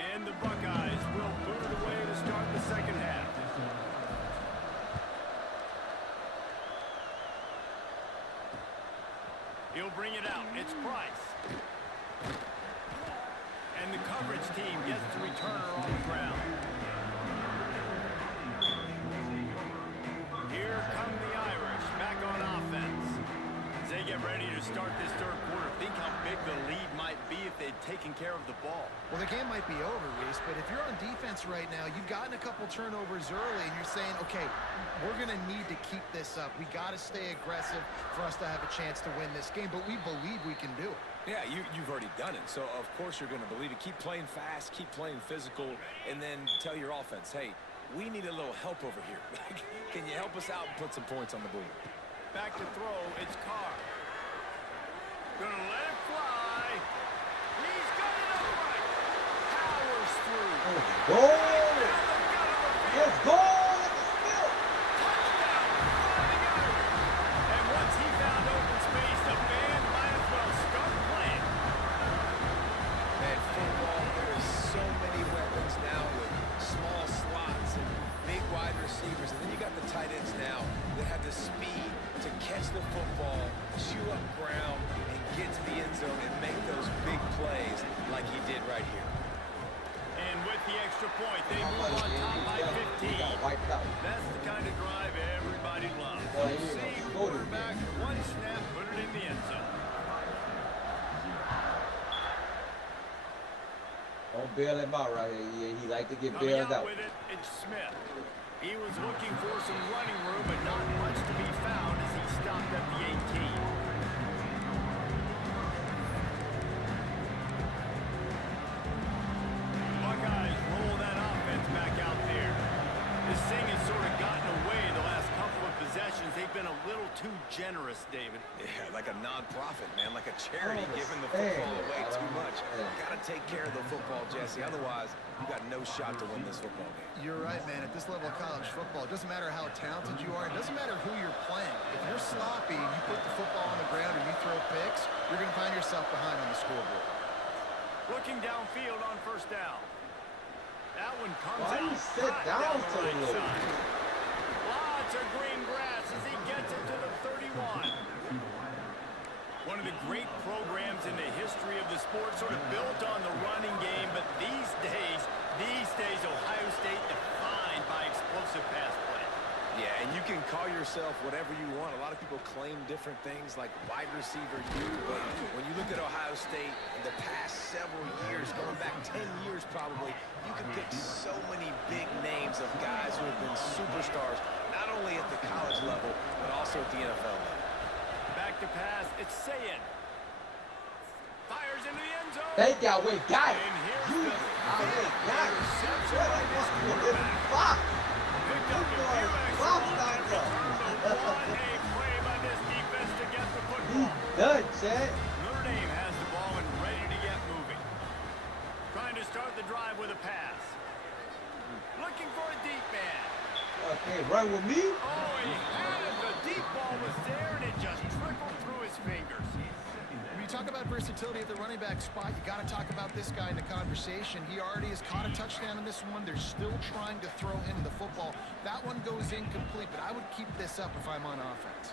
And the Buckeyes will boot it away to start the second half. He'll bring it out. It's Price. And the coverage team gets the returner on the ground. Here come the Irish back on offense. As they get ready to start this third quarter, think how big the lead might be if they'd taken care of the ball. Well, the game might be over, Reese, but if you're on defense right now, you've gotten a couple turnovers early, and you're saying, okay, we're going to need to keep this up. We got to stay aggressive for us to have a chance to win this game, but we believe we can do it. Yeah, you've already done it, so of course you're going to believe it. Keep playing fast, keep playing physical, and then tell your offense, hey, we need a little help over here. Can you help us out and put some points on the board? Back to throw, it's Carr. Gonna let it fly. He's got it upright. Powers through. Go! Let's go! Touchdown, flying Irish. And once he found open space, the band might as well start playing. Man, football, there's so many weapons now with small slots and big wide receivers. And then you got the tight ends now that have the speed to catch the football, chew up ground, and get to the end zone and make those big plays like he did right here. And with the extra point, they move on top by 15. That's the kind of drive everybody loves. Save quarterback, one snap, put it in the end zone. Don't bail him out right here. He like to get Coming bailed out. with it, it's Smith. He was looking for some running room, but not much to be found as he stopped at the 18. Buckeyes roll that offense back out there. This thing has sort of gotten away the last couple of possessions. They've been a little too generous, David. Yeah, like a non-profit, man, like a charity giving the football away too much. Got to take care of the football, Jesse. Otherwise, you got no shot to win this football game. You're right, man. At this level of college football, it doesn't matter how talented you are. It doesn't matter who you're playing. If you're sloppy and you put the football on the ground or you throw picks, you're going to find yourself behind on the scoreboard. Looking downfield on first down. That one comes Why out. you sit right down the so right low? side. Lots of green grass as he gets it to the 31. One of the great programs in the history of the sport sort of built on the running game, but these days, Ohio State defined by explosive pass play. Yeah, and you can call yourself whatever you want. A lot of people claim different things like wide receiver you, but when you look at Ohio State in the past several years, going back 10 years probably, you can pick so many big names of guys who have been superstars, not only at the college level, but also at the NFL level. Back to pass, it's Sayin. Fires into the end zone. Take that way, guy. And here's You, the I mean, guy. interception What by this quarterback. fuck? Picked up a few extra Fuck yards that and guy. returned the 1-A play by this defense to get the He's football. done, Chad. Notre Dame has the ball and ready to get moving. Trying to start the drive with a pass. Looking for a deep man. Okay, run with me. Oh, he had it. The deep ball was there, and it just trickled through his fingers. When you talk about versatility at the running back spot, you got to talk about this guy in the conversation. He already has caught a touchdown in this one. They're still trying to throw him the football. That one goes incomplete, but I would keep this up if I'm on offense.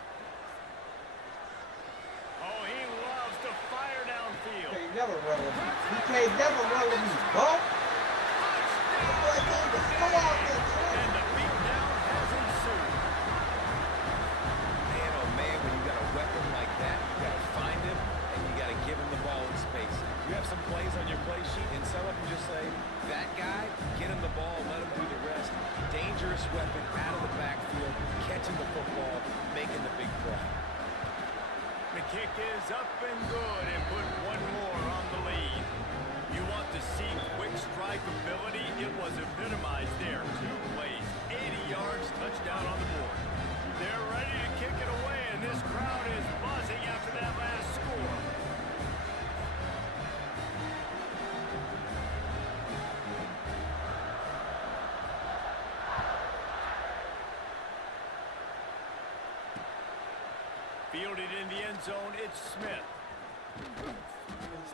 Oh, he loves to fire downfield. You can't never run with me. You can't never run with me, bro. Boy, don't go out there, Chad. And the beatdown has ensued. Man, oh man, when you got a weapon like that, you got to find him, and you got to give him the ball in space. You have some plays on your play sheet, and some of them just say, that guy, get him the ball, let him do the rest. Dangerous weapon out of the backfield, catching the football, making the big play. The kick is up and good and put one more on the lead. You want to see quick strike ability? It was epitomized there. 2 plays, 80 yards, touchdown on the board. They're ready to kick it away, and this crowd is buzzing after that last score. Fielded in the end zone, it's Smith.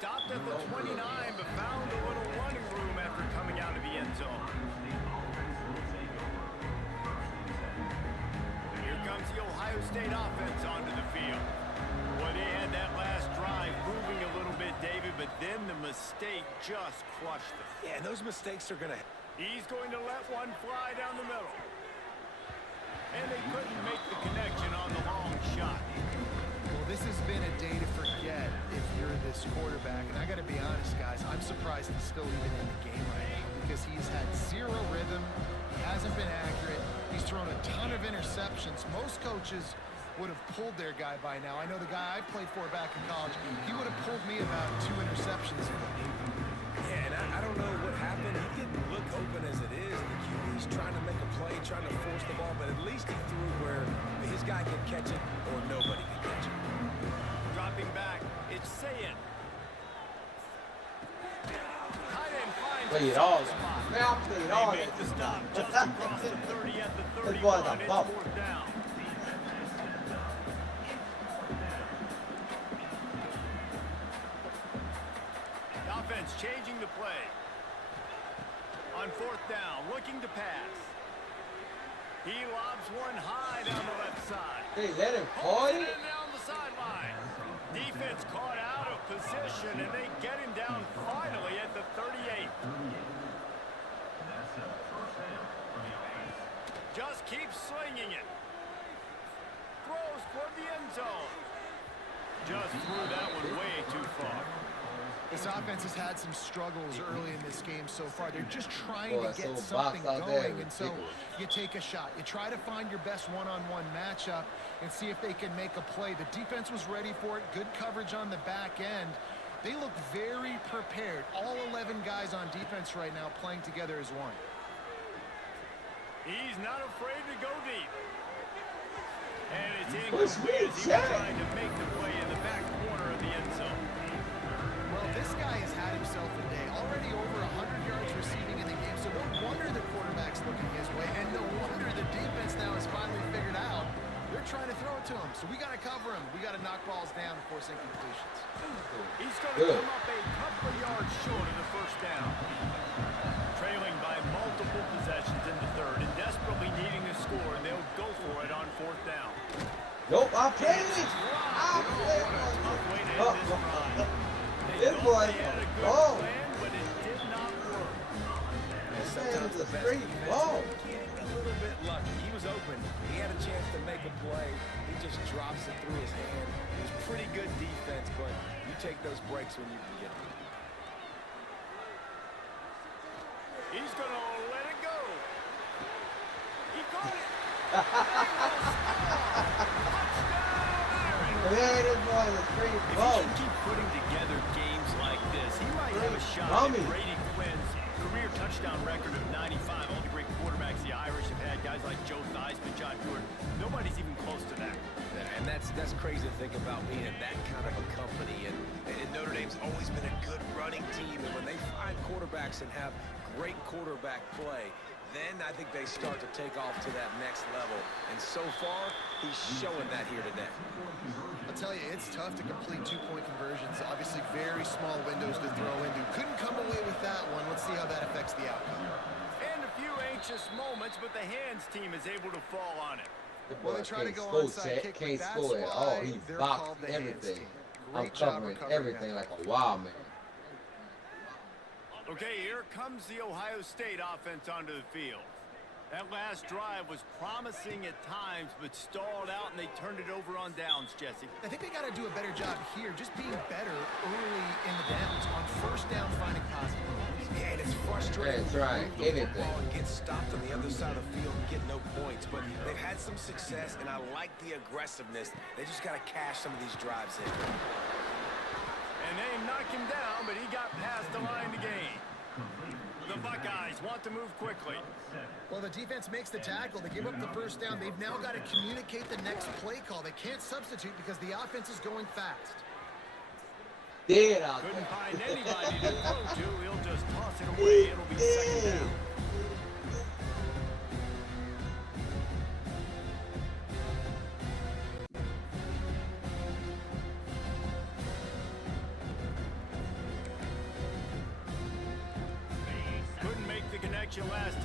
Stopped at the 29, but found a little running room after coming out of the end zone. Here comes the Ohio State offense onto the field. Well, they had that last drive moving a little bit, David, but then the mistake just crushed them. Yeah, and those mistakes are going to... He's going to let one fly down the middle. And they couldn't make the connection on the long shot. Well, this has been a day to forget if you're this quarterback. And I got to be honest, guys, I'm surprised he's still even in the game right now because he's had zero rhythm. He hasn't been accurate. He's thrown a ton of interceptions. Most coaches would have pulled their guy by now. I know the guy I played for back in college, he would have pulled me about 2 interceptions ago. Yeah, and I don't know what happened. He didn't look open as it is. The QB's trying to make a play, trying to force the ball, but at least he threw where his guy can catch it or nobody can catch it. Dropping back, it's Sayin. Tight end finds Play it a all. spot. Man, I played all They that. make the stop just across the 30 at the This boy's 31. a It's bum. 4th down. The offense changing the play. On 4th down, looking to pass. He lobs one high down the left side. Hey, let him Holds party. it in down the sideline. Defense caught out of position, and they get him down finally at the 38. Just keeps slinging it. Throws toward the end zone. Just threw that one way too far. This offense has had some struggles early in this game so far. They're just trying Boy, to get so something box out there, going, and so ridiculous. you take a shot. You try to find your best one-on-one matchup and see if they can make a play. The defense was ready for it. Good coverage on the back end. They look very prepared. All 11 guys on defense right now playing together as one. He's not afraid to go deep. And it's Push me, incomplete as he was Jack. trying to make the play in the back corner of the end zone. Well, this guy has had himself a day. Already over 100 yards receiving in the game, so no wonder the quarterback's looking his way, and no wonder the defense now has finally figured out they're trying to throw it to him. So we got to cover him. We got to knock balls down and force incompletions. He's going to come up a couple of yards short of the 1st down. Trailing by multiple possessions in the 3rd and desperately needing to score, and they'll go for it on 4th down. Nope, I played it. I played Tough way to it. end boy They had a is a good ball. plan, but it did not work. This man Sometimes is the a best straight defense ball. get a little bit lucky. He was open. He had a chance to make a play. He just drops it through his hand. It was pretty good defense, but you take those breaks when you can get them. He's going to let it go. He got it. Man, this boy is a straight If he ball. can keep putting together games like this, he might have a shot Rummy. at Brady Quinn's career touchdown record of 95. All the great quarterbacks the Irish have had, guys like Joe Theismann, John Stewart. Nobody's even close to that. And that's crazy to think about being in that kind of a company. And Notre Dame's always been a good running team. And when they find quarterbacks and have great quarterback play, then I think they start to take off to that next level. And so far, he's showing that here today. I'll tell you, it's tough to complete two-point conversions. Obviously, very small windows to throw into. Couldn't come away with that one. Let's see how that affects the outcome. And a few anxious moments, but the hands team is able to fall on it. The Well, boy they try to can't go score, onside Chet. kick, but Can't that's score at all. why He they're boxed called the hands everything. team. I'm Great job covering recovering everything that. like a wild man. Okay, here comes the Ohio State offense onto the field. That last drive was promising at times, but stalled out, and they turned it over on downs, Jesse. I think they got to do a better job here, just being better early in the downs. On first down, finding possibilities. Yeah, and it's frustrating. Yeah, trying when you move the anything. football and get stopped on the other side of the field and get no points. But they've had some success, and I like the aggressiveness. They just got to cash some of these drives in. And they knocked him down, but he got past the line to gain. The Buckeyes want to move quickly. Well, the defense makes the tackle. They give up the first down. They've now got to communicate the next play call. They can't substitute because the offense is going fast. Dead out Couldn't there. find anybody to throw to. He'll just toss it away. It'll be second down. Couldn't make the connection last